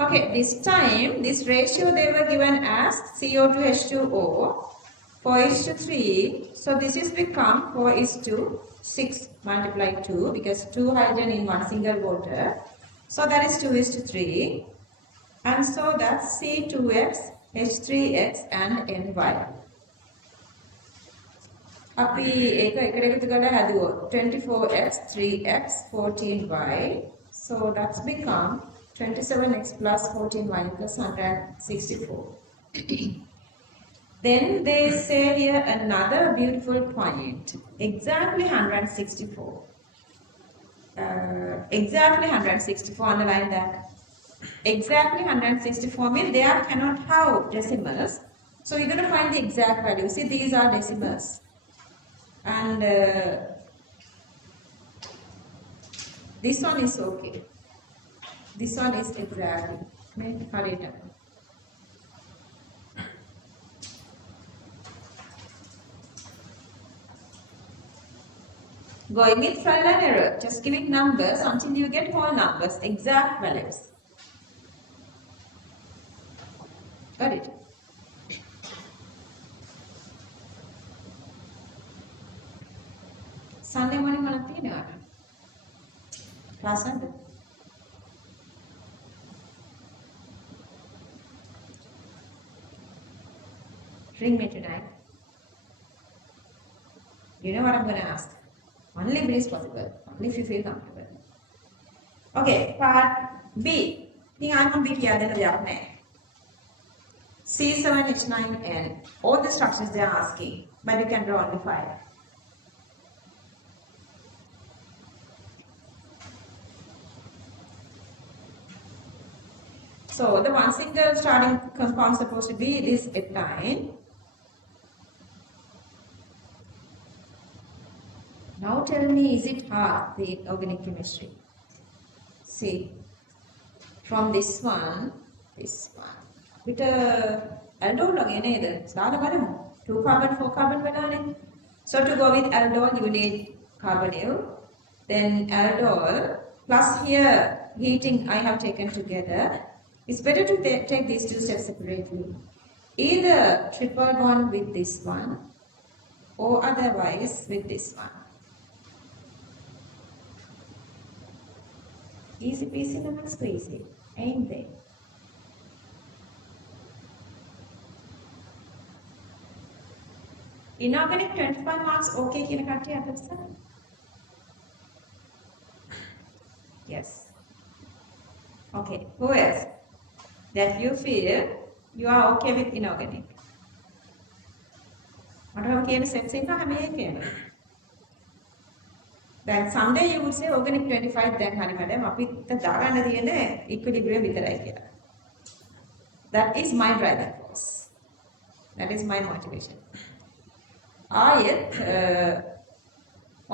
Okay, this time, this ratio they were given as CO to H2O, 4:3. So this is become 4:6 multiplied 2 because 2 hydrogen in one single water. So that is 2:3. And so that's C2X, H3X and NY. අපි ඒක එකට එකතු කරලා හැදුවොත් 24x 3x 14y. So that's become 27x plus 14y plus 164. Then they say here another beautiful point. Exactly 164. Exactly 164, underline that. Exactly 164 means there cannot have decimals. So you're going to find the exact value. See, these are decimals. And this one is okay. This one is exactly. Going with trial and error, just giving numbers until you get whole numbers, exact values. Got it? Sunday morning mana තියෙනවද? Class නැද්ද? Ring me tonight. You know what I'm going to ask? Only if it is possible. Only if you feel comfortable. Okay, part B. Think I'm going to be here then the C7H9N. All the structures they are asking, but you can draw only 5. So the one single starting compound is supposed to be this ethine. Now tell me, is it hard, the organic chemistry? See, from this one, with aldol again either. Start a 2 carbon, 4 carbon banana. So to go with aldol, you need carbonyl. Then aldol plus here heating I have taken together. It's better to take these two steps separately. Either triple bond with this one or otherwise with this one. Easy peasy lemon squeezy, ain't they? Inorganic 25 marks okay කියන කට්ටිය අතට. Yes. Okay, who else? That you feel you are okay with inorganic. මට කියන steps එක හැම එකේම. Then someday you would say organic 25 දැන් හරි madam අපිට දාගන්න තියෙන්නේ equilibrium විතරයි කියලා. That is my driving force. That is my motivation.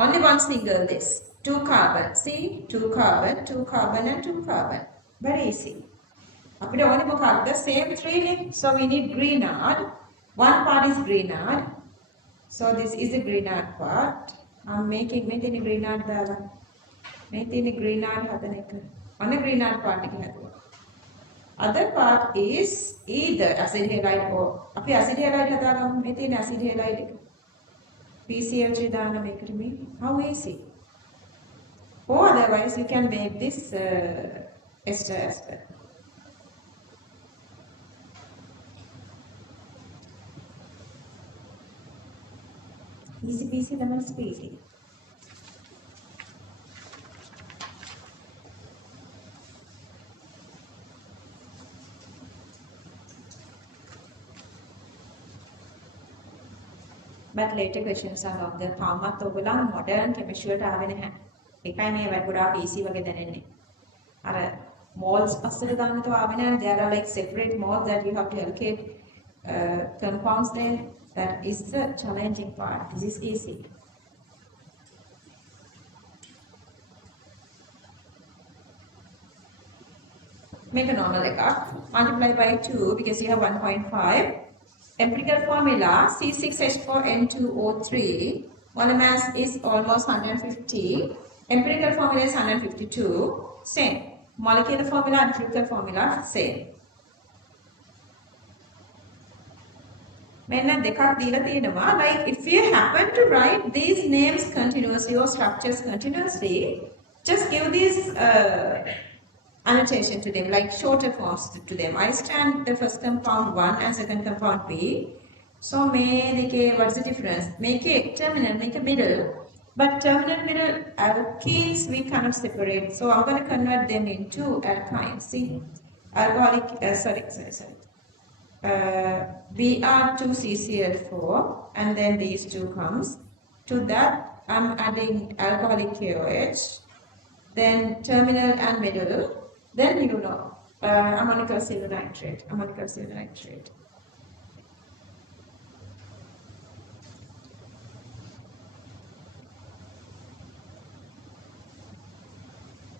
Only one single this. 2 carbon. See? 2 carbon, 2 carbon and 2 carbon. Very easy. අපිට ඕනේ මොකක්ද? Same 3 නේ. So we need Grignard. One part is Grignard. So this is the Grignard part. I'm making maintain Grignard දාලා. maintain Grignard හදන එක. On a Grignard part එක හැදුවා. Other part is either acid halide or අපි acid halide හදාගමු. මේ තියෙන acid halide එක. PCLG දාන මේකට මේ. How easy? Or otherwise you can make this ester as well. Easy peasy lemon squeezy. But later questions are of the තාමත් ඔයගොල්ලන් modern chemistry වලට ආවේ නැහැ. එකයි මේ ගොඩාක් easy වගේ දැනෙන්නේ. අර moles පස්සට දාන්නතෝ ආවේ නැහැ. There are like separate moles that you have to allocate compounds there. That is the challenging part. This is easy. Make a normal එකක්. Multiply by 2 because you have 1.5. Empirical formula C6H4N2O3. Molar mass is almost 150. Empirical formula is 152. Same. Molecular formula, empirical formula, same. මෙන්න දෙකක් දීලා තියෙනවා. Like if you happen to write these names continuously or structures continuously, just give these annotation to them, like shorter forms to them. I stand the first compound 1 and second compound B. So what's the difference? Make a terminal, make a middle. But terminal middle alkenes we cannot separate. So I'm going to convert them into alkynes. See, alcoholic, sorry. Br2CCl4 and then these two comes. To that I'm adding alcoholic KOH, then terminal and middle, then ammonical silver nitrate.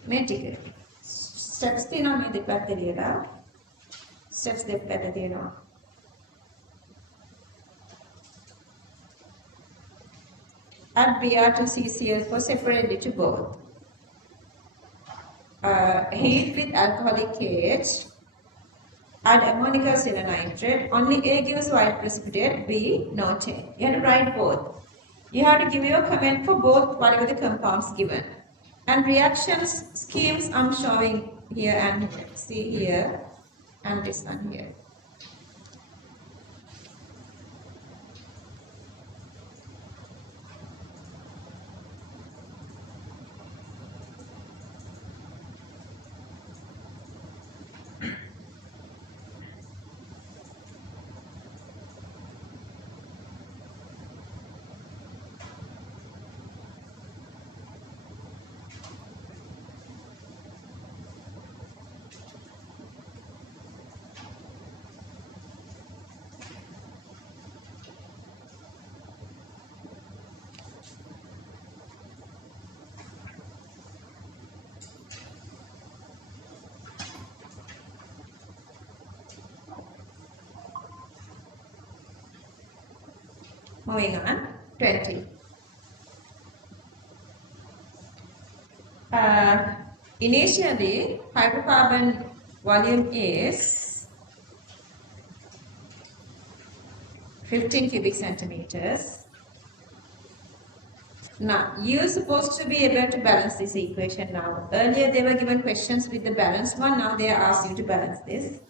මේ ටික steps තියෙනවා මේ දෙපැත්තේ ලියලා. Steps දෙපැත්තේ තියෙනවා. Add Br2CCl4 separately to both. Heat with alcoholic KH. Add ammonical silver nitrate. Only A gives white precipitate, B no change. You have to write both. You have to give your comment for both whatever the compounds given. And reactions schemes I'm showing here and here. See here and this one here. Moving on, 20. Initially, hydrocarbon volume is 15 cubic centimeters. Now, you're supposed to be able to balance this equation now. Earlier, they were given questions with the balanced one. Now, they are asked you to balance this.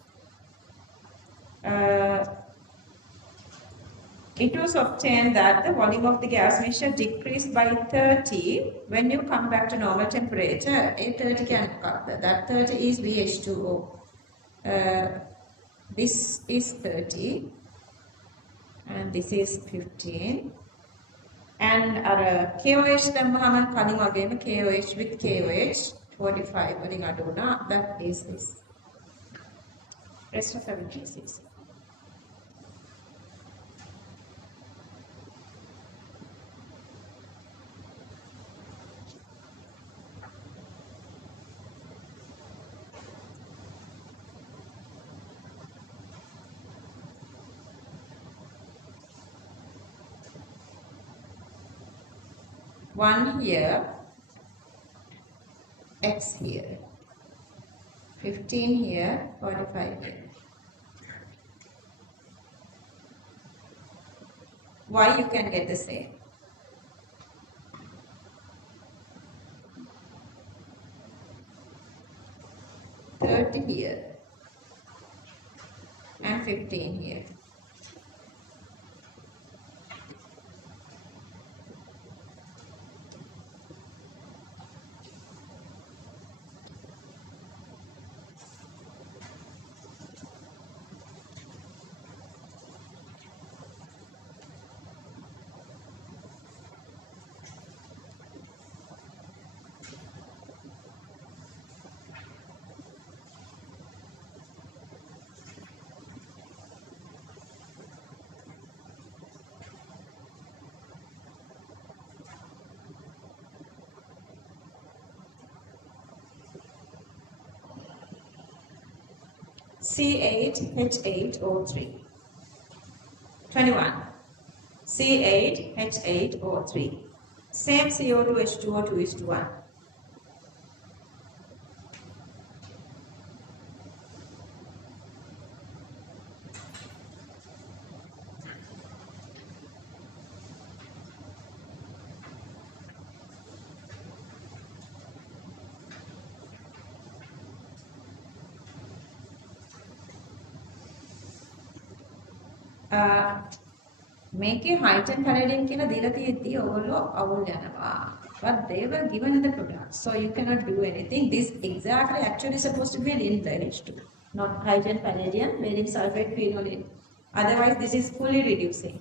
It was obtained that the volume of the gas mixture decreased by 30 when you come back to normal temperature. A 30 can cut that 30 is VH2O. This is 30 and this is 15. And our KOH දැම්මහම කලින් වගේම KOH with KOH 45 වලින් අඩු වුණා. That is this. Rest of everything is this. One here, X here, 15 here, 45 here. Why you can get the same? $30 here and 15 here. C8H8O3. 21. C8H8O3. Same CO2 H2O 2:1. මේකේ heightened palladium කියලා දීලා තියෙද්දි ඔයගොල්ලෝ අවුල් යනවා. But they were given the product, so you cannot do anything. This exactly actually supposed to be an inlet H2, not heightened palladium, barium sulfate phenolate. Otherwise, this is fully reducing.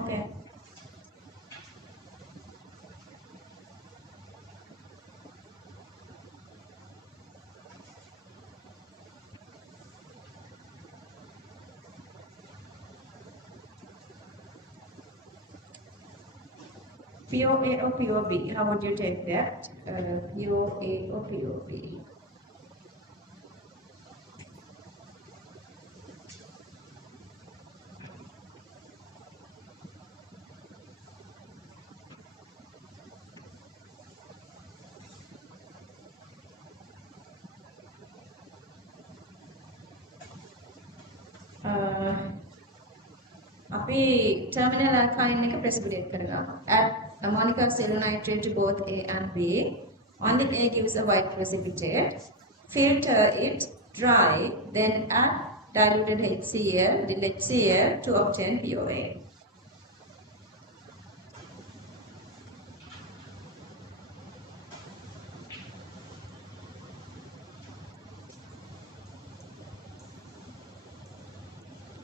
Okay. Pure A or pure B? How would you take that? Pure A or pure B? අපි terminal alkyne එක precipitate කරගමු. Add ammonium acetylnitrate to both A and B. Only A gives a white precipitate. Filter it dry, then add diluted HCl, HCl to obtain POA.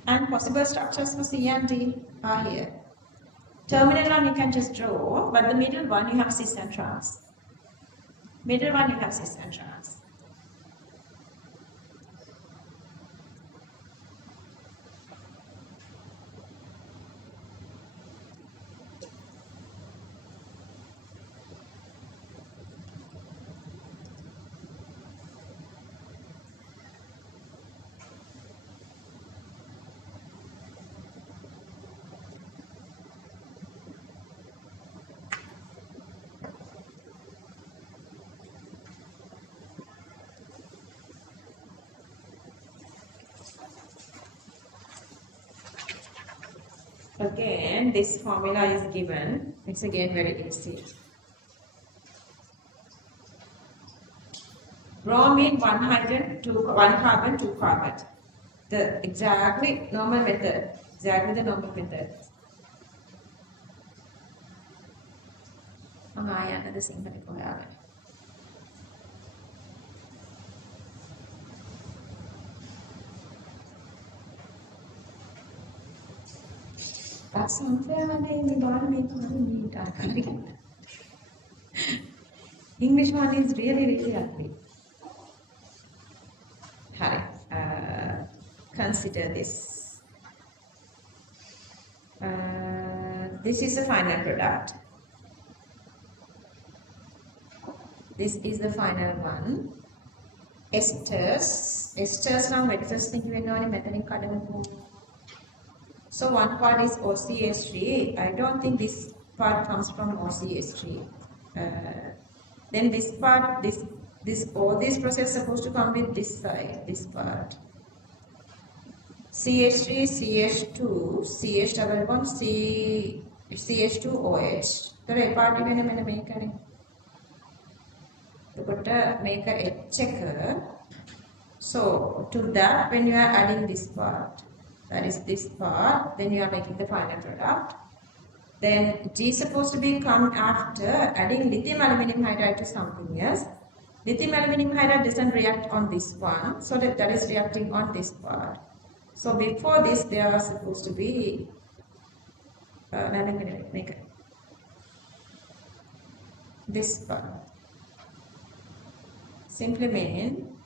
And possible structures for C and D are here. Terminal one you can just draw, but the middle one you have cis and trans. Middle one you have cis and trans. Again, this formula is given. It's again very easy. Bromine, 1 hydrogen, 1 carbon, 2 carbon. The exactly normal method. Exactly the normal method. Another Sinhala. That's unfair. English one is really, really ugly. Hari, consider this. This is the final product. This is the final one. Esters now first thing you know. So one part is OCH3. I don't think this part comes from OCH3. Then this part, all this process is supposed to come with this side, this part. CH3, CH2, CH double bond, CH2OH. The part even make a checker. So to that, when you are adding this part, that is this part, then you are making the final product. Then G is supposed to be come after adding lithium aluminum hydride to something else. Lithium aluminum hydride doesn't react on this one, so that is reacting on this part. So before this, there are supposed to be this part. Simply mean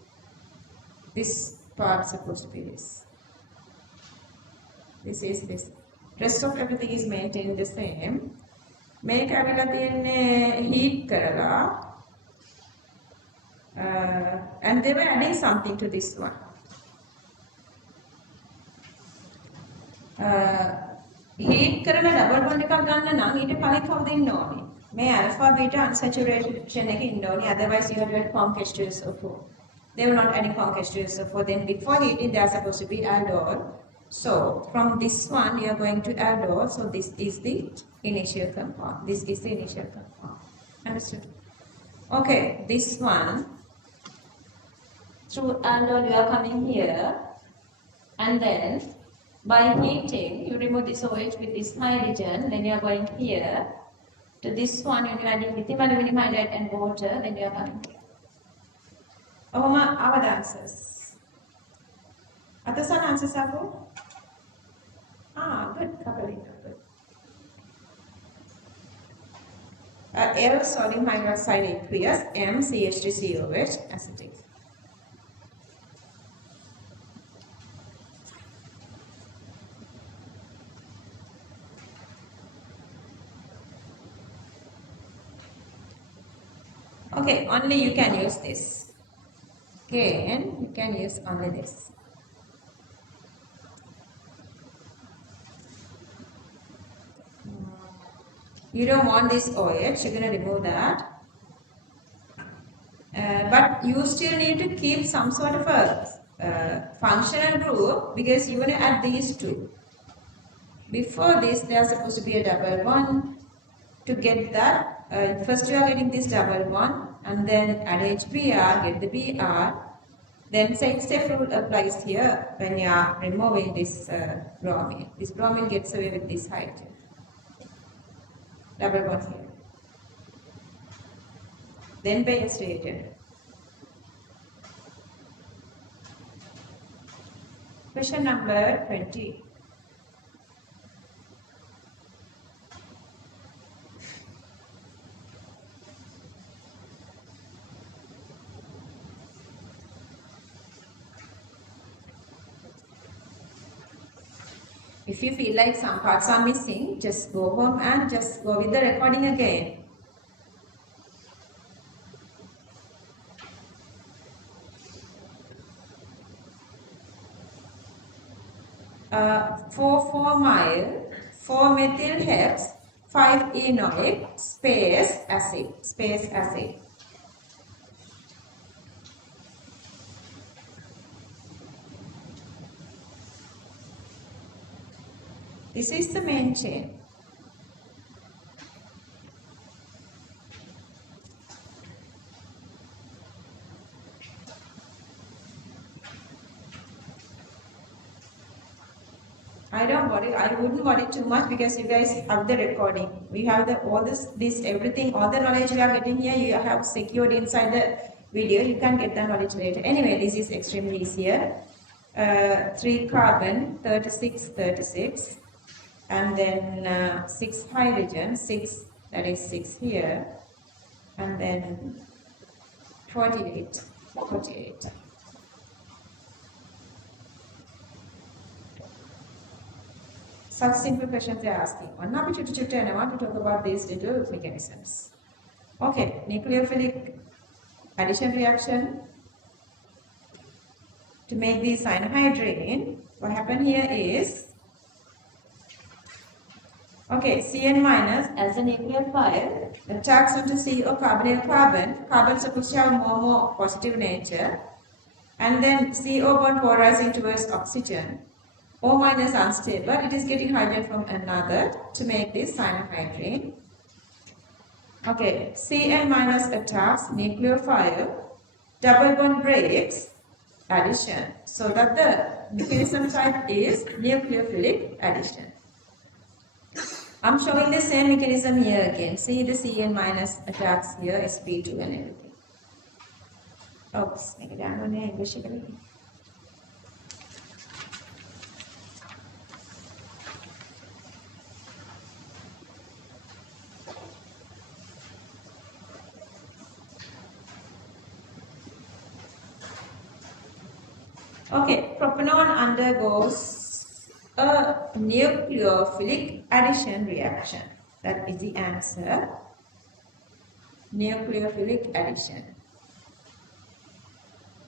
this part is supposed to be this. This is this. Rest of everything is maintained the same. Make heat karala. And they were adding something to this one. Heat karala double bond එකක් ගන්න නම් ඊට කලින් කවුද ඉන්න ඕනේ? මේ alpha beta unsaturation එකේ ඉන්න ඕනේ. Otherwise you have to add conc H2SO4. They were not adding conc H2SO4. Then before heating they are supposed to be aldol. So from this one you are going to aldol. So this is the initial compound. This is the initial compound. Understood? Okay, this one. Through aldol you are coming here, and then by heating you remove this OH with this hydrogen. Then you are going here to this one. You are adding lithium aluminum hydride and water. Then you are coming here. Our answers. Atasan answers are good. Good. L sodium hydroxide aqueous, M CH3COH acetic. Okay, only you can use this. Again, you can use only this. You don't want this OH, you're going to remove that. But you still need to keep some sort of a functional group because you want to add these two. Before this, there are supposed to be a double bond. To get that, first you are getting this double bond and then add HBr, get the Br. Then safe rule applies here when you are removing this bromine. This bromine gets away with this hydrogen. Double bond here. Then base reagent. Question number 20. If you feel like some parts are missing, just go home and just go with the recording again. For 4-mile, 4-methyl hex, 5-enoic, space acid. This is the main chain. I wouldn't worry too much because you guys have the recording. We have all this everything, all the knowledge we are getting here, you have secured inside the video. You can get the knowledge later. Anyway, this is extremely easier. 3 carbon, 36, 36. And then 6 hydrogen, 6, that is 6 here. And then 48, 48. Such simple questions they are asking. Now we want to talk about these little mechanisms. Okay, nucleophilic addition reaction. To make the cyanohydrine, what happened here is, okay, Cn minus as a nucleophile attacks onto CO carbonyl carbon. Carbon supposed to have more positive nature. And then CO bond polarizing towards oxygen. O minus unstable, it is getting hydrogen from another to make this cyanohydrine. Okay, Cn minus attacks nucleophile, double bond breaks, addition. So that the mechanism type is nucleophilic addition. I'm showing the same mechanism here again. See the Cn minus attacks here, sp2 and everything. Oops, make it down on English again. Okay, propanol undergoes a nucleophilic addition reaction. That is the answer. Nucleophilic addition.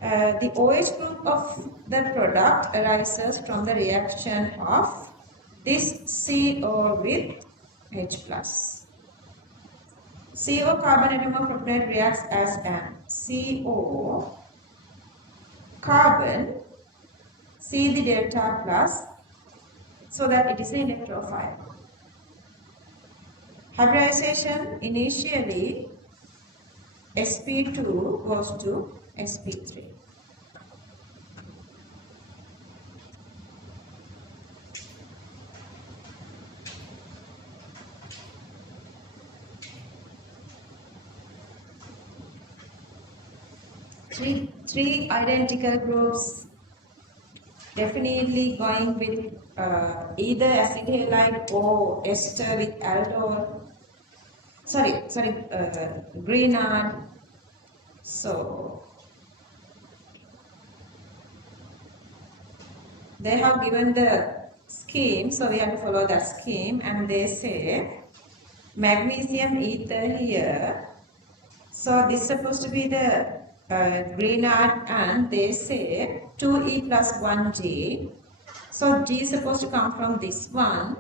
The OH group of the product arises from the reaction of this CO with H+. CO carbon atom of propanol reacts as an CO carbon, C the delta plus, so that it is an electrophile. Hybridization initially sp2 goes to sp3. Three identical groups, definitely going with either acid halide or ester with aldol. Grignard. So they have given the scheme, so we have to follow that scheme, and they say magnesium ether here. So this is supposed to be the Grignard, and they say 2E plus 1G. So G is supposed to come from this one.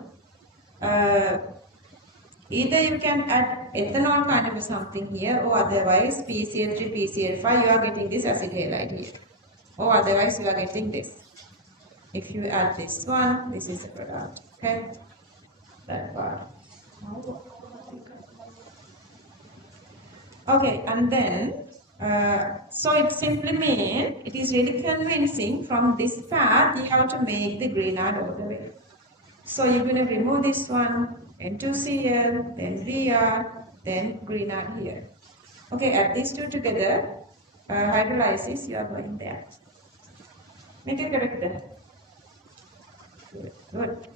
Either you can add ethanol kind of something here, or otherwise PCl3, PCl5, you are getting this acid halide here. Or otherwise you are getting this. If you add this one, this is the product. Okay? That part. Okay, and then so it simply means it is really convincing from this path you have to make the Grignard all the way. So you're going to remove this one, N2Cl, then Br, then Grignard here. Okay, add these two together, hydrolysis, you are going there. Make it correct there. Good, good.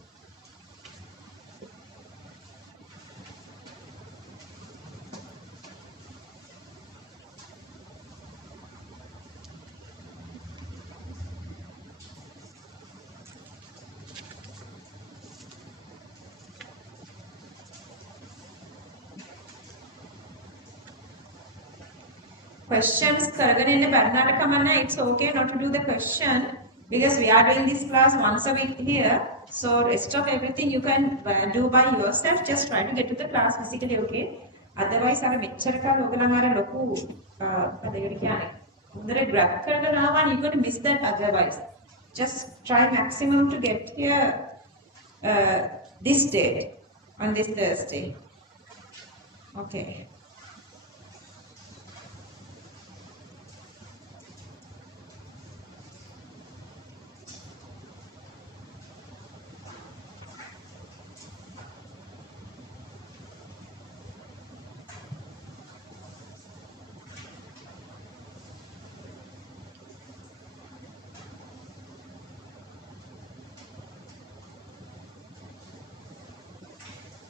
Questions කරගෙන ඉන්න බැරිනාට කමන්න. It's okay not to do the question because we are doing this class once a week here. So rest of everything you can do by yourself. Just try to get to the class physically, okay? Otherwise අර මෙච්චර කාල ඔයගලන් අර ලොකු පදයකට කියන්නේ. හොඳට grab කරගෙන ආවම you're going to miss that otherwise. Just try maximum to get here this date, on this Thursday. Okay.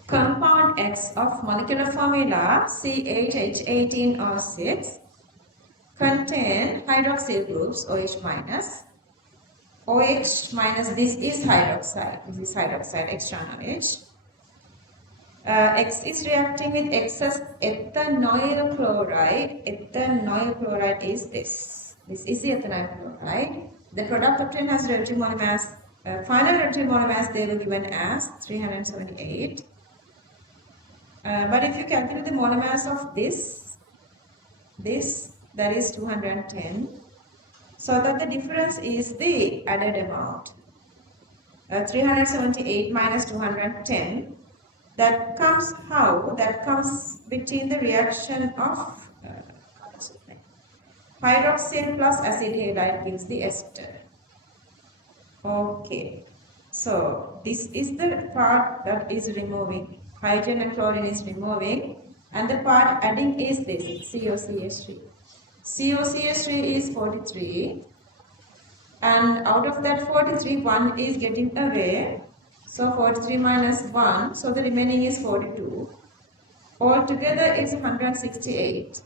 Compound X of molecular formula C8H18O6 contain hydroxyl groups OH minus. OH minus, this is hydroxide. This is hydroxide, external H. X is reacting with excess ethanoyl chloride. Ethanoyl chloride is this. This is the ethanoyl chloride. The product obtained has relative monomass. Final relative monomass they were given as 378. But if you calculate the monomass of this, that is 210. So that the difference is the added amount. 378 minus 210. That comes how? That comes between the reaction of hydroxyl plus acid halide gives the ester. Okay. So this is the part that is removing. Hydrogen and chlorine is removing, and the part adding is this COCH3. COCH3 is 43, and out of that 43, 1 is getting away. So 43 minus 1, so the remaining is 42. Altogether is 168.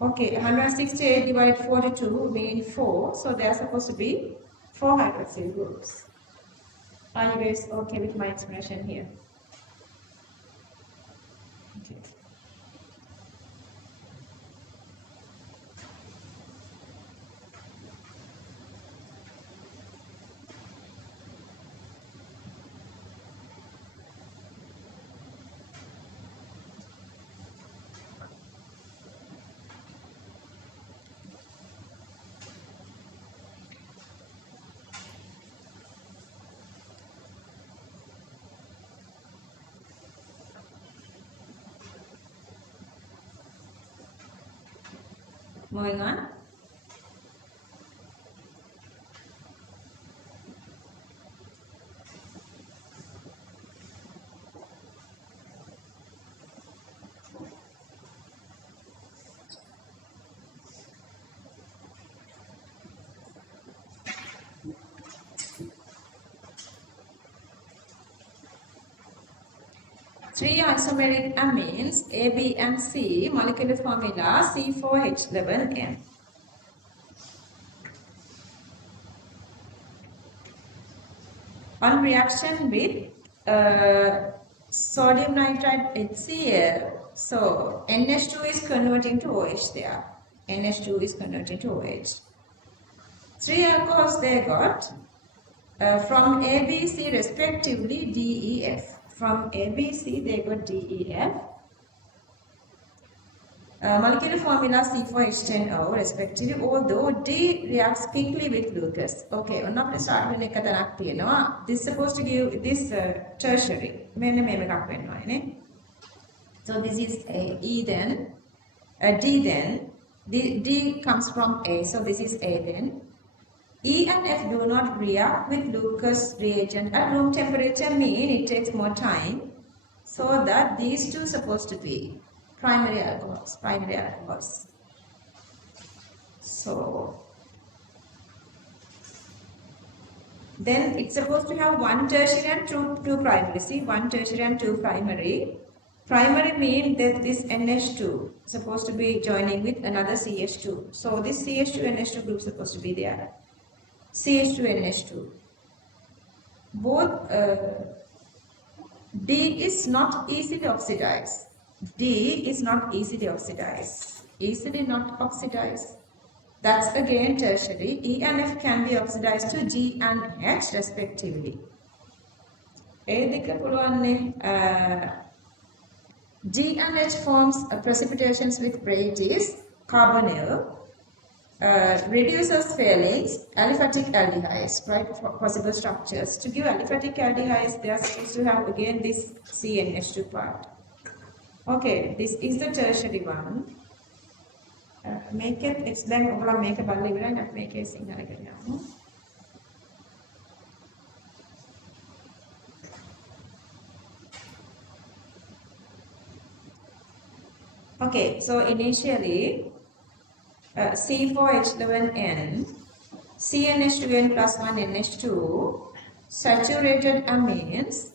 Okay, 168 divided 42 means 4, so there are supposed to be 4 hydroxyl groups. Are you guys okay with my explanation here? Okay. Moving on. Three isomeric amines A, B, and C, molecular formula C4H11N. On reaction with sodium nitrite HCl, so NH2 is converting to OH there. NH2 is converting to OH. 3 alcohols they got from A, B, C respectively D, E, F. From A, B, C they got D, E, F. Molecular formula C4H10O respectively, although D reacts quickly with glucose. Okay, let's start with this is supposed to give this tertiary. So this is E then, D then, D comes from A, so this is A then. E and F do not react with glucose reagent at room temperature, mean it takes more time, so that these two are supposed to be primary alcohols. So then it's supposed to have one tertiary and two primary. See, one tertiary and two primary. Primary mean that this NH2 is supposed to be joining with another CH2. So this CH2 NH2 group is supposed to be there. CH2 NH2. Both D is not easily oxidized. D is not easily oxidized. Easily not oxidized. That's again tertiary. E and F can be oxidized to G and H respectively. G and H forms precipitations with rate is carbonyl. reduces failings, aliphatic aldehydes, right? Possible structures. To give aliphatic aldehydes, they are supposed to have again this CnH2 part. Okay, this is the tertiary one. Make it, it's then overall make a bundle and make a Sinhala again. Okay, so initially C4H11N, CnH2n plus 1 NH2, saturated amines.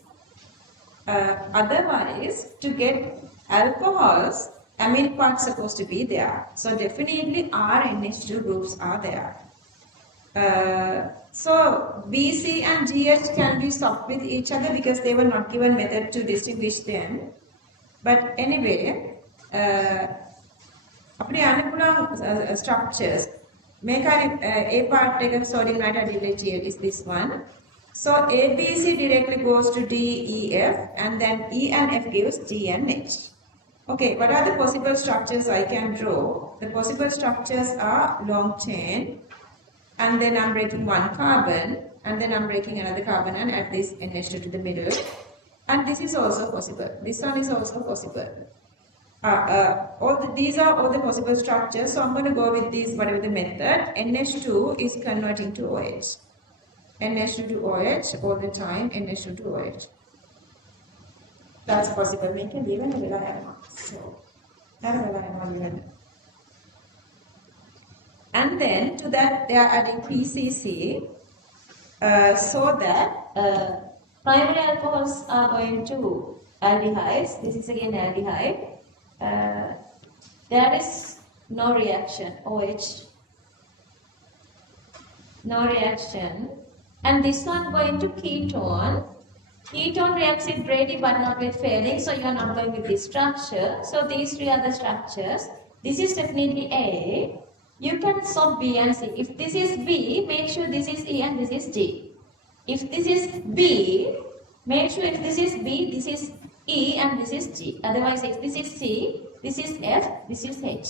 Otherwise, to get alcohols, amine parts supposed to be there. So definitely R NH2 groups are there. So BC and GH can be swapped with each other because they were not given method to distinguish them. But anyway, structures. Make a part of sodium nitrate is this one. So ABC directly goes to D, E, F, and then E and F gives G and H. Okay, what are the possible structures I can draw? The possible structures are long chain, and then I'm breaking one carbon, and then I'm breaking another carbon and add this NH2 to the middle. And this is also possible. This one is also possible. These are all the possible structures. So I'm going to go with this, whatever the method. NH2 is converting to OH. NH2 to OH all the time. NH2 to OH. That's possible. Make it even so. And then to that they are adding PCC so that primary alcohols are going to aldehydes. This is again aldehyde. There is no reaction, OH, no reaction, and this one going to ketone. Ketone reacts with Brady but not with failing, so you are not going with this structure. So these three are the structures. This is definitely A. You can swap B and C. If this is B, make sure this is E and this is D. If this is B, make sure if this is B, this is E and this is G. Otherwise, if this is C, this is F, this is H.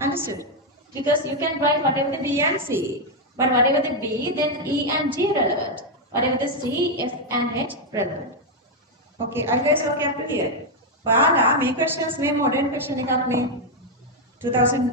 Understood? Because you can write whatever the B and C, but whatever the B, then E and G relevant. Whatever the C, F and H relevant. Okay, are you guys okay up to here? Bala, make questions, make modern question, me 2000,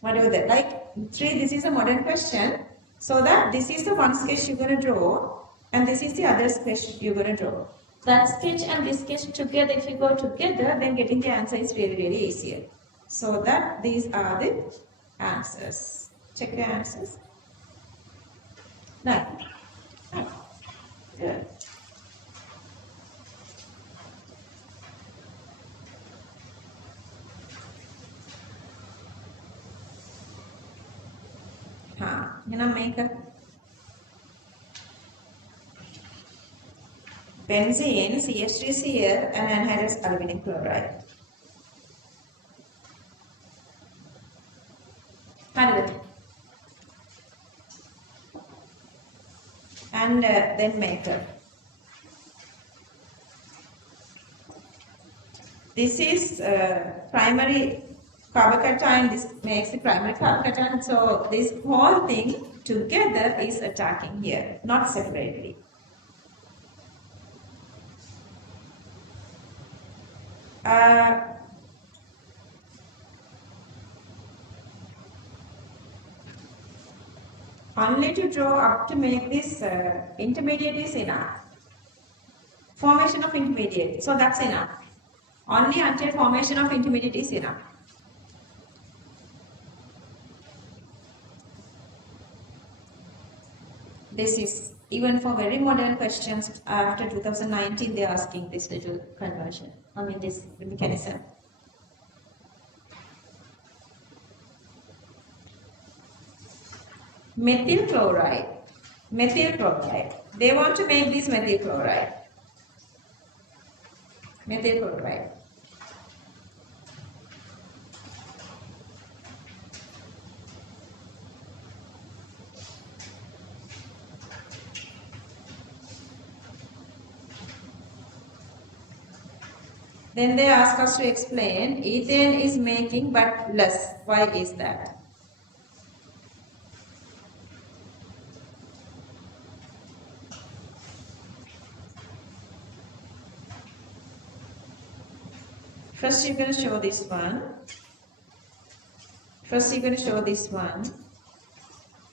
whatever that, like 3, this is a modern question. So that this is the one sketch you're going to draw, and this is the other sketch you're going to draw. That sketch and this sketch together, if you go together, then getting the answer is really, really easier. So that these are the answers. Check the answers. Now, good. Make a benzene, CH3Cl, and anhydrous aluminum chloride. And then maker. This is primary carbocation. This makes the primary carbocation. So this whole thing together is attacking here, not separately. Only to draw up to make this intermediate is enough. Formation of intermediate. So that's enough. Only until formation of intermediate is enough. This is even for very modern questions after 2019 they are asking this little conversion. I mean this mechanism. Methyl chloride. Methyl chloride. They want to make this methyl chloride. Methyl chloride. Then they ask us to explain. Ethane is making, but less. Why is that? First you're going to show this one.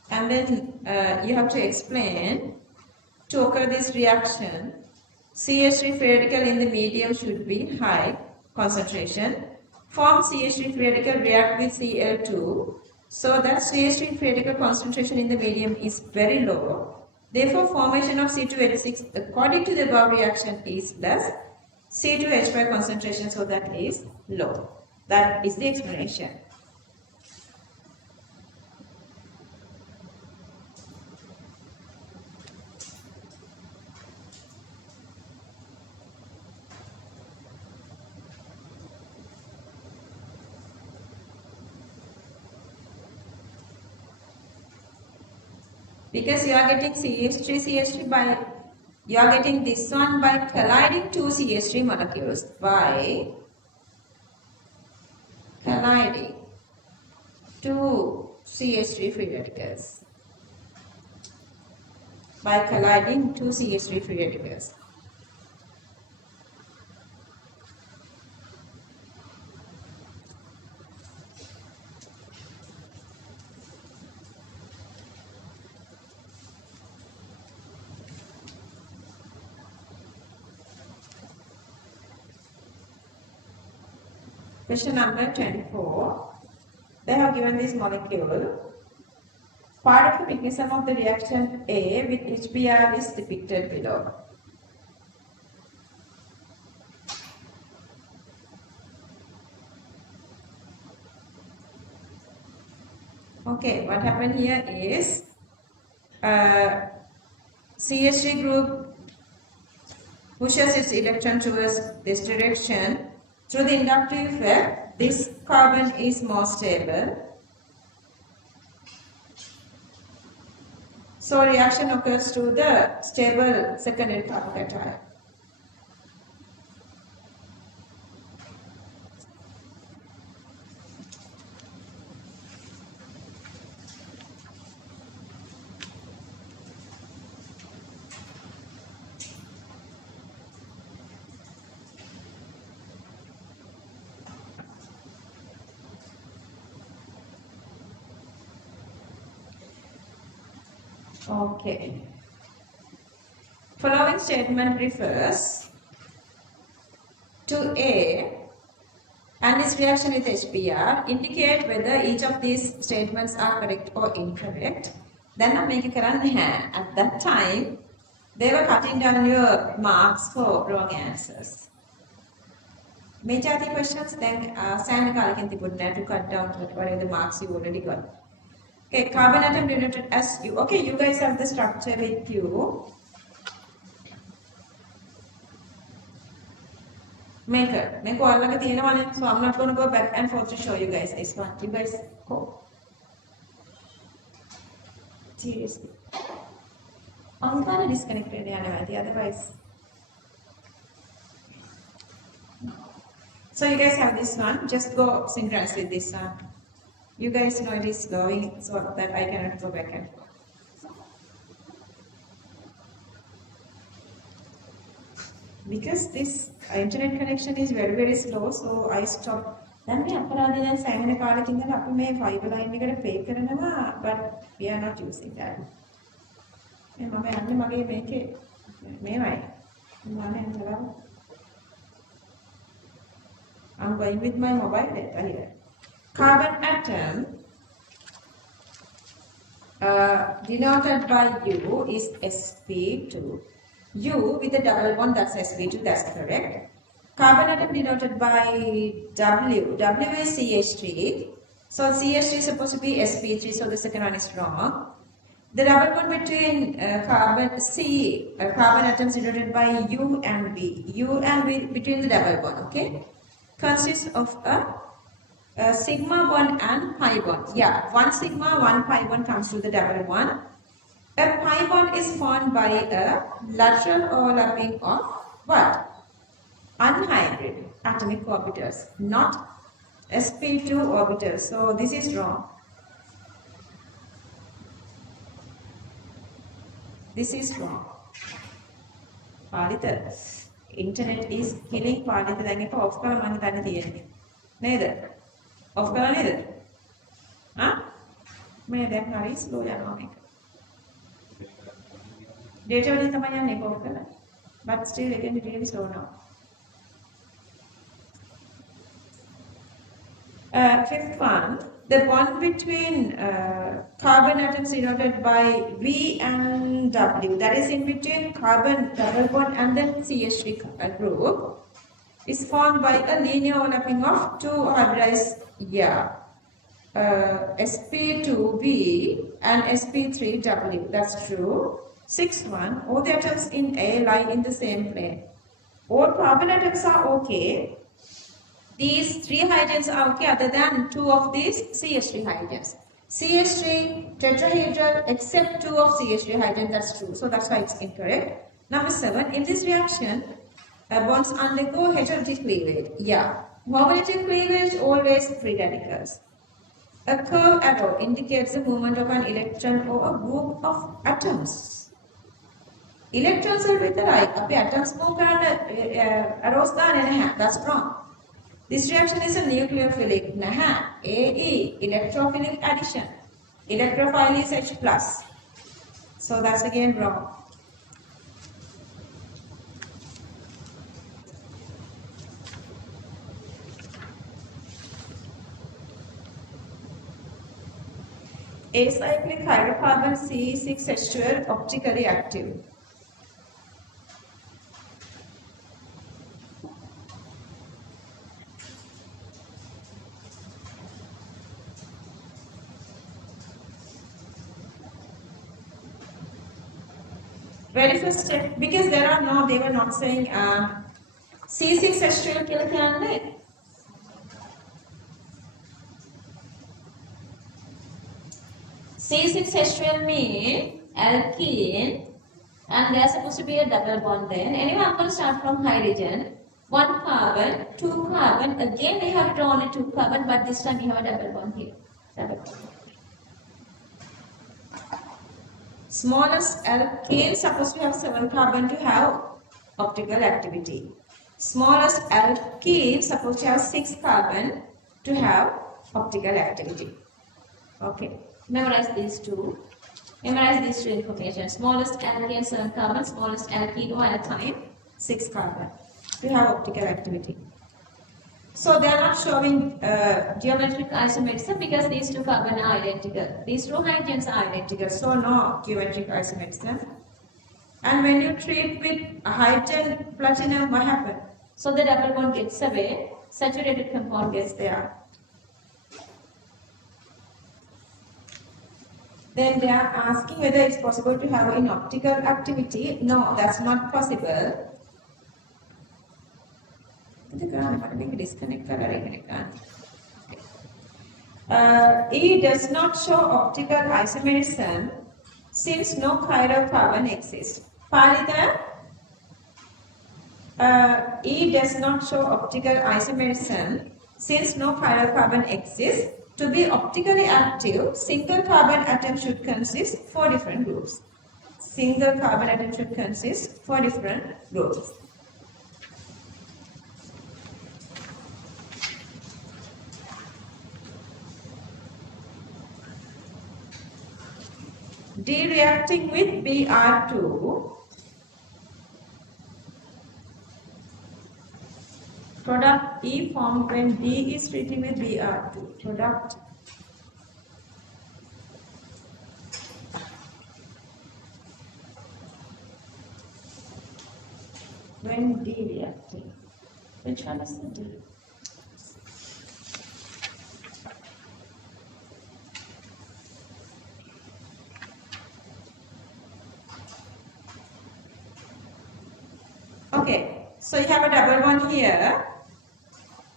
And then you have to explain to occur this reaction. CH3 free radical in the medium should be high concentration. Form CH3 free radical react with Cl2 so that CH3 free radical concentration in the medium is very low. Therefore, formation of C2H6 according to the above reaction is less. C2H5 concentration, so that is low. That is the explanation. Because you are getting CH3 by, you are getting this one by colliding two CH3 molecules, by colliding two CH3 free radicals. By colliding two CH3 free radicals. Question number 24. They have given this molecule. Part of the mechanism of the reaction A with HBr is depicted below. Okay, what happened here is CH3 group pushes its electron towards this direction. Through the inductive effect, this carbon is more stable. So reaction occurs to the stable secondary carbon cation. Okay. Following statement refers to A and its reaction with HBr. Indicate whether each of these statements are correct or incorrect. Then I make it at that time they were cutting down your marks for wrong answers. Major questions then Sam to cut down whatever the marks you already got. Okay, carbon atom denoted as U. Okay, you guys have the structure with you. Maker. So I'm not going to go back and forth to show you guys this one. You guys go. Seriously. I'm going to disconnect it otherwise. So you guys have this one. Just go synchronous with this one. You guys know it is going so that I cannot go back and forth. Because this internet connection is very slow, so I stopped. Then we apparently Simon card in the fiber line eකට pay කරනවා, but we are not using that. මම යන්නේ මගේ මේකේ මේවයි. I'm going with my mobile data here. Carbon atom denoted by U is sp2. U with a double bond, that's sp2, that's correct. Carbon atom denoted by W. W is CH3. So CH3 is supposed to be sp3, so the second one is wrong. The double bond between carbon atoms denoted by U and B. U and B between the double bond, okay, consists of a sigma bond and pi bond. Yeah, one sigma, one pi bond comes to the double bond. A pi bond is formed by a lateral overlapping of what? Unhybrid atomic orbitals, not sp2 orbital. So this is wrong. This is wrong. Palitha internet is killing Palitha දැන් එක off කරලා මම හිතන්නේ තියෙන්නේ. නේද? off කරලා නේද? ආ? මේ දැන් හරි slow යනවා මේක. data වලින් තමයි යන්නේ ඒක off කරලා. But still again it really slow now. Fifth one, the bond between carbon atoms denoted by V and W, that is in between carbon double bond and then CH3 group, is formed by a linear overlapping of two hybridized sp2V and sp3W. That's true. Sixth one, all the atoms in A lie in the same plane. All carbon atoms are okay. These three hydrogens are okay other than two of these CH3 hydrogens. CH3 tetrahedral except two of CH3 hydrogens, that's true. So that's why it's incorrect. Number 7, in this reaction, bonds undergo heterogeneous cleavage. Yeah, homogeneous cleavage always free radicals. A curved arrow indicates the movement of an electron or a group of atoms. Electrons are with the right. If atoms move and arrows down, that's wrong. This reaction is a nucleophilic. AE, electrophilic addition. Electrophile is H+. So that's again wrong. Acyclic hydrocarbon C6H12 optically active. Very first step, because they were not saying C6H12 kilocalorie. C6H12 means alkene, and there's supposed to be a double bond there. Anyway, I'm going to start from hydrogen. 1 carbon, 2 carbon. Again, we have to draw only 2 carbon, but this time we have a double bond here. Double bond. Smallest alkane supposed to have 7 carbon to have optical activity. Smallest alkene supposed to have 6 carbon to have optical activity. Okay, memorize these two. Memorize these two information. Smallest alkane 7 carbon, smallest alkene or alkyne 6 carbon to have optical activity. So they are not showing geometric isomerism because these two carbon are identical. These two hydrogens are identical, so no geometric isomerism. And when you treat with hydrogen platinum, what happens? So the double bond gets away, saturated compound gets there. Then they are asking whether it's possible to have in optical activity. No, that's not possible. E does not show optical isomerism since no chiral carbon exists. Palita, E does not show optical isomerism since no chiral carbon exists. To be optically active, single carbon atom should consist 4 different groups. Single carbon atom should consist 4 different groups. D reacting with Br2, product E formed when D is treating with Br2. Product when D reacting. Which one is the D? Okay, so you have a double one here.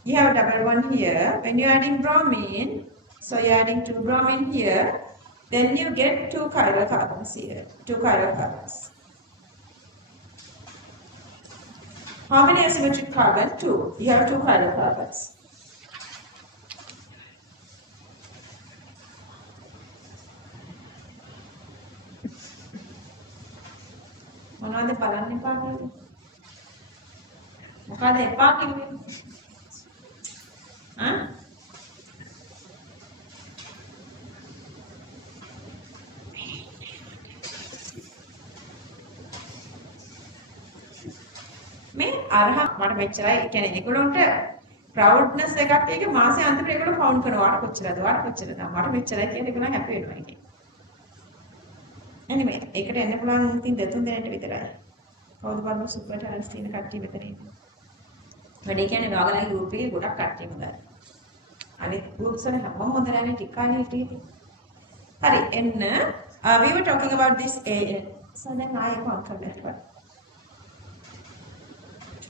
You have a double one here. When you're adding bromine, so you're adding 2 bromine here, then you get 2 chiral carbons here. 2 chiral carbons. How many asymmetric carbon? 2. You have 2 chiral carbons. මොනවද බලන්න එපා කියන්නේ? මොකද එපා කිව්වේ? ආ? මේ අරහ මට මෙච්චරයි කියන්නේ ඒගොල්ලන්ට ප්‍රවුඩ්නස් එකක් ඒක මාසේ අන්තිමට ඒගොල්ලෝ කවුන්ට් කරනවා වාට කොච්චරද මට මෙච්චරයි කියලා ඒගොල්ලන් හැපි වෙනවා ඒකේ. anyway ඒකට එන්න පුළුවන් ඉතින් දෙතුන් දෙනෙක්ට විතරයි. කවුද බලන්න සුපර් ටැලන්ට්ස් තියෙන කට්ටිය විතර ඉන්නේ. වැඩි කියන්නේ ගාගලගේ ගෲප් එකේ ගොඩක් කට්ටිය හොඳයි. අනිත් ගෲප්ස් වල හැමෝම හොඳ නැහැ ටික කාලේ හිටියේ. හරි එන්න we were talking about this so then I can't forget what.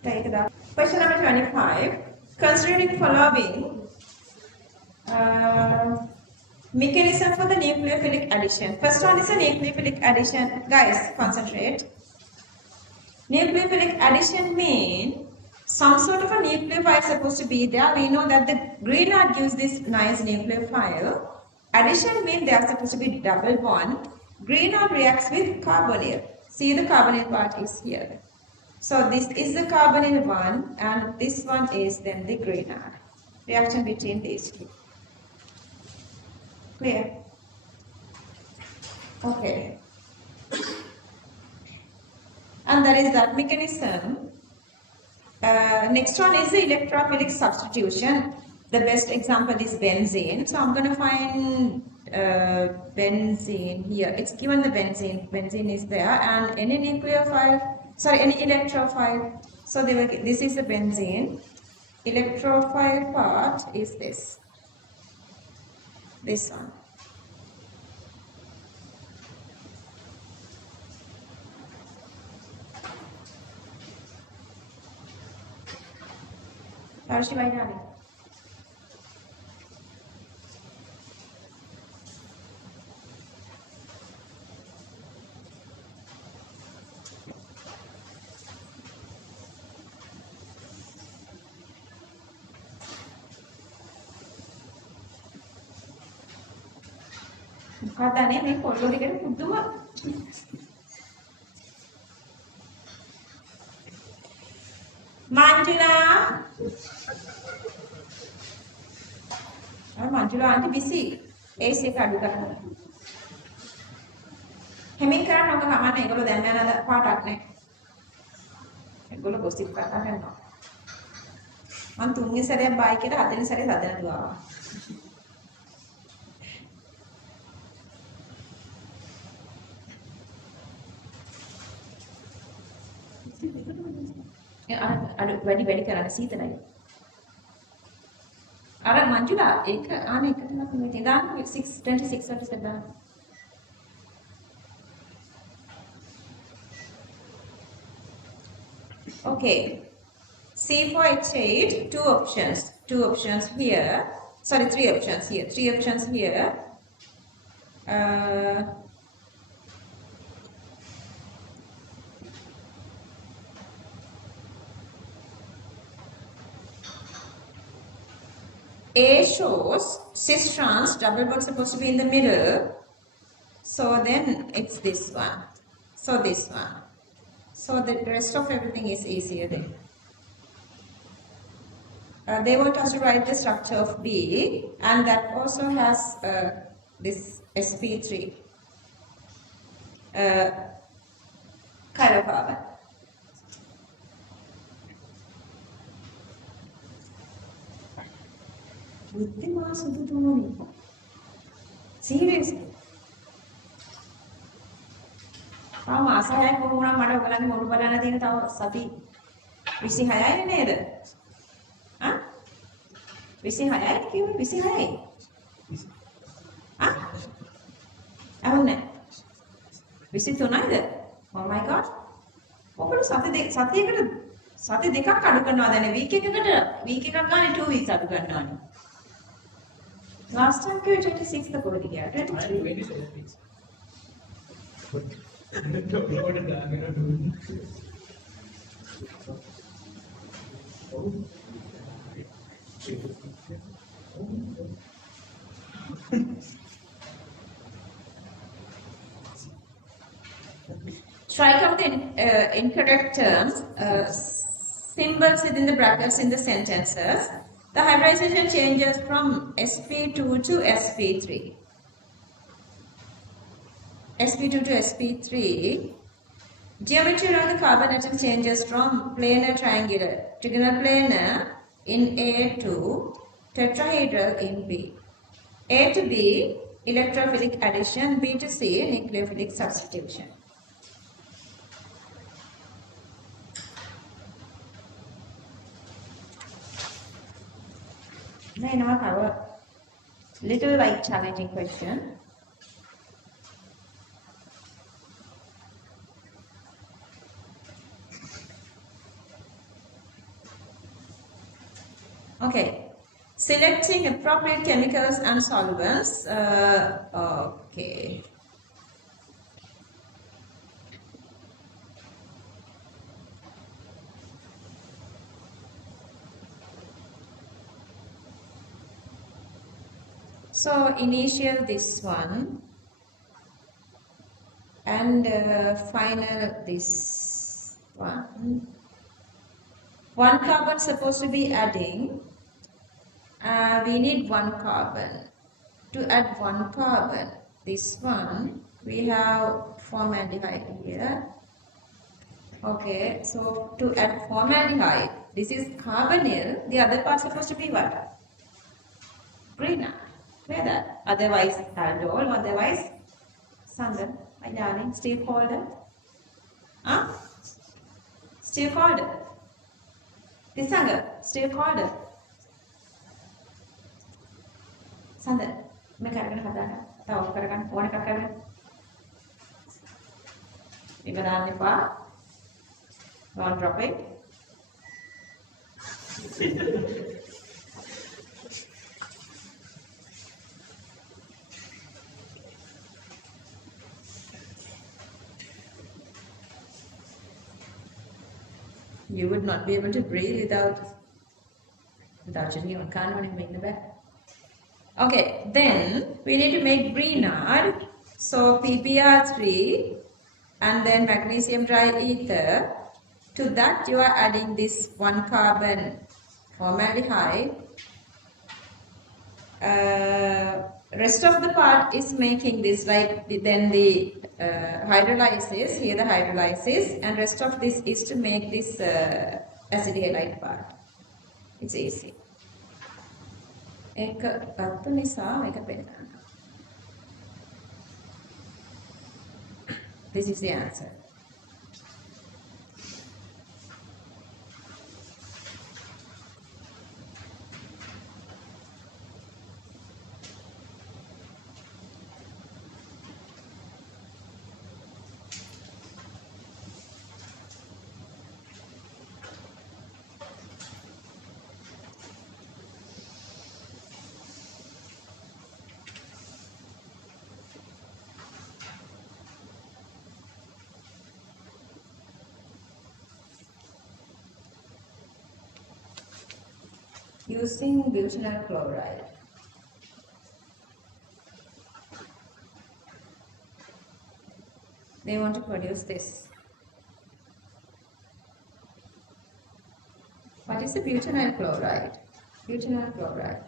Take that. Question number 25. Considering following mechanism for the nucleophilic addition. First one is a nucleophilic addition. Guys, concentrate. Nucleophilic addition means some sort of a nucleophile is supposed to be there. We know that the Grignard gives this nice nucleophile. Addition means they are supposed to be double bond. Grignard reacts with carbonyl. See the carbonyl part is here. So this is the carbonyl one and this one is then the Grignard. Reaction between these two. Clear? Okay. And that is that mechanism. Next one is the electrophilic substitution. The best example is benzene. So I'm going to find benzene here. It's given the benzene. Benzene is there and any nucleophile, sorry, any electrophile. So this is the benzene. Electrophile part is this. This one. Arshi, why not? මොකක්දනේ මේ පොළොව දෙකට පුදුම Manjula Manjula aunty busy AC එක අඩු කරන්න හැමින් කරන්න ඔක කමන්න ඒගොල්ලෝ දැන් යන පාටක් නැහැ ඒගොල්ලෝ ගොසිප් කතා කරනවා මම තුන්වෙනි සැරයක් බයි කියලා හතරවෙනි සැරේ හදන්න දුවා වැඩි කරන්න සීතලයි. අර මංජුලා ඒක ආනේ එකට නම් මේ දාන්න 626 වලට දාන්න. Okay. C4H8 two options here. Sorry, three options here. Three options here. A shows cis trans double bond supposed to be in the middle. So then it's this one. So this one. So the rest of everything is easier then. They want us to write the structure of B and that also has this sp3 chirocarbon. Buddhima සුදු තුමනි seriously තාම ආසාවක් වුණා මට ඔයගලගේ මොළු බලන්න තියෙන තව සති 26යි නේද ආ 26යි කිව්වේ 26යි ආ අහන්නේ 23යිද oh my god ඔයගොල්ලෝ සති දෙකක් අඩු කරනවා දැන් වීක් එකකට වීක් එකක් ගානේ 2 weeks අඩු කරනවානේ Last time you 26 the body here. 23. 27 weeks. Strike out the incorrect terms, symbols within the brackets in the sentences. The hybridization changes from sp2 to sp3. sp2 to sp3. Geometry around the carbon atom changes from planar triangular, trigonal planar in A to tetrahedral in B. A to B, electrophilic addition, B to C, nucleophilic substitution. Now I have a little challenging question. Okay, selecting appropriate chemicals and solvents. Okay. So initial this one and final this one. One carbon supposed to be adding. We need one carbon. To add one carbon, this one, we have formaldehyde here. Okay, so to add formaldehyde, this is carbonyl. The other part supposed to be what? Greener. Where that? Otherwise aldol, otherwise Sandal. My darling, still colder? Huh? Still colder? This Sandal, still colder? Sandal, मैं करගෙන හදාගන්න. තව of කරගන්න ඕන එකක් කරගන්න. මේක දාන්න එපා. Don't drop it. You would not be able to breathe without genuine carbon in the back. Okay, then we need to make Grignard. So PPR3 and then magnesium triether. To that you are adding this one carbon formaldehyde. Rest of the part is making this, right? Then the hydrolysis, here the hydrolysis, and rest of this is to make this acid halide part. It's easy. This is the answer. Using butyl chloride. They want to produce this. What is the butyl chloride? Butyl chloride.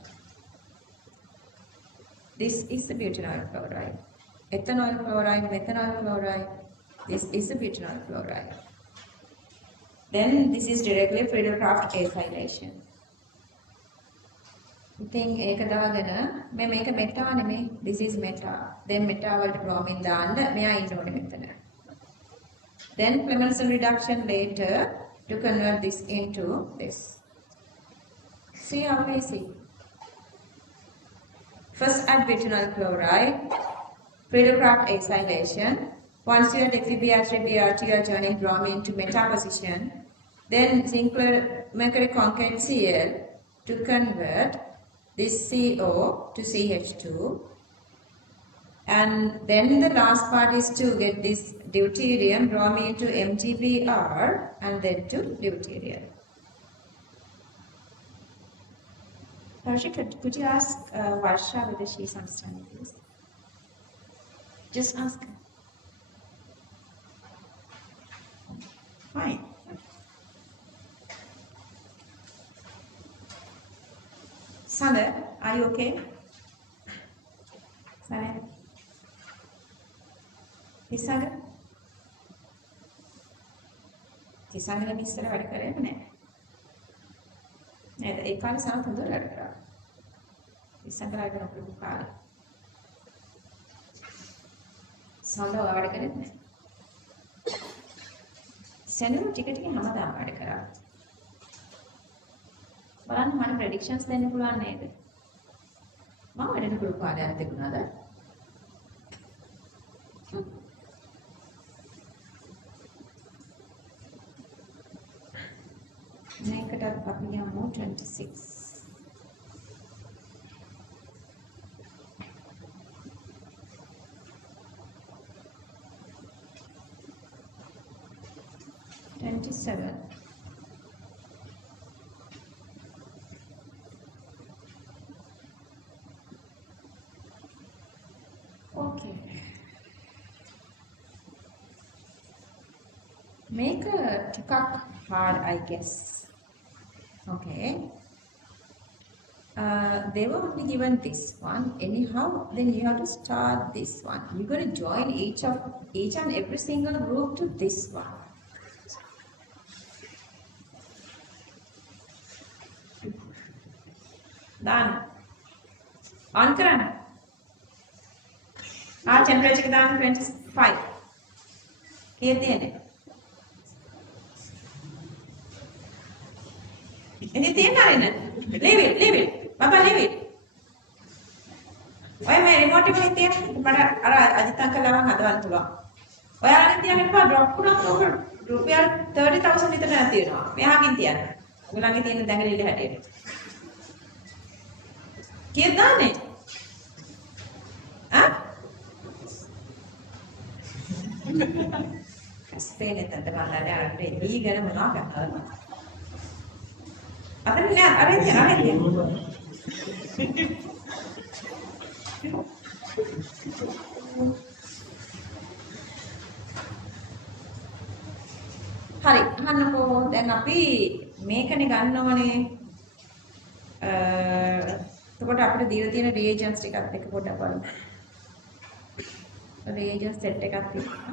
This is the butyl chloride. Ethanol chloride, methanol chloride. This is the butyl chloride. Then this is directly Friedel-Crafts acylation. ඉතින් ඒක දාගෙන මේක Meta නෙමෙයි, this is meta. Then meta වලට bromine දාන්න මෙයා ඉන්න ඕනේ මෙතන. Then Clemmensen reduction later to convert this into this. See how easy. First add butyl chloride, Friedel-Crafts acylation. Once you add FeBr3, Br2, you are turning bromine to meta position. Then zinc mercury concave Cl to convert this CO to CH2, and then the last part is to get this deuterium bromine to MgBr and then to deuterium. Harshit, could you ask Varsha whether she is understanding this? Just ask her. Fine. Sandra, are you okay? Sandra? Sandra? Sandra ni ඉස්සර වැඩ කරේ නැහැ. නේද? ඒ කාලේ සමහර හොඳට වැඩ කරා. ඉස්සරහට කරපු කාලේ. සඳ වැඩ කරේ නැහැ. සෙනු ටික ටික හැමදාම වැඩ කරා. බලන්න මට ප්‍රෙඩික්ෂන්ස් දෙන්න පුළුවන් නේද? මම වැඩ කරපු කාලයක් තිබුණාද? මේකට අපි යමු 26. Okay. Make a ටිකක් hard, I guess. Okay. They were only given this one. Anyhow, then you have to start this one. You're going to join each and every single group to this one. Done. On කරන්න. temperature එක දාන්න 25. කීයද තියෙන්නේ? ඉතින් තියෙන්න ආරෙන්න. leave it. Baba leave it. ඔය මේ remote එකේ තියෙන මට අර අජිත් අංකල් ලවන් හදවන්න පුළුවන්. ඔයාලගෙන් තියන්න එපා drop වුණොත් ඕක රුපියල් 30000 විතර නැති වෙනවා. මෙහාකින් තියන්න. ඔයගොල්ලන්ගේ තියෙන දැඟලිල්ල හැටියට. කීයද දාන්නේ? Spain itu teman ada ready kan menolak kan? Apa ni lihat ada dia. Hari, hanako dan අපි මේකනේ ගන්නවනේ. එතකොට අපිට දීලා තියෙන reagents ටිකත් එක්ක පොඩ්ඩක් බලමු. reagents set එකක් තියෙනවා.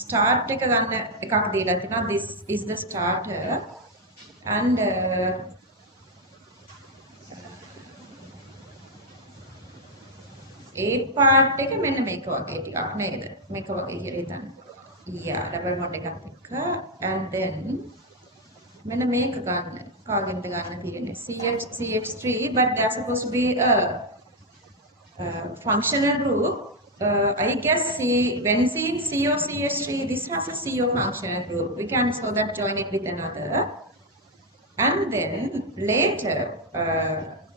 Start එක ගන්න එකක් දීලා තියෙනවා. This is the starter and eight part එක මෙන්න මේක වගේ ටිකක් නේද? මේක වගේ කියලා හිතන්න. Yeah, double bond එකක් එක්ක and then මෙන්න මේක ගන්න. කාගෙන්ද ගන්න තියෙන්නේ? CH3 but they are supposed to be a functional group. I guess benzene COCH3, this has a CO functional group. We can so that join it with another. And then later,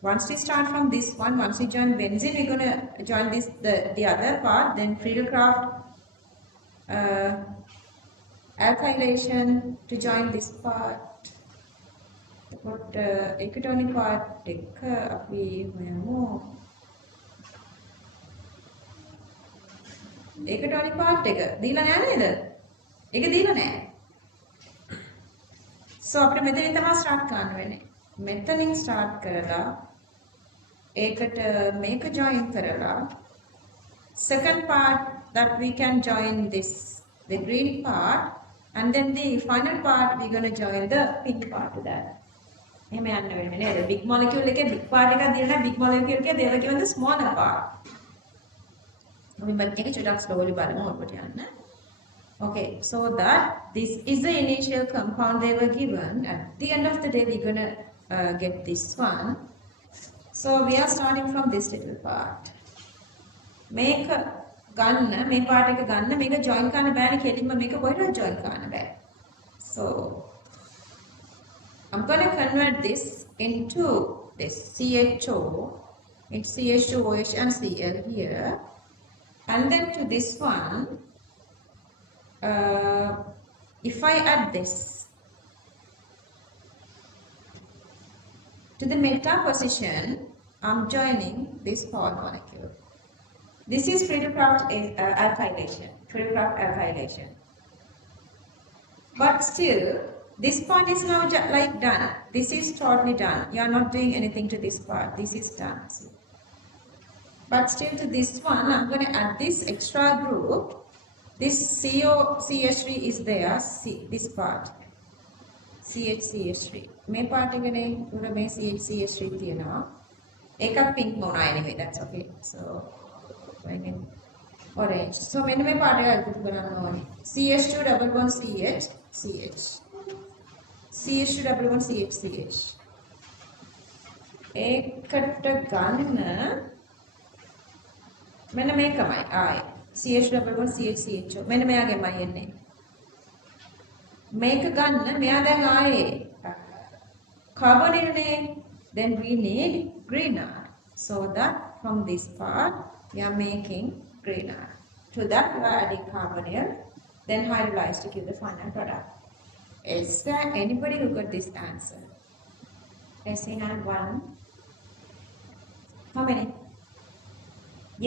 once we start from this one, once we join benzene, we're going to join this the other part. Then Friedel-Crafts alkylation to join this part. But ekatonic part එක අපි හොයමු. ekatonic part එක දීලා නෑ නේද? ඒක දීලා නෑ. So අපිට මෙතනින් තමයි start කරන්න වෙන්නේ. මෙතනින් start කරලා ඒකට මේක join කරලා second part that we can join this the green part and then the final part we're going to join the pink part to that. එහෙම යන්න වෙන්නේ නේද? big molecule එකේ big part එකක් දීලා big molecule එකේ they were given the smaller part. අපි මේක චුට්ටක් slowly බලමු ඔකට යන්න. Okay, so that this is the initial compound they were given. At the end of the day, we're gonna get this one. So we are starting from this little part. Make ගන්න මේ part එක ගන්න මේක join කරන්න බෑනේ කෙලින්ම මේක කොහෙවත් join කරන්න බෑ. So I'm gonna convert this into this CHO. It's CH2OH and Cl here. And then to this one, if I add this to the meta position, I'm joining this pod molecule. This is Friedel-Crafts alkylation. Friedel-Crafts alkylation. But still, this part is now like done. This is totally done. You are not doing anything to this part. This is done. See? But still to this one, I'm going to add this extra group. This CH3 is there. See this part. CH3. මේ part එකනේ උඩ මේ CH3 තියෙනවා. ඒකත් pink මොනා anyway. That's okay. So I mean orange. So මෙන්න මේ part එක අල්පුත් කරන්න ඕනේ. CH2 double bond CH CH. CH2 double bond CH CH. ඒකට ගන්න මෙන්න මේකමයි ආයේ CH double bond CH CH මෙන්න මෙයාගෙමයි එන්නේ මේක ගන්න මෙයා දැන් ආයේ carbonyl නේ then we need grignard so that from this part we are making grignard to that we are adding carbonyl then hydrolyze to give the final product. Is there anybody who got this answer? Let's see now one. How many?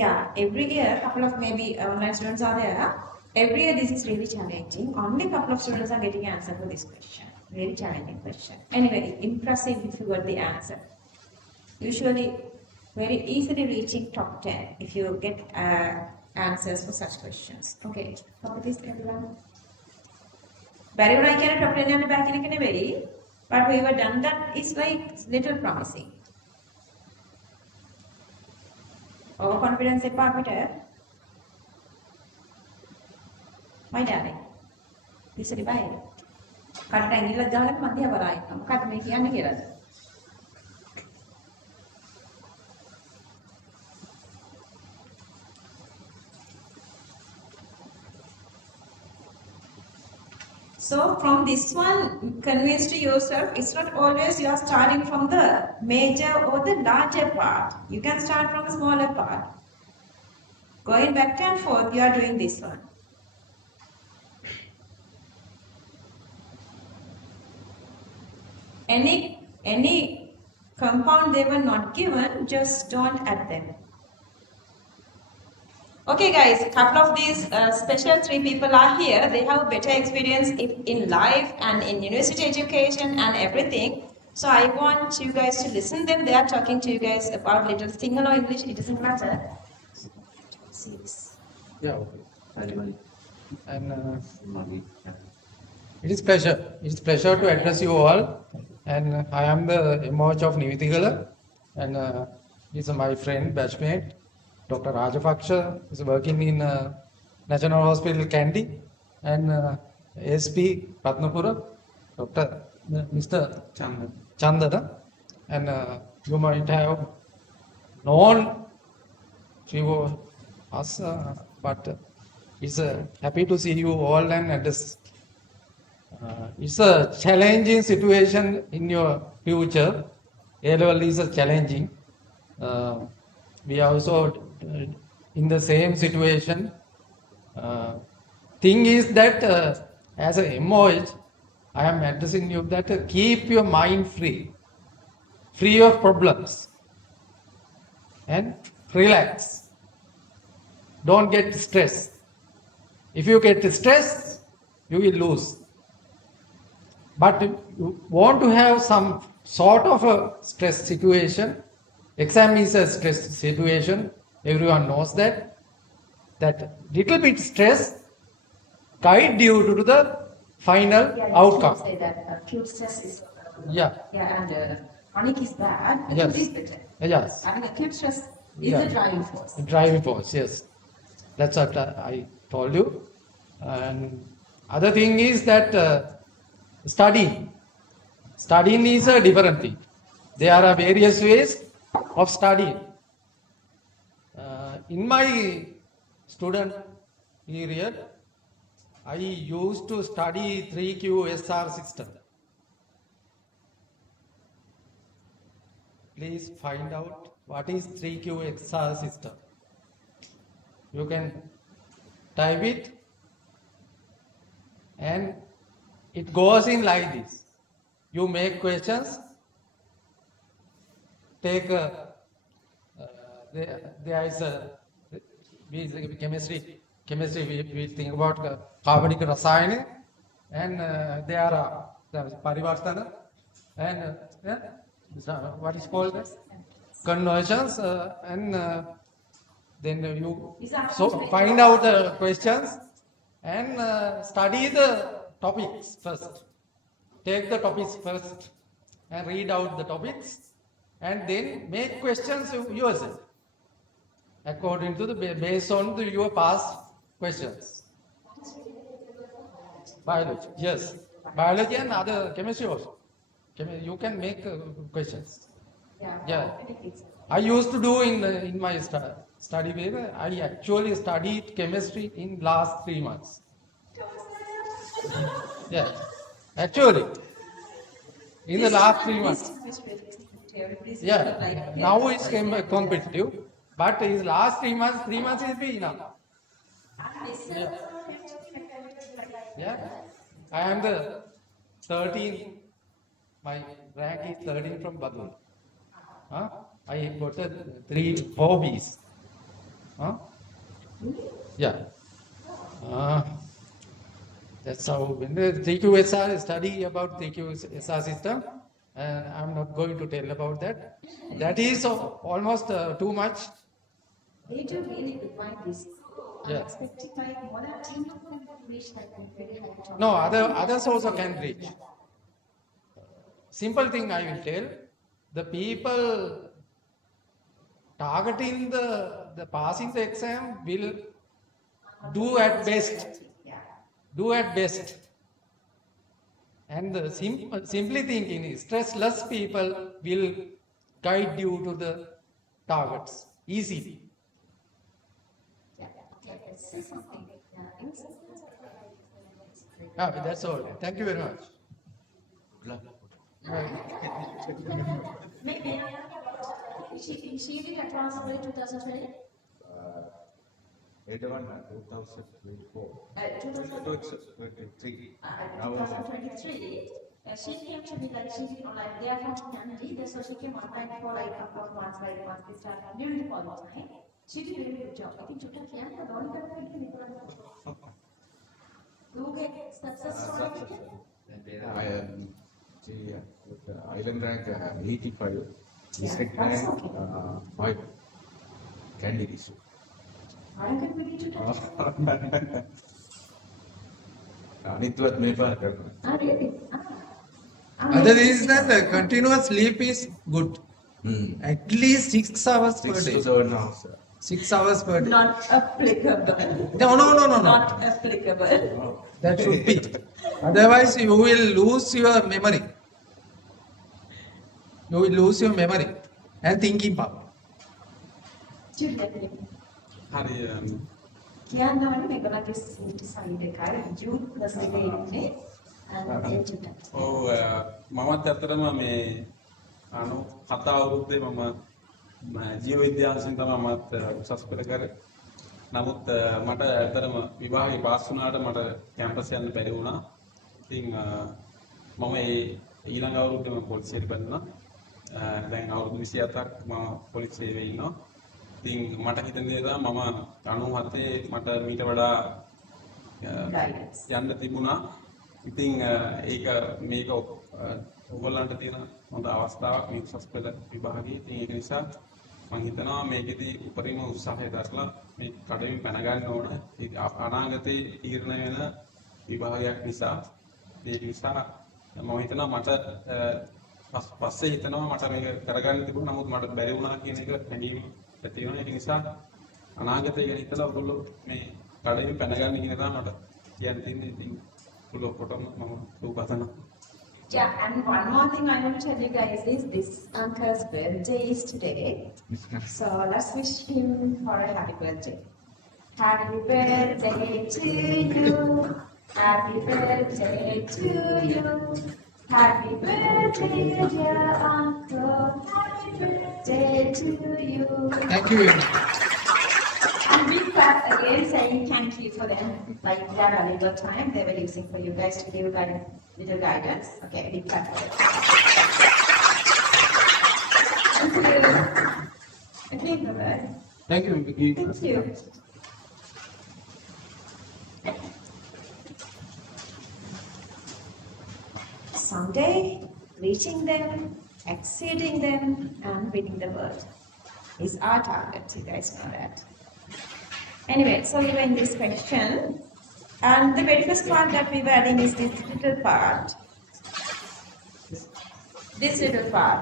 Yeah, every year a couple of maybe online students are there. Every year this is really challenging. Only a couple of students are getting answer for this question. Very challenging question. Anyway, impressive if you got the answer. Usually very easily reaching top 10 if you get answers for such questions. Okay, faculties everyone. Very well, I can top 10 and back in a very, but we were done that is like little promising. Overconfidence එපා අපිට. My darling. ඉස්සරි බය. කටට ඇඟිල්ල දාලා මම දිහා බලලා ඉන්නවා. මොකක්ද මේ කියන්නේ කියලාද? So from this one, convince to yourself, it's not always you are starting from the major or the larger part. You can start from a smaller part. Going back and forth, you are doing this one. Any compound they were not given, just don't add them. Okay guys, a couple of these special 3 people are here. They have better experience in life and in university education and everything. So I want you guys to listen them. They are talking to you guys about little Sinhala or English. It doesn't matter. See this. Yeah, okay. And it is pleasure. It's pleasure to address you all. And I am the MOH of Nivitigala. And he's my friend, batchmate. Dr. Rajapaksa is working in National Hospital Kandy and ASP Ratnapura, Dr. Mr. Chandana, and you might have known us, but it's happy to see you all and address. It's a challenging situation in your future. A-level is challenging. We are also in the same situation. Thing is that as a MOH, I am addressing you that keep your mind free of problems, and relax. Don't get stressed. If you get stressed, you will lose. But if you want to have some sort of a stress situation, exam is a stress situation. Everyone knows that. That little bit stress guide you to the final outcome. Say that acute stress is. Yeah. Yeah, and chronic is bad. Yes. Acute is better. Yes. Having acute stress is the driving force. Driving force. Yes. That's what I told you. And other thing is that studying is a different thing. There are various ways of studying. In my student period, I used to study 3QSR system. Please find out what is 3QSR system. You can type it, and it goes in like this. You make questions, take there is a chemistry we think about carbonic rasayana, and there are the parivartana and what is called that? Conversions and then you find out the questions and study the topics first. Take the topics first and read out the topics and then make questions yourself according to the based on your past questions. Biology, yes. Biology and other chemistry also. You can make questions. Yeah. I used to do in my study paper, I actually studied chemistry in last 3 months. Yeah. Actually, in the last 3 months. Yeah. Now it's competitive, but in last 3 months is be enough. Yeah. Yeah. I am the 13. My rank is 13 from Badul. Huh? I got 4 Bs. Huh? Yeah. That's how when the TQSR study about TQSR system, and I'm not going to tell about that. That is almost too much. They do really define this. Yeah. I'm expecting like more than 10 of them to reach like very high top. No, others also can reach. Simple thing I will tell. The people targeting the passing the exam will do at best. Do at best. And the simply thinking is stressless people will guide you to the targets easily. Yeah, okay, let's say something. That's all. Thank you very much. Maybe she did advance only 2020? 2024. 2023. 2023. She came to me like she did like they are from Canada, so she came online for like a couple of months, like once they started during the college time. She did a really good job. I think Tute Structured don't get success story. I am with the island rank 85, district rank 5 candidates. අරකට පිටිට අනිත්වත් මේ පාර කරනවා. really? Other is that continuous sleep is good. At least 6 hours per 6 day. to 7 hours. 6 hours per day. Not applicable. No. Not applicable. That should be. Otherwise, you will lose your memory. You will lose your memory and thinking power. හරි කියන්න ඕනේ මේගොල්ලන්ගේ side එකයි youth plus එකේ ඉන්නේ and internet. ඔව් මමත් ඇත්තටම මේ 97 අවුරුද්දේ මම ජීව විද්‍යාංශයෙන් තමයි මමත් උසස් පෙළ කරේ. නමුත් මට ඇත්තටම විභාගේ පාස් වුණාට මට කැම්පස් යන්න බැරි වුණා. ඉතින් මම ඊළඟ අවුරුද්දේ මම පොලිසියට බැන්නා. දැන් අවුරුදු 27ක් මම පොලිස් සේවයේ ඉන්නවා. ඉතින් මට හිතෙන දේ තමයි මම 97 මට මීට වඩා යන්න තිබුණා. ඉතින් ඒක මේක ඔයගොල්ලන්ට තියෙන හොඳ අවස්ථාවක් මේ උසස් පෙළ විභාගයේ. ඉතින් ඒක නිසා මම හිතනවා මේකෙදි උපරිම උත්සාහය දක්වලා මේ කඩේම පැන ගන්න ඕන. අනාගතේ තීරණය වෙන විභාගයක් නිසා ඒක නිසා මම හිතනවා මට පස්සේ හිතනවා මට මේක කරගන්න තිබුණා. නමුත් මට බැරි වුණා කියන එක හැඟීම තියෙනවා. ඒක නිසා අනාගතය ගැන හිතලා ඔයගොල්ලෝ මේ කඩේම පැන ගන්න කියන එක මට කියන්න තියෙන්නේ. ඉතින් Yeah, and one more thing I want to tell you guys is this uncle's birthday is today. So let's wish him for a happy birthday. Happy birthday to you. Happy birthday to you. Happy birthday, dear uncle. Happy birthday to you. Thank you. And big clap again, saying thank you for them, like their valuable time they were using for you guys to give little guidance. Okay, big clap for them. Thank you. Okay, bye-bye. Thank you. Thank you. someday reaching them, exceeding them, and winning the world is our target. You guys know that. Anyway, so we were in this question, and the very first part that we were adding is this little part. This little part.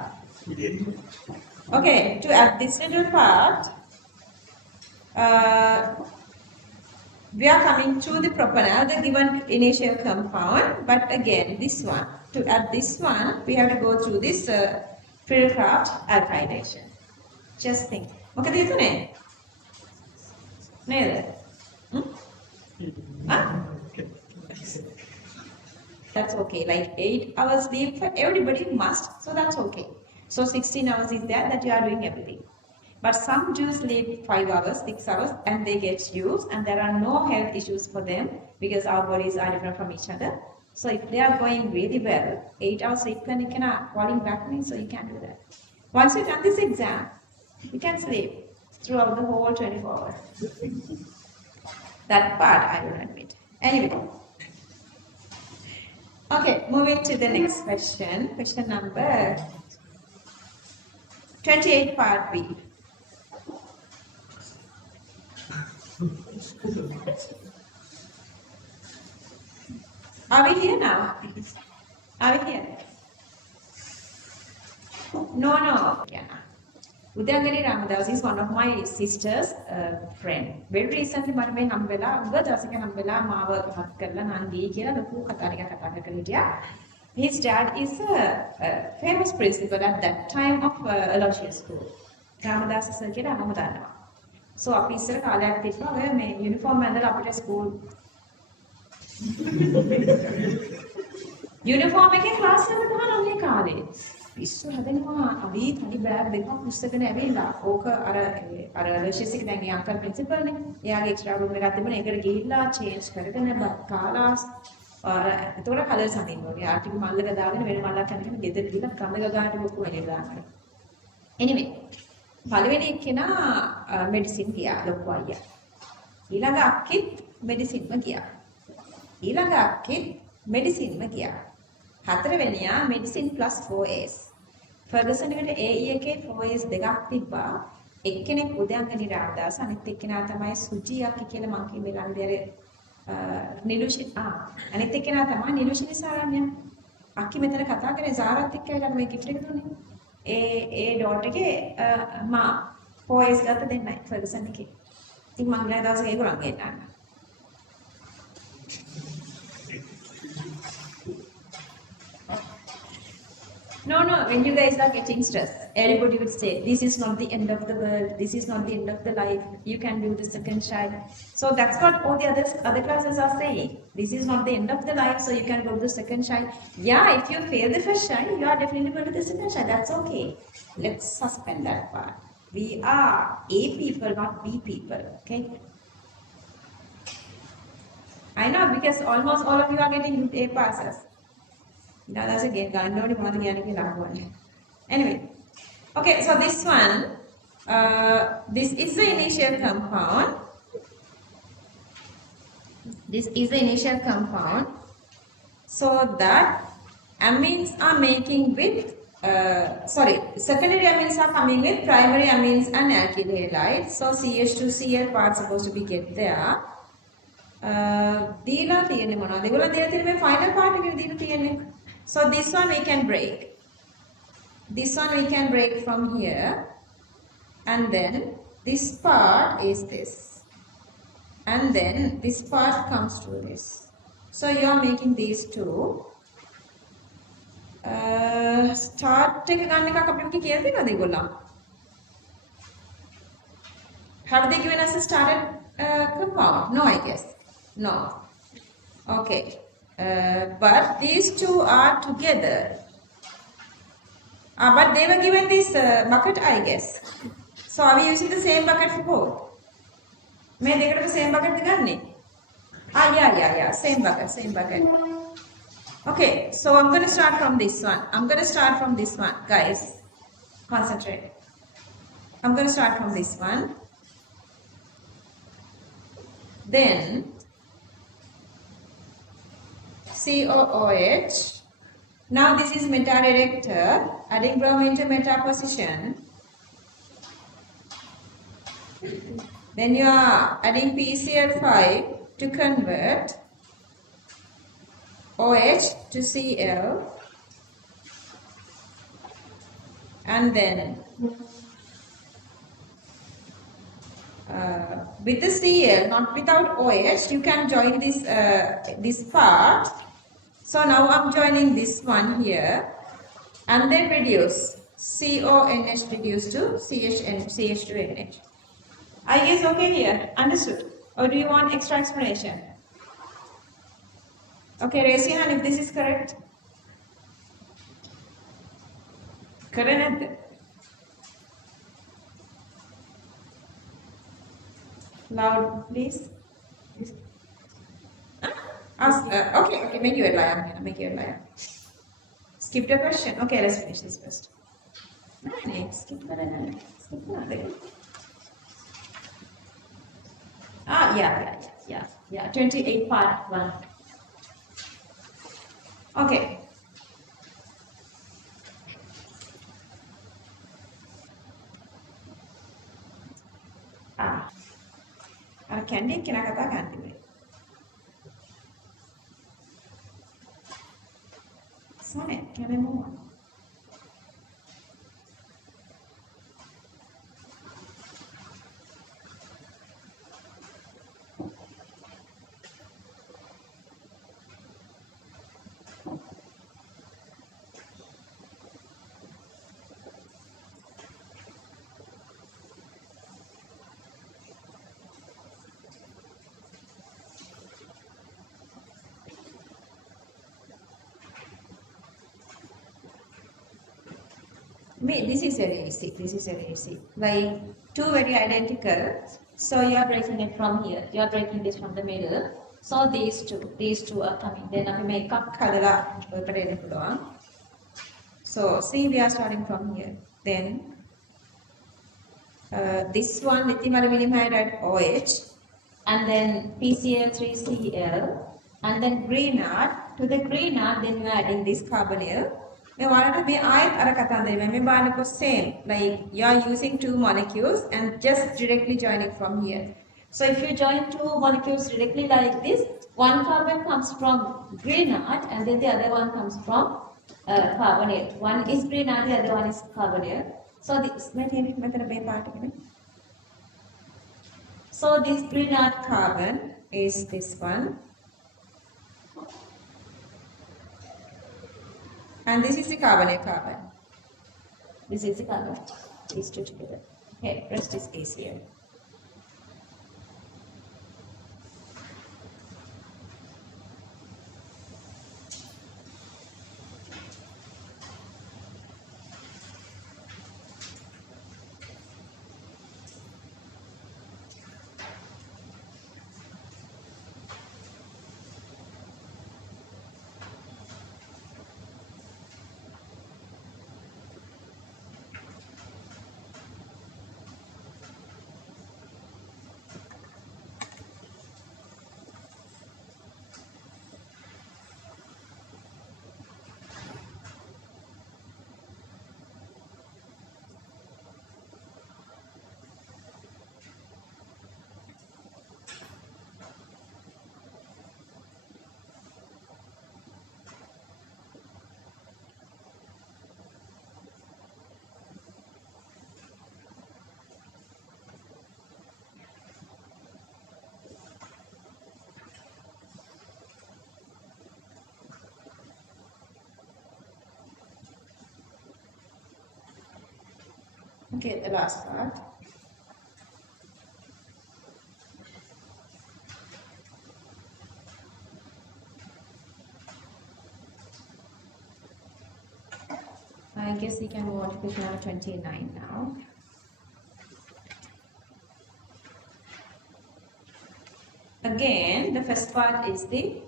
Okay, to add this little part, we are coming to the propanol, the given initial compound, but again, this one. To add this one, we have to go through this Friedel-Crafts alkylation. Just think. මොකද හිතුනේ? නේද? That's okay. Like 8 hours sleep for everybody must, so that's okay. So 16 hours is there that you are doing everything. But some do sleep 5 hours, 6 hours, and they get used, and there are no health issues for them because our bodies are different from each other. So if they are going really well, 8 hours sleep can falling back means, so you can do that. Once you've done this exam, you can sleep throughout the whole 24 hours. That part I will admit. Anyway. Okay, moving to the next question. Question number 28, part B. Are we here now? Are we here? No. Yeah. Udangani Ramadas is one of my sister's friend. Very recently, මට මේ හම් වෙලා උග දවසක හම් වෙලා මාව හත් කරලා නංගී කියලා ලොකු කතා ටිකක් කතා කරගෙන හිටියා. His dad is a famous principal at that time of Aloysius School. Ramadas sir කියලා නම දන්නවා. So අපි ඉස්සර කාලයක් තිබ්බා ඔය මේ යුනිෆෝම් ඇඳලා අපිට ස්කූල් යුනිෆෝම් එකේ ක්ලාස් එකට ගහනවා මේ කාලේ. පිස්සු හැදෙනවා අපි තනි බෑග් දෙකක් පුස්තකනේ ඇවිල්ලා ඕක අර ලොෂිස් එක දැන් මේ අංකල් ප්‍රින්සිපල් නේ එයාගේ එක්ස්ට්‍රා රූම් එකක් තිබුණා ඒකට ගිහිල්ලා චේන්ජ් කරගෙන කාලා එතකොට කලර්ස් අඳින්න ඕනේ ආටික මල්ලක දාගෙන වෙන මල්ලක් අඳගෙන ගෙදර ගිහිල්ලා කඳ ගගාට බොක්කු වෙලේ දාන්න. anyway පළවෙනි එක්කෙනා මෙඩිසින් ගියා ලොකු අයියා. ඊළඟ අක්කිත් මෙඩිසින්ම ගියා. ඊළඟ අක්කිත් මෙඩිසින්ම ගියා. හතරවෙනියා මෙඩිසින් ප්ලස් 4As. ෆර්ගසන් එකට AE එකේ 4As දෙකක් තිබ්බා. එක්කෙනෙක් උදයන්ගනි රාමදාස අනිත් එක්කෙනා තමයි සුජි අක්කි කියලා මං කිව්වේ ළඟදී නිලුෂි අනිත් එක්කෙනා තමයි නිලුෂි සාරණ්‍ය. අක්කි මෙතන කතා කරේ සාරත් එක්ක ඇවිල්ලා මේ gift එක දුන්නේ. ඒ ඩොට් එකේ මා 4As ගත්ත දෙන්නයි ෆර්ගසන් එකේ. ඉතින් මං ගිය දවසේ ඒගොල්ලන් ගෙන්නන්න. No, when you guys are getting stressed, everybody would say, this is not the end of the world, this is not the end of the life, you can do the second child. So that's what all the other classes are saying. This is not the end of the life, so you can go to the second child. Yeah, if you fail the first child, you are definitely going to the second child. That's okay. Let's suspend that part. We are A people, not B people, okay? I know, because almost all of you are getting A passes. That's again, anyway, okay, so this one, this is the initial compound. This is the initial compound. So that amines are making with, secondary amines are coming with primary amines and alkyl halides. So CH2Cl part supposed to be get there. දීලා තියෙන්නේ මොනවද? ඒගොල්ලන් දීලා තියෙන මේ final part එකේ දීලා තියෙන්නේ. So this one we can break. This one we can break from here. And then this part is this. And then this part comes to this. So you are making these two. Start එක ගන්න එකක් අපිට කියලා දෙනවද ඒගොල්ලන්? Have they given us a started compound? No, I guess. No. Okay. But these two are together. But they were given this bucket, I guess. So are we using the same bucket for both? May they get the same bucket again? Yeah. Same bucket. Okay, so I'm going to start from this one. Guys, concentrate. I'm going to start from this one. Then COOH Now this is meta director, adding bromo into meta position. Then you are adding PCl5 to convert OH to Cl, and then with the Cl, not without OH, you can join this part. So now I'm joining this one here, and then reduce CONH reduced to CH2NH. I guess okay here, understood? Or do you want extra explanation? Okay, raise your hand if this is correct. Correct. Loud, please. Okay, make you a liar. Make you a liar. Skip the question. Okay, let's finish this first. Skip the 28 part 1. Okay. Candy kena katakan dulu. Sonnet, can I move on? This is very easy. Like two very identical. So you are breaking it from here. You are breaking this from the middle. So these two are coming. Then I make up color. So see, we are starting from here. Then this one lithium aluminum hydride OH, and then PCl3Cl, and then Grignard. To the Grignard, then you are adding this carbonyl. Same, like you are using two molecules and just directly joining from here. So if you join two molecules directly like this, one carbon comes from Grignard and then the other one comes from carbonyl. One is Grignard, the other one is carbonyl. So this Grignard carbon is this one. And this is the carbonyl carbon. This is the carbon. These two together. Okay, rest is easier. Okay, the last part. I guess we can move on to question number 29 now. Again, the first part is the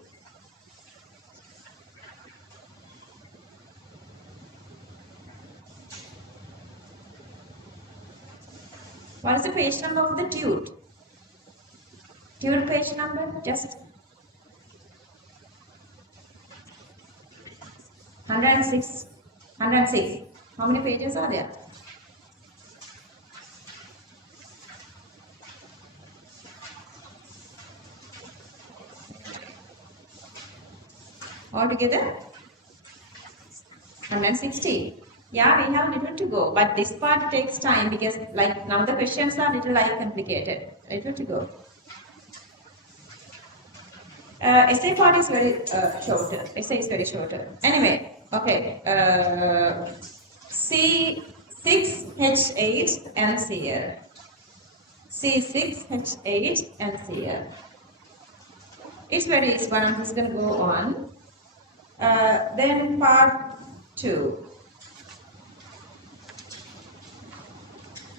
what is the page number of the Tute? Tute page number, just 106. 106. How many pages are there? Altogether 160. Yeah, we have little to go, but this part takes time because like now the questions are little like complicated. Little to go. Essay part is very shorter. Essay is very shorter. Anyway, okay. C6H8 and Cl. C6H8 and Cl. It's very easy, but I'm just going to go on. Then part 2.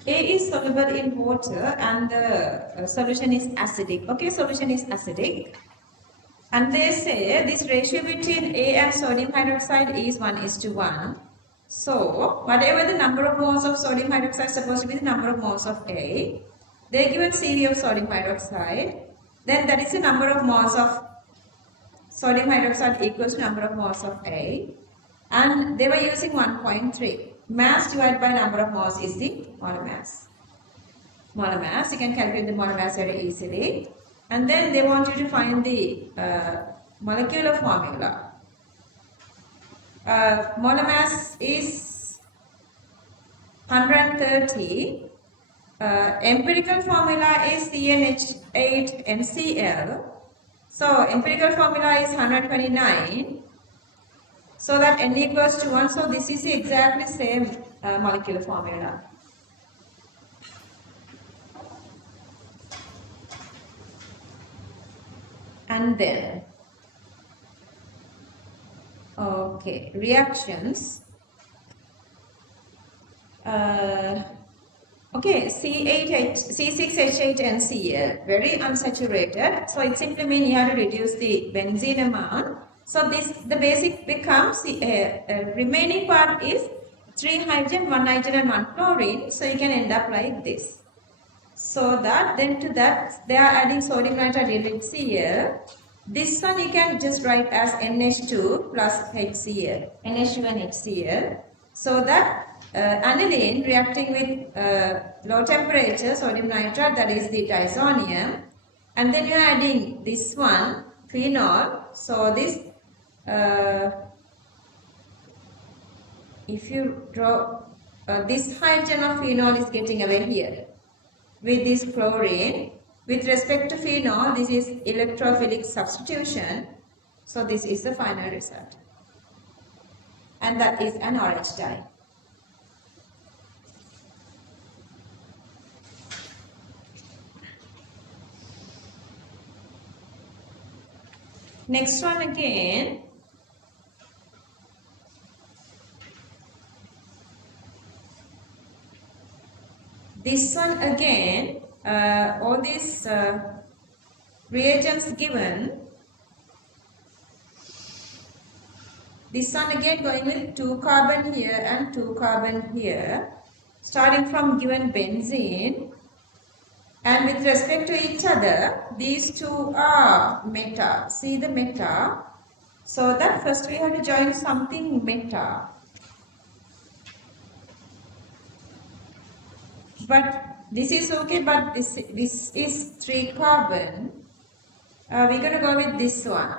A is soluble in water and the solution is acidic. Okay, solution is acidic. And they say this ratio between A and sodium hydroxide is 1:1. So, whatever the number of moles of sodium hydroxide is supposed to be the number of moles of A, they give a CV of sodium hydroxide, then that is the number of moles of sodium hydroxide equals to number of moles of A, and they were using 1.3. Mass divided by number of moles is the molar mass. Molar mass, you can calculate the molar mass very easily. And then they want you to find the molecular formula. Molar mass is 130. Empirical formula is CnH8NCl. So empirical formula is 129. So that N equals to 1. So this is the exactly same molecular formula. And then, okay, reactions. Okay, C6H8NCl, very unsaturated. So it simply means you have to reduce the benzene amount. So the basic becomes the remaining part is 3 hydrogen, 1 nitrogen and 1 chlorine. So you can end up like this. So that then to that they are adding sodium nitrate HCl. This one you can just write as NH2 plus HCl, NH2 and HCl. So that aniline reacting with low temperature sodium nitrate, that is the disonium, and then you are adding this one phenol. So this if you draw this hydrogen of phenol is getting away here with this chlorine. With respect to phenol, this is electrophilic substitution. So this is the final result. And that is an orange dye. Next one again. This one again, all these reagents given. This one again going with 2 carbon here and 2 carbon here, starting from given benzene. And with respect to each other, these two are meta. See the meta. So that first we have to join something meta. But this is okay, but this is 3 carbon. We're going to go with this one.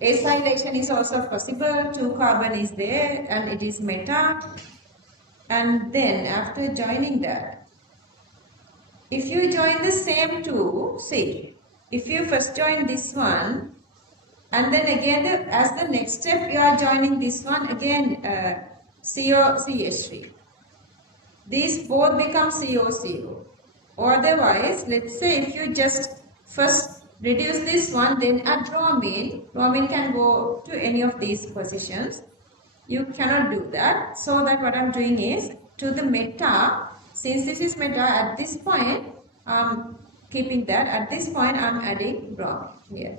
Acylation is also possible. 2 carbon is there and it is meta. And then after joining that, if you join the same two, see, if you first join this one and then again as the next step you are joining this one again COCH3. These both become CO. Or otherwise, let's say if you just first reduce this one, then add bromine. Bromine can go to any of these positions. You cannot do that. So that what I'm doing is to the meta, since this is meta at this point, I'm keeping that. At this point, I'm adding bromine here.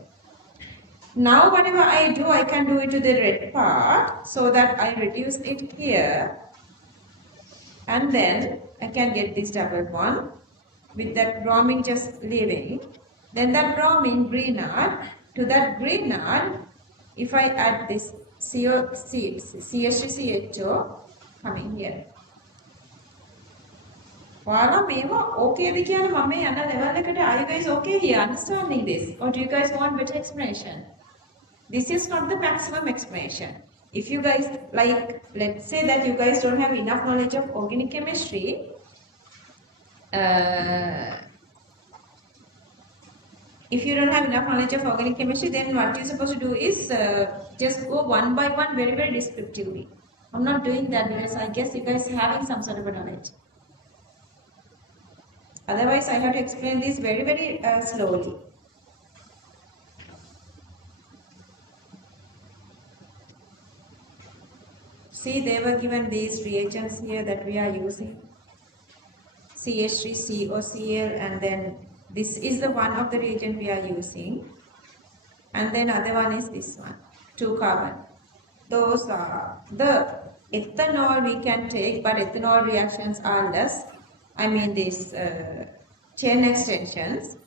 Now whatever I do, I can do it to the red part so that I reduce it here. And then I can get this double bond with that bromine just leaving. Then that bromine Grignard, to that Grignard, if I add this CH3CHO coming here. ඔයාලා මේවා ඕකේද කියන මම මේ යන level එකට are you guys okay here understanding this or do you guys want better explanation? This is not the maximum explanation. If you guys like, let's say that you guys don't have enough knowledge of organic chemistry, if you don't have enough knowledge of organic chemistry, then what you're supposed to do is just go one by one very, very descriptively. I'm not doing that because I guess you guys having some sort of a knowledge. Otherwise, I have to explain this very, very slowly. See, they were given these reagents here that we are using. CH3COCl, and then this is the one of the reagent we are using. And then other one is this one, 2 carbon. Those are the ethanol we can take, but ethanol reactions are less. I mean these chain extensions.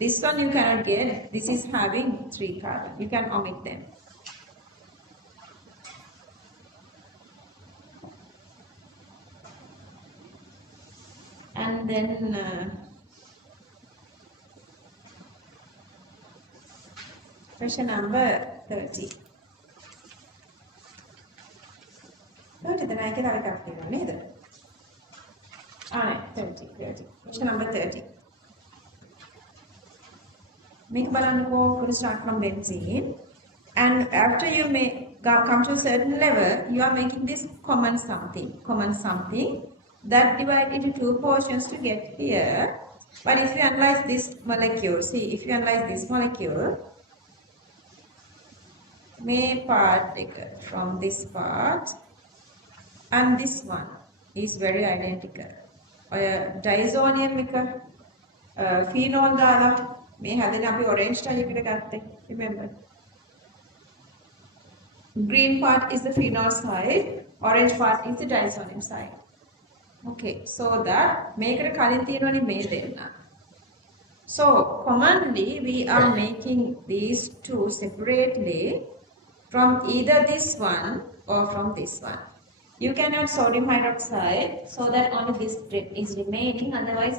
This one you cannot get. This is having 3 carbon. You can omit them. And then question number 30. 30 then I get out of neither. Alright, 30. Question number 30. Make balanko, could start from benzene. And after you may come to a certain level, you are making this common something that divide into 2 portions to get here. But if you analyze this molecule, see, if you analyze this molecule, may part from this part and this one is very identical. Diazonium phenol දාලා මේ හැදෙන අපි orange type එකට ගත්තේ. Remember, green part is the phenol side, orange part is the diazonium side. Okay, so that මේකට කලින් තියෙනවනේ මේ දෙන්න. So commonly we are making these two separately from either this one or from this one. You can add sodium hydroxide so that only this is remaining, otherwise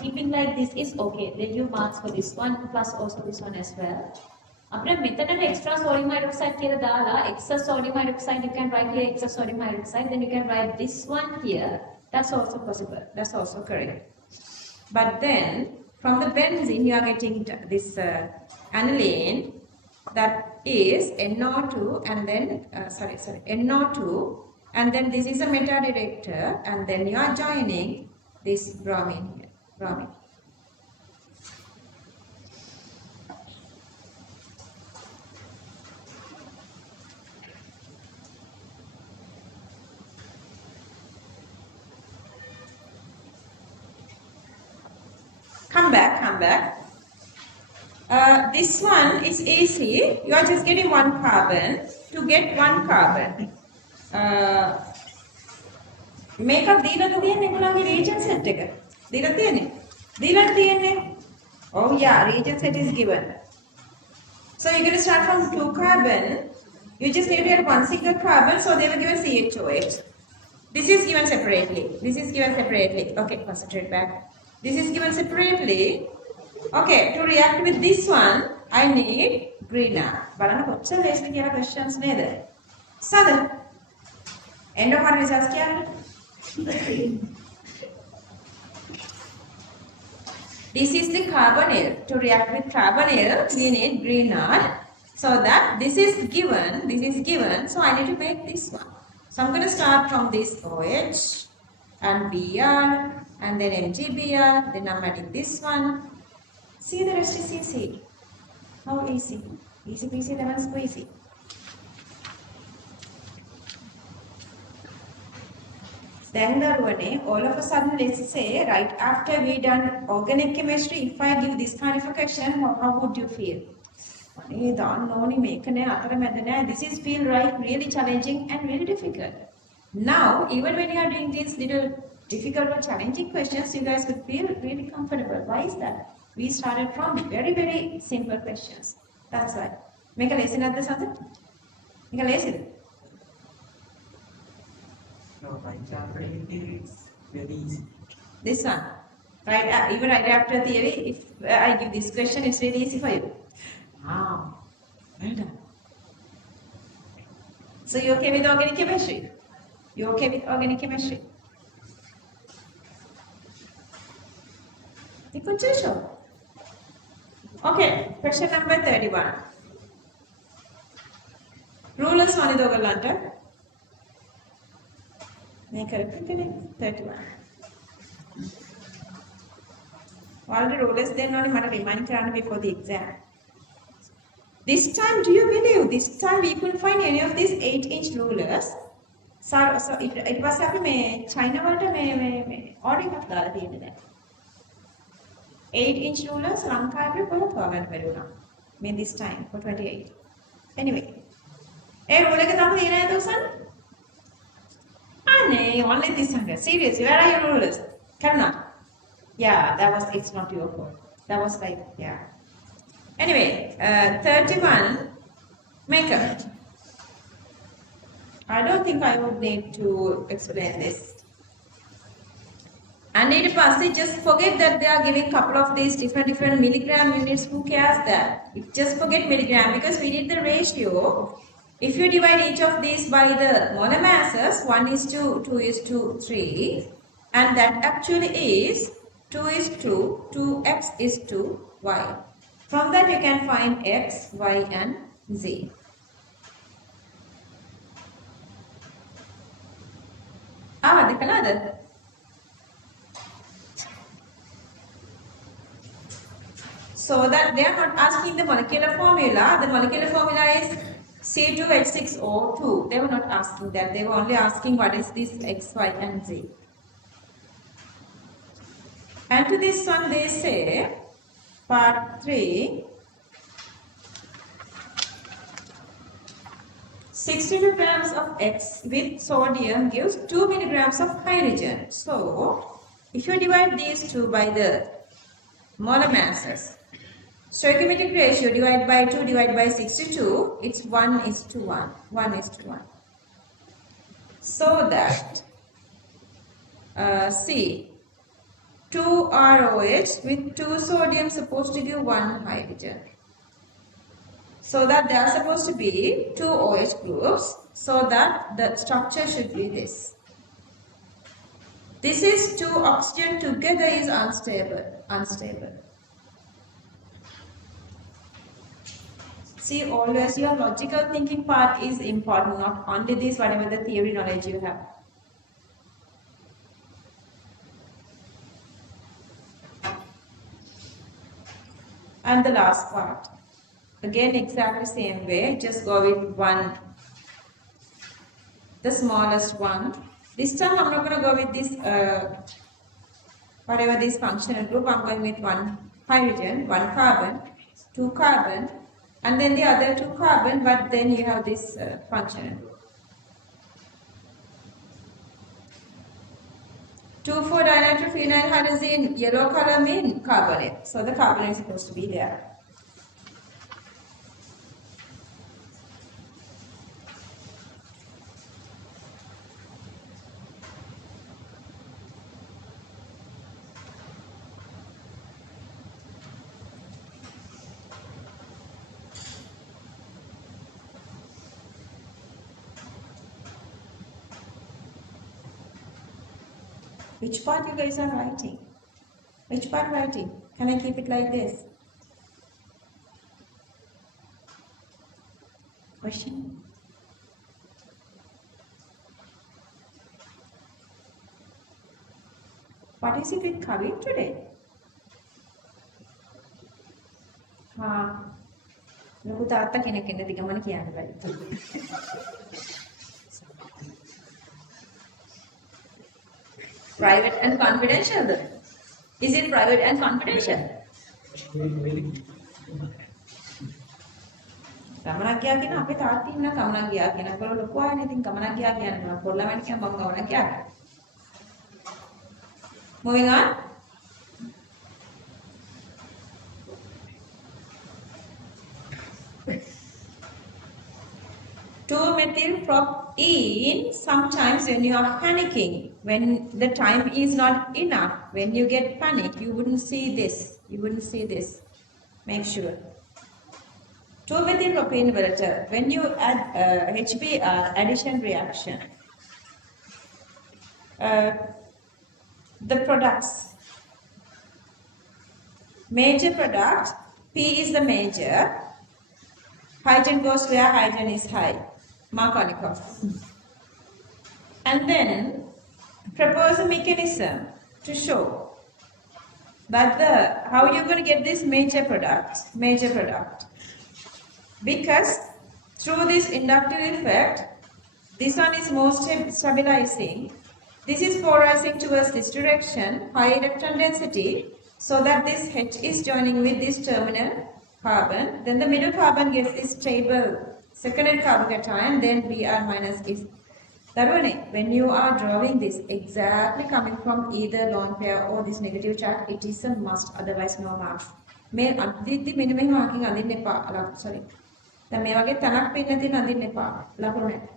keeping like this is okay. Then you marks for this one plus also this one as well. After method extra sodium hydroxide here dala, excess sodium hydroxide, you can write here excess sodium hydroxide, then you can write this one here. That's also possible. That's also correct. But then from the benzene you are getting this aniline that is NO2 and then NO2, and then this is a meta director, and then you are joining this bromine here. Bromine. Come back. This one is easy. You are just getting 1 carbon. To get 1 carbon, මේක දීලා තියෙන්නේ ඒගොල්ලන්ගේ reagent set එක. දීලා තියෙන්නේ. Oh yeah, reagent set is given. So you're going to start from 2 carbon. You just need to get 1 single carbon, so they were given CHOH. This is given separately. Okay, concentrate back. This is given separately. Okay, to react with this one, I need greener. බලන්න කොච්චර ලේසිද කියලා questions නේද? සද endocardial results කියන්නේ this is the carbonyl. To react with carbonyl, we need greener. So that this is given, so I need to make this one. So I'm going to start from this OH and Br and then MgBr, then I'm adding this one. See, the rest is easy. How easy? Easy peasy lemon squeezy. Then all of a sudden, let's say, right after we done organic chemistry, if I give this kind of a question, how would you feel? This is feel right, really challenging and really difficult. Now, even when you are doing these little difficult or challenging questions, you guys would feel really comfortable. Why is that? We started from very, very simple questions. That's why. Make a lesson at the sunset. මේක ලේසිද? No, right after theory is very easy. This one. Right, even right after theory, if I give this question, it's really easy for you. Wow. Well done. So you're okay with organic chemistry? You're okay with organic chemistry? You could do so. Okay, question number 31. Rulers on the overlander. Make a repeat 31. All the rulers then only matter remind before the exam. This time, do you believe this time we couldn't find any of these 8-inch rulers? So it was happy me China වලට මේ order එකක් දාලා තියෙන්නේ දැන්. 8-inch rulers ලංකාවේ කොහොමද හොයාගන්න බැරි වුණා. මේ this time for 28. Anyway. A rule එක තමයි තියෙන්නේ නේද උසන්? අනේ only this one. Seriously, where are your rulers? Karuna. Yeah, that was, it's not your fault. That was like, yeah. Anyway, 31, maker. I don't think I would need to explain this. And in the past, just forget that they are giving a couple of these different milligram units. Who cares that? Just forget milligram because we need the ratio. If you divide each of these by the molar masses, 1:2:3, and that actually is 2:2 x is to y. From that you can find x, y and z. Kalada. So that they are not asking the molecular formula. The molecular formula is C2H6O2. They were not asking that. They were only asking what is this x, y and z. And to this one they say, part 3, 62 grams of X with sodium gives 2 milligrams of hydrogen. So, if you divide these two by the molar masses, stoichiometric ratio divided by 2 divided by 62, it's 1:1. 1:1. So that, see, 2 ROH with 2 sodium supposed to give 1 hydrogen. So that there are supposed to be 2 OH groups, so that the structure should be this. This is 2 oxygen together is unstable. See, always your logical thinking part is important, not only this, whatever the theory knowledge you have. And the last part. Again, exactly same way, just go with one, the smallest one. This time I'm not going to go with this, whatever this functional group, I'm going with 1 hydrogen, 1 carbon, 2 carbon, and then the other 2 carbon, but then you have this functional group. 2,4-dinitrophenyl hydrazine, yellow color mean carbonate. So the carbonate is supposed to be there. Which part you guys are writing? Which part writing? Can I keep it like this? Question? What is it with Kavin today? ලොකු තාත්තා කෙනෙක් ඉන්න දිගමන කියන්න බැරි. Private and confidential then? Is it private and confidential? ගමනක් ගියා කියන අපේ තාත්තා ඉන්න ගමනක් ගියා කියන කොල්ල ලොකු අයනේ ඉතින් ගමනක් ගියා කියන්නේ මම පොල්ලමන් කියන මම ගමනක් ගියා. Moving on. 2-methylpropene, sometimes when you are panicking, when the time is not enough, when you get panic, you wouldn't see this. You wouldn't see this. Make sure. 2-methylpropene volatil, when you add HBr addition reaction, the products, major product, P is the major, hydrogen goes where hydrogen is high, Markovnikov. And then propose a mechanism to show that how you're going to get this major product, because through this inductive effect, this one is more stabilizing, this is polarizing towards this direction, high electron density, so that this H is joining with this terminal carbon, then the middle carbon gets this stable secondary carbocation, then Br minus is. When you are drawing this exactly coming from either lone pair or this negative charge, it is a must, otherwise no marks. මේ අදිද්දි මෙන්න මෙහෙම මාකින් අදින්න එපා. sorry. දැන් මේ වගේ තනක් පින්න තියෙන අදින්න එපා. ලකුණු නැහැ.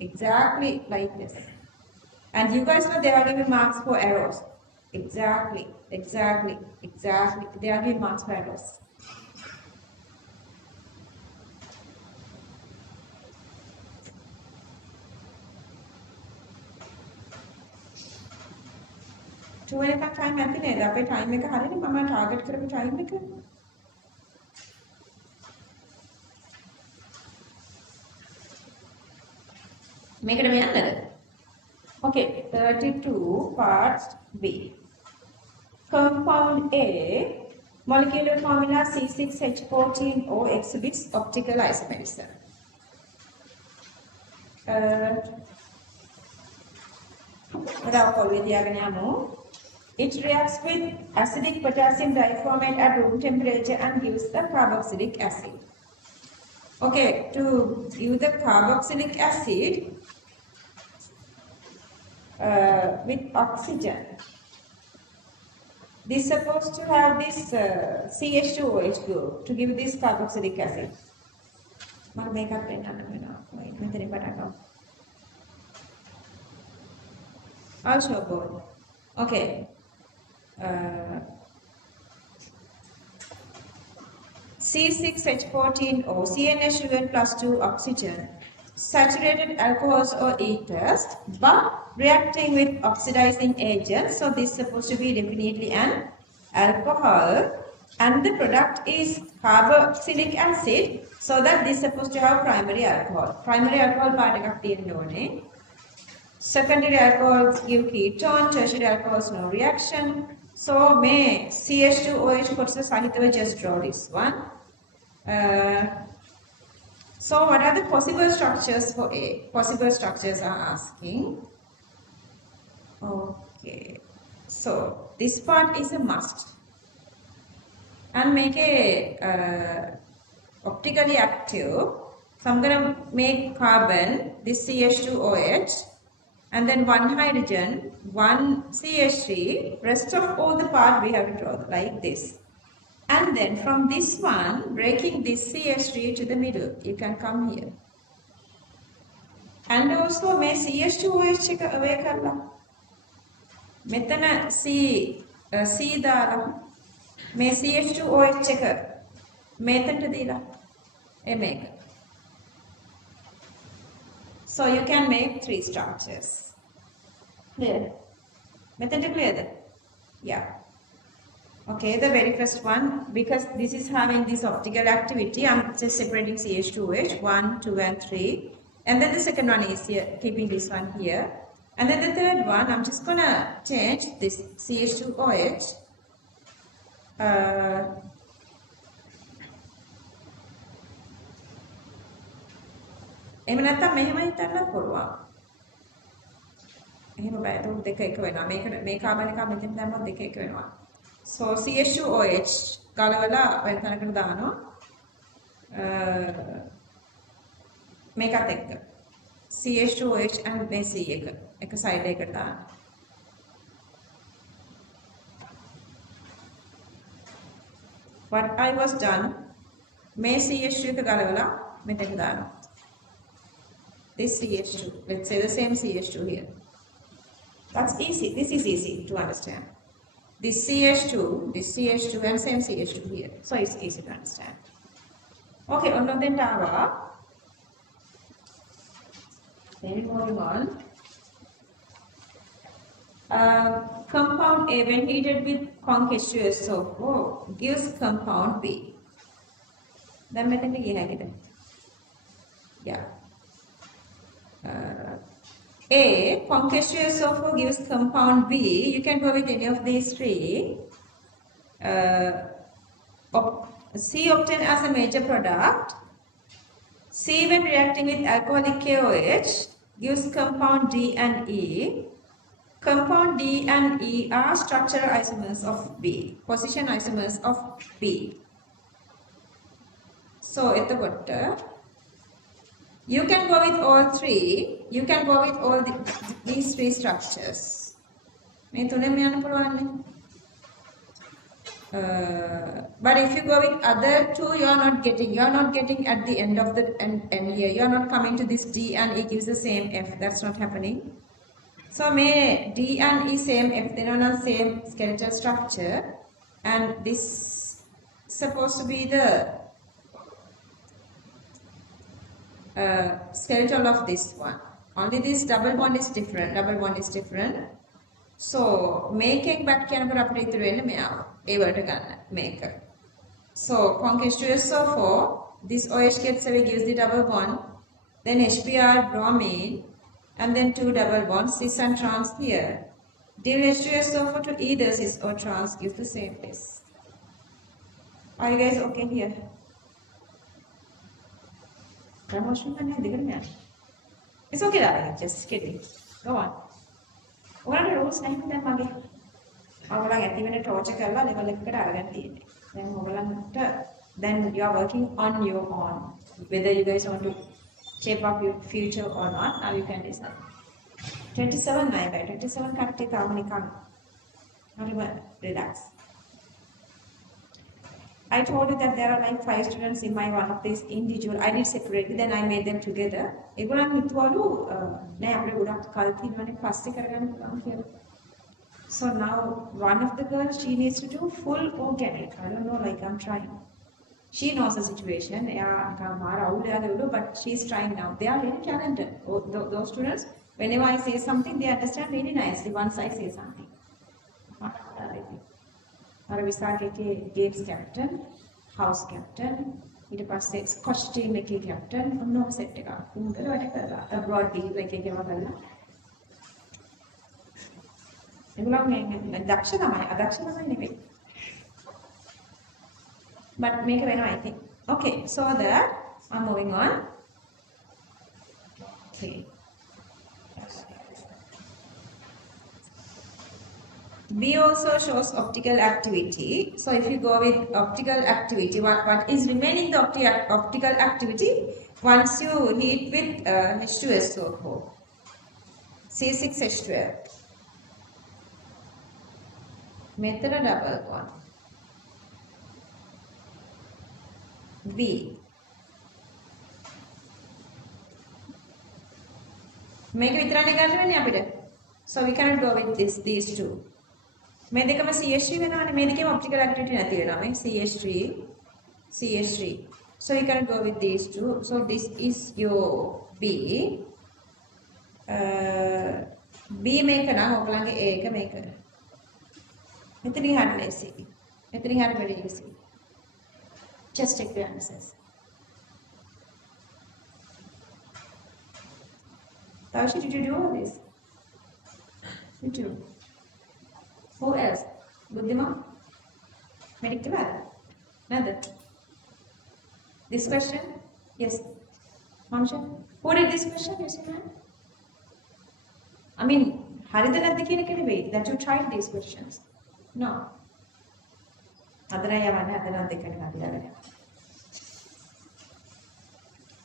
Exactly like this. And you guys know they are giving marks for arrows. Exactly. They are giving marks for arrows. එකක් time ඇති නේද? අපේ time එක හරියනේ මම target කරපු time එක. මේකට මේ යන්නද? Okay, 32 part B. Compound A, molecular formula C6H14O exhibits optical isomerism. It reacts with acidic potassium diformate at room temperature and gives the carboxylic acid. Okay, to give the carboxylic acid with oxygen, this is supposed to have this CH2OH group to give this carboxylic acid. I'll show both. Okay. C6H14O, CnH2n plus 2 oxygen, saturated alcohols or ethers, but reacting with oxidizing agents. So this is supposed to be definitely an alcohol, and the product is carboxylic acid. So that this is supposed to have primary alcohol. Primary alcohol part එකක් තියෙන්න ඕනේ. Secondary alcohols give ketone, tertiary alcohols no reaction. So may CH2OH කොටස සහිතව just draw this one. So what are the possible structures for A? Possible structures are asking. Okay. So this part is a must. And make a optically active. So I'm going to make carbon, this CH2OH, and then one hydrogen, one CH3, rest of all the part we have to draw like this. And then from this one, breaking this CH3 to the middle, you can come here. And also may CH2OH එක away කරලා. මෙතන C දාලා මේ CH2OH එක මෙතනට දීලා මේක. So you can make 3 structures. Clear? Method clear? Yeah. Okay, the very first one, because this is having this optical activity, I'm just separating CH2OH, 1, 2 and 3. And then the second one is here, keeping this one here. And then the third one, I'm just going to change this CH2OH. එහෙම නැත්තම් මෙහෙම හිතන්නත් පුළුවන්. එහෙම බෑ. ඒක දෙක එක වෙනවා. මේ කාබන් එක මෙතන දැම්මොත් දෙක එක වෙනවා. So CH2OH ගලවලා වෙන තැනකට දානවා. මේකත් එක්ක. CH2OH and මේ C එක සයිඩ් එකකට දාන්න. What I was done, මේ CH2 එක ගලවලා මෙතන දානවා. this CH2. Let's say the same CH2 here. That's easy. This is easy to understand. This CH2 and same CH2 here. So it's easy to understand. Okay, on then Tava. Then moving on. Compound A when heated with concassio SO4 gives compound B. Then මෙතන ගියේ හැකිද? Yeah. A, concassio SO4 gives compound B. You can go with any of these three. C obtained as a major product. C when reacting with alcoholic KOH gives compound D and E. Compound D and E are structural isomers of B, position isomers of B. So, you can go with all three. You can go with all these three structures. But if you go with other two, you are not getting at the end of the end here. You are not coming to this D and E gives the same F. That's not happening. So may D and E same F, then on same skeletal structure, and this supposed to be the skeletal of this one. Only this double bond is different. So making back කියනකොට අපිට ඉතුරු වෙන්නේ මෙයාව. ඒ වලට ගන්න මේක. So concassio SO4, this OH gets away, gives the double bond, then HBr bromine, and then two double bonds, cis and trans here. Deal H2SO4 to either cis or trans gives the same this. Are you guys okay here? It's okay, darling. Just kidding. Go on. ඔයාලට rules නැහැ දැන් මගේ. ඔයාලන් ඇති වෙන torture කරලා level එකකට අරගෙන තියෙන්නේ. දැන් ඔයාලන්ට then you are working on your own. Whether you guys want to shape up your future or not, now you can decide. 27 නෑ බෑ. 27 කට්ටිය තාම නිකන් හරිම relax. I told you that there are like 5 students in my one of these individual. I did separately, then I made them together. ඒගොල්ලන් හිතුවලු නෑ අපිට ගොඩක් කල් තියෙනවානේ පස්සේ කරගන්න පුළුවන් කියලා. So now one of the girls, she needs to do full organic. I don't know, like I'm trying. She knows the situation. But she's trying now. They are really talented. Those students, whenever I say something, they understand really nicely once I say something. අර විසාකේගේ games captain, house captain, ඊට පස්සේ Scotch team එකේ captain, ඔන්නෝම set එකක්. උන්දල වැඩ කරලා abroad team එකේම කරලා. ඒගොල්ලෝ මේ දක්ෂ තමයි, අදක්ෂ තමයි නෙවෙයි. But make it I think. Okay, so that I'm moving on. Okay. B also shows optical activity. So if you go with optical activity, what is remaining the optical activity once you heat with H2SO4, C6H12. Method double bond. B. Make විතරනේ ගන්න වෙන්නේ අපිට. So we cannot go with these two. මේ දෙකම CH3 වෙනවානේ. මේ දෙකේම optical activity නැති වෙනවා. මේ CH3. So we cannot go with these two. So this is your B. B මේක නම් ඔයගලගේ A එක මේක. මෙතනින් හරියට easy. මෙතනින් හරියට very easy. Just take the answers. Tashi, did you do all this? You do. Who else? Buddhima? Medical? Another. This question? Yes. Mamsha? Who did this question? You see, man? I mean, Harida that you tried these questions. No.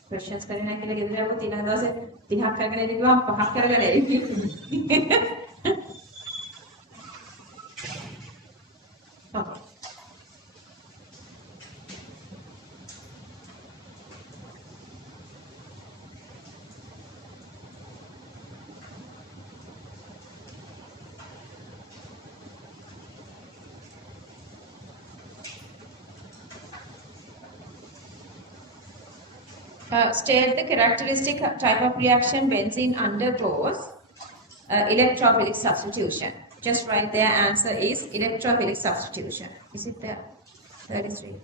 Questions කරගෙන කියලා ගෙදර ආවොත් ඊළඟ දවසේ 30ක් කරගෙන ඉන්න ගියාම 5ක් කරගෙන එයි. Okay. State the characteristic type of reaction benzene undergoes electrophilic substitution. Just write their answer is electrophilic substitution. Is it there? 33.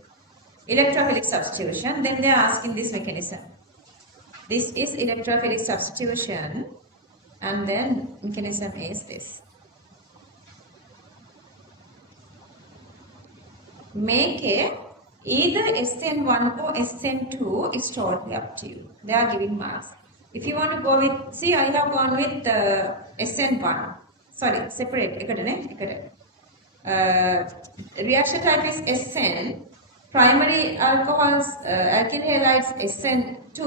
Electrophilic substitution. Then they are asking this mechanism. This is electrophilic substitution, and then mechanism is this. Make it either SN1 or SN2 is totally up to you. They are giving marks. If you want to go with, see, I have gone with SN1. Sorry, separate. Reaction type is SN. Primary alcohols, alkyl halides SN2.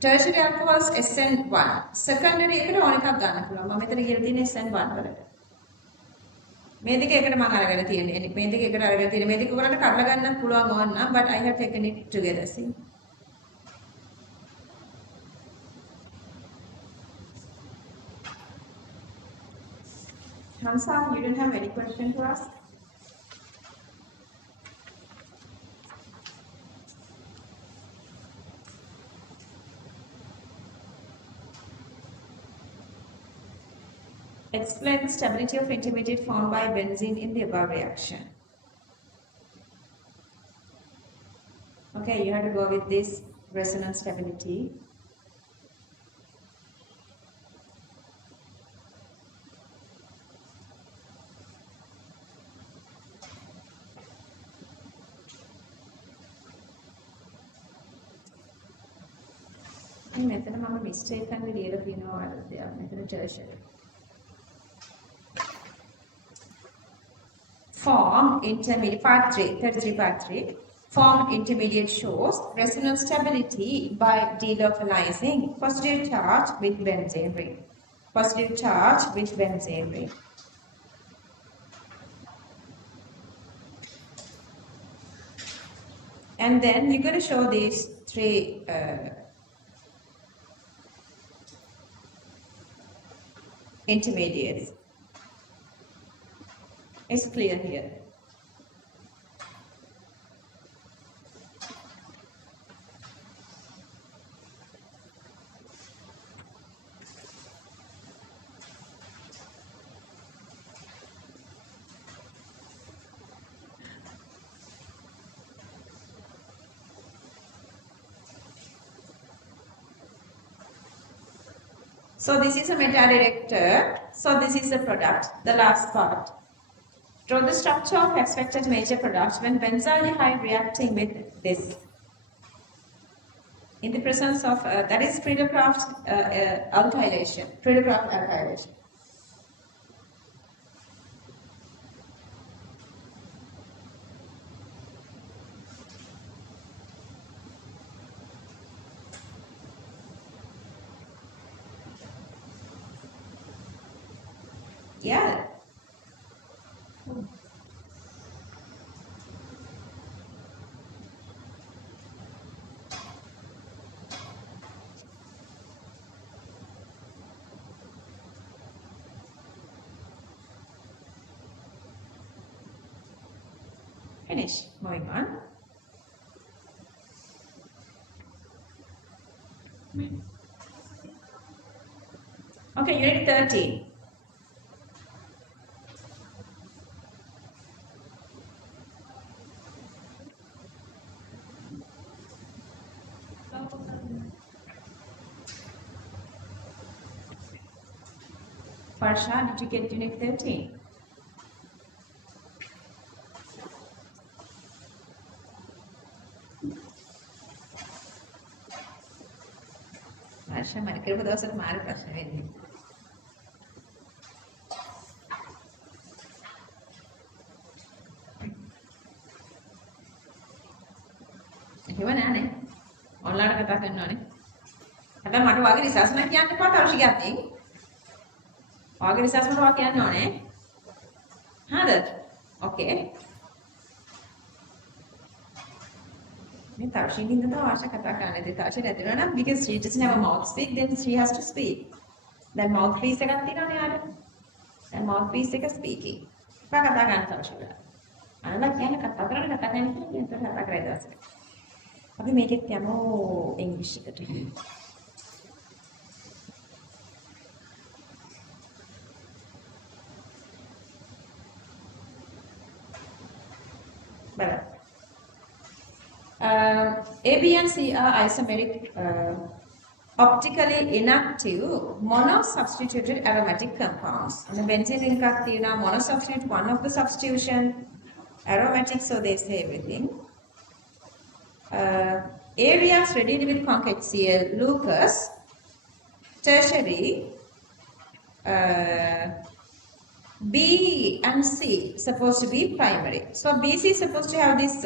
Tertiary alcohols SN1. Secondary එකට ඕන එකක් ගන්න පුළුවන්. මම මෙතන කියලා තියෙන්නේ SN1 වලට. මේ දෙක එකට මම අරගෙන තියෙන්නේ. මේ දෙක එකට අරගෙන තියෙන්නේ. මේ දෙක ඔයගලන්ට කඩලා ගන්නත් පුළුවන් ඕන නම්, but I have taken it together. See. Hamza, you don't have any question to ask? Explain the stability of intermediate formed by benzene in the above reaction. Okay, you have to go with this resonance stability. මෙතන මම mistake එකක් ලියලා තියෙනවා වලද මෙතන tertiary. Form intermediate part 3, 33 part 3. Form intermediate shows resonance stability by delocalizing positive charge with benzene ring. Positive charge with benzene ring. And then you're going to show these three intermediates. It's clear here. So this is a meta-director. So this is the product, the last part. Draw the structure of expected major product when benzaldehyde reacting with this. In the presence of, that is Friedel-Crafts alkylation. Friedel-Crafts alkylation. Yeah. Finish. Moving on. Okay, unit 13. Farsha, did you get unit 13? Asha, මම කරපු දවසට මාර ප්‍රශ්න වෙන්නේ. එහෙම නෑනේ. Online කතා කරනවානේ. හැබැයි මට වාගේ රිසර්ච් නම් කියන්න එපා තවශි ගත්තේ. වාගේ රිසර්ච් මට වා කියන්න ඕනේ. හරිද? Okay. Tarshin in the Asha Katakana, the Tarshin at the because she doesn't have a mouth speak, then she has to speak. Then mouthpiece second thing on the other. Then mouthpiece second speaking. Pakatakan Tarsha. I like Yana Katakan and the Katakan. අපි මේකෙත් යමු ඉංග්‍රීසි එකට. බලන්න. A, B and C are isomeric optically inactive monosubstituted aromatic compounds. And the benzene ring එකක් තියෙනවා monosubstitute, one of the substitution, aromatic, so they say everything. A reacts readily with conceptual Lucas, tertiary, B and C supposed to be primary. So BC is supposed to have this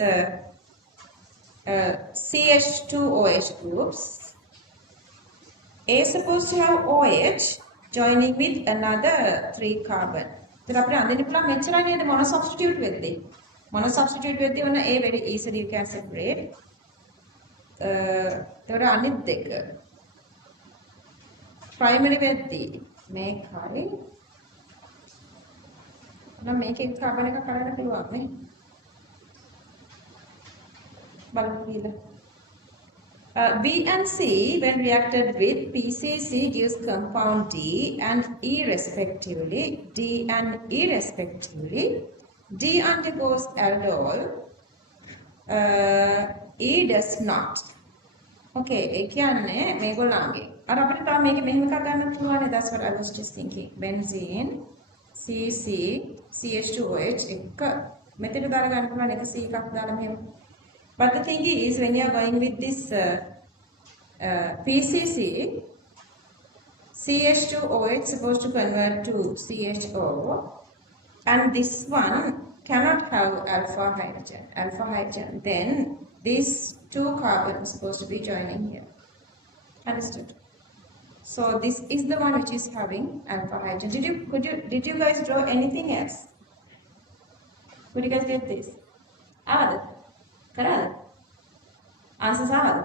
CH2OH groups. A is supposed to have OH joining with another 3 carbon. So අපිට අඳින්න පුළුවන් මෙච්චරයි නේද monosubstitute වෙද්දී. Monosubstitute වෙද්දී ඔන්න A very easily you can separate. ඒතකොට අනිත් දෙක primary වෙද්දී මේකයි නම් මේකේ කාබන් එක කරන්න පුළුවන් නේ. බලමු කීයද. B and C, when reacted with PCC, gives compound D and E respectively. D and E respectively. D undergoes aldol. E does not. Okay, ඒ කියන්නේ මේගොල්ලන්ගේ. අර අපිට තාම මේකේ මෙහෙම එකක් ගන්න පුළුවන්. That's what I was just thinking. Benzene, CC, CH2OH එක මෙතන දාලා ගන්න පුළුවන් එක C එකක් දාලා මෙහෙම. But the thing is, when you are going with this PCC, CH2OH is supposed to convert to CHO, and this one cannot have alpha hydrogen. Then these 2 carbons are supposed to be joining here. Understood? So this is the one which is having alpha hydrogen. Did you guys draw anything else? Could you guys get this? කරාද? Answers ආවද?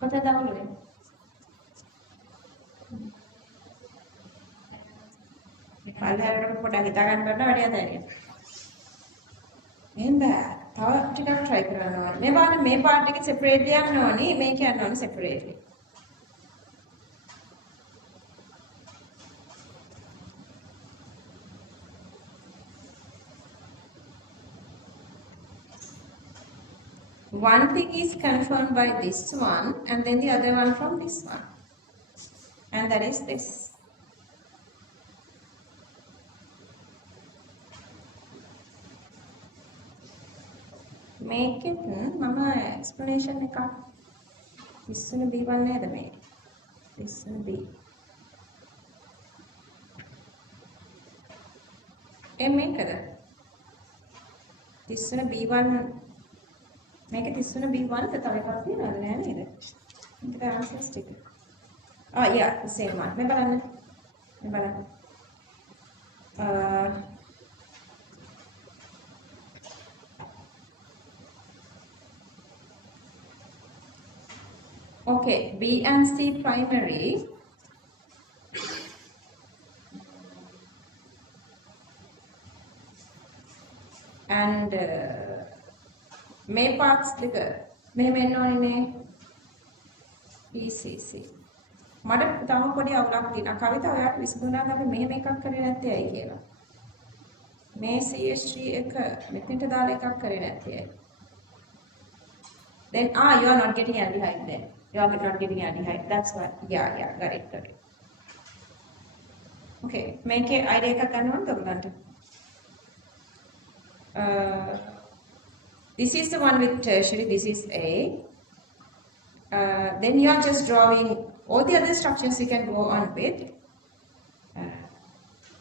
කොතනද අවුලුනේ? පල්ලෙහාට පොඩ්ඩක් හිතා ගන්න බෑ වැඩි අතරින්. එහෙනම් බෑ. තව ටිකක් try කරන්න ඕනේ. මේ බලන්න මේ part එක separately යන්න ඕනේ. මේක යන්න ඕනේ separately. One thing is confirmed by this one and then the other one from this one. And that is this. Make it, mama explanation එකක්. This one B1 නේද මේ? This one B. මේකද? This one B1 මේක 30 B1 ද තව එකක් තියෙනවද නෑ නේද? මේක ආන්සර්ස් ටික. Yeah, the same one. මේ බලන්න. Okay, B and C primary. And මේ parts දෙක මෙහෙම එන්න ඕනේ PCC. මට තව පොඩි අවුලක් තියෙනවා. කවිතා ඔයාලට විසඳුණාද අපි මෙහෙම එකක් කරේ නැත්තේ ඇයි කියලා? මේ CH3 එක මෙතනට දාලා එකක් කරේ නැත්තේ ඇයි? Then you are not getting aldehyde then. You are not getting aldehyde. That's why. Yeah, got it. Okay, මේකේ idea එකක් ගන්න ඕනද ඔයගලන්ට? This is the one with tertiary, this is A. Then you are just drawing all the other structures you can go on with.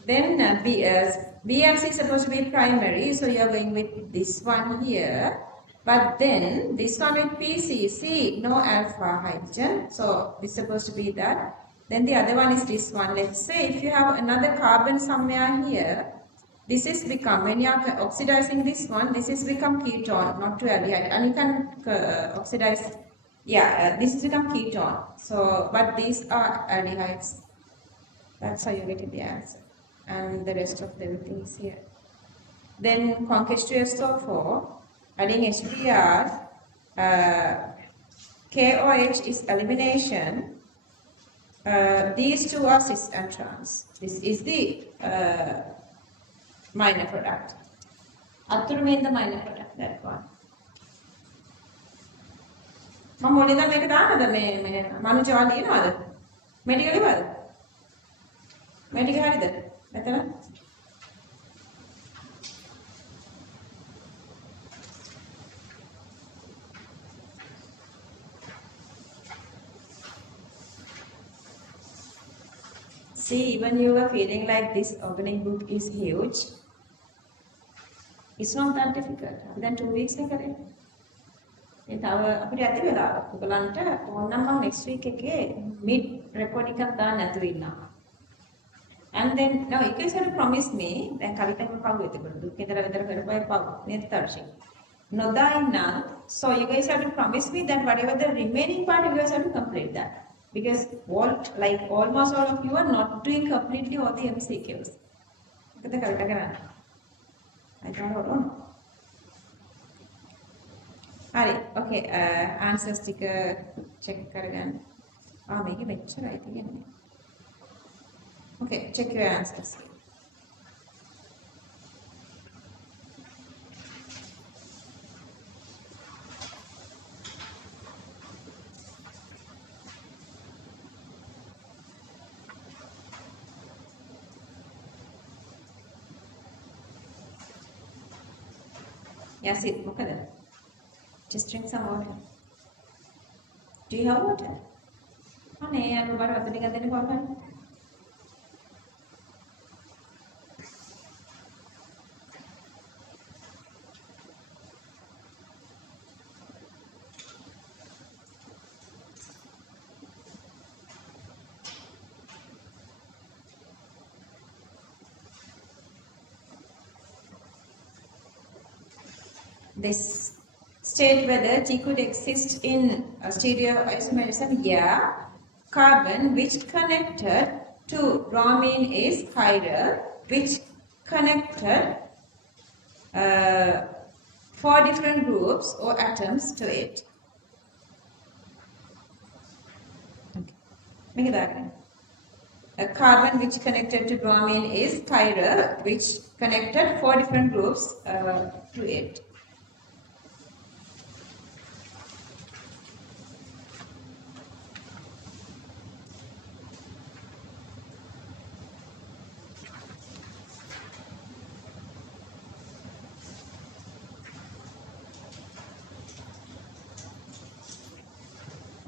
Then B and C is supposed to be primary, so you are going with this one here. But then this one with PCC, no alpha hydrogen, so this is supposed to be that. Then the other one is this one. Let's say if you have another carbon somewhere here, this is become, when you are oxidizing this one, this is become ketone, not to aldehyde. And you can oxidize, this is become ketone. So, but these are aldehydes. That's how you get the answer. And the rest of everything is here. Then concatenates to SO4, adding HBr, KOH is elimination. These two are cis and trans. This is the minor product. Aturu mean the minor product, that one. මම මොලේ දැන් මේක දාන්නද මේ මනුජවා ලියනවද? මේ ටික ලියවද? මේ ටික හරියද? මෙතන See, even you are feeling like this organic book is huge. It's not that difficult. අපි දැන් 2 weeks එක කරේ. ඒ තව අපිට ඇති වෙලාවක්. ඔයගලන්ට ඕනනම් මම next week එකේ mid report එකක් දාන්න නැතුව ඉන්නවා. And then now you guys have to promise me දැන් කවිතම පව් එතකොට දුක් විඳලා විතර කරපුවා පව් නේද තරෂි. නොදාන්න. So you guys have to promise me that whatever the remaining part you guys have to complete that. Because almost all of you are not doing completely all the MCQs. මොකද කවිත කරන්නේ? I don't know. හරි. Okay, answers ටික check කරගන්න. මේකෙ මෙච්චරයි තියෙන්නේ. Okay, check your answers. Yes, it. මොකද? Just drink some water. Do you have water? අනේ අර ඔබට වතුර ටිකක් දෙන්න කොහොමද? This state whether G could exist in a stereoisomerism, yeah. Carbon which connected to bromine is chiral, which connected 4 different groups or atoms to it. Okay. A carbon which connected to bromine is chiral, which connected 4 different groups to it.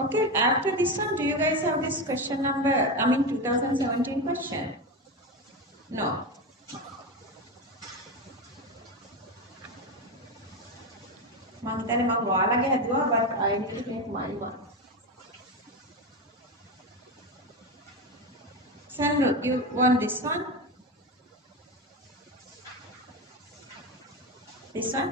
Okay, after this one, do you guys have this question number, 2017 question? No. මම හිතන්නේ මම ඔයාලගේ හැදුවා, but I need to make my one. Sandro, you want this one? This one?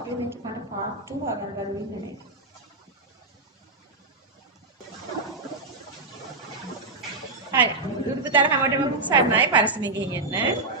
Are you going to find a part 2 or are you going to Hi, good to have a good time. I'm going to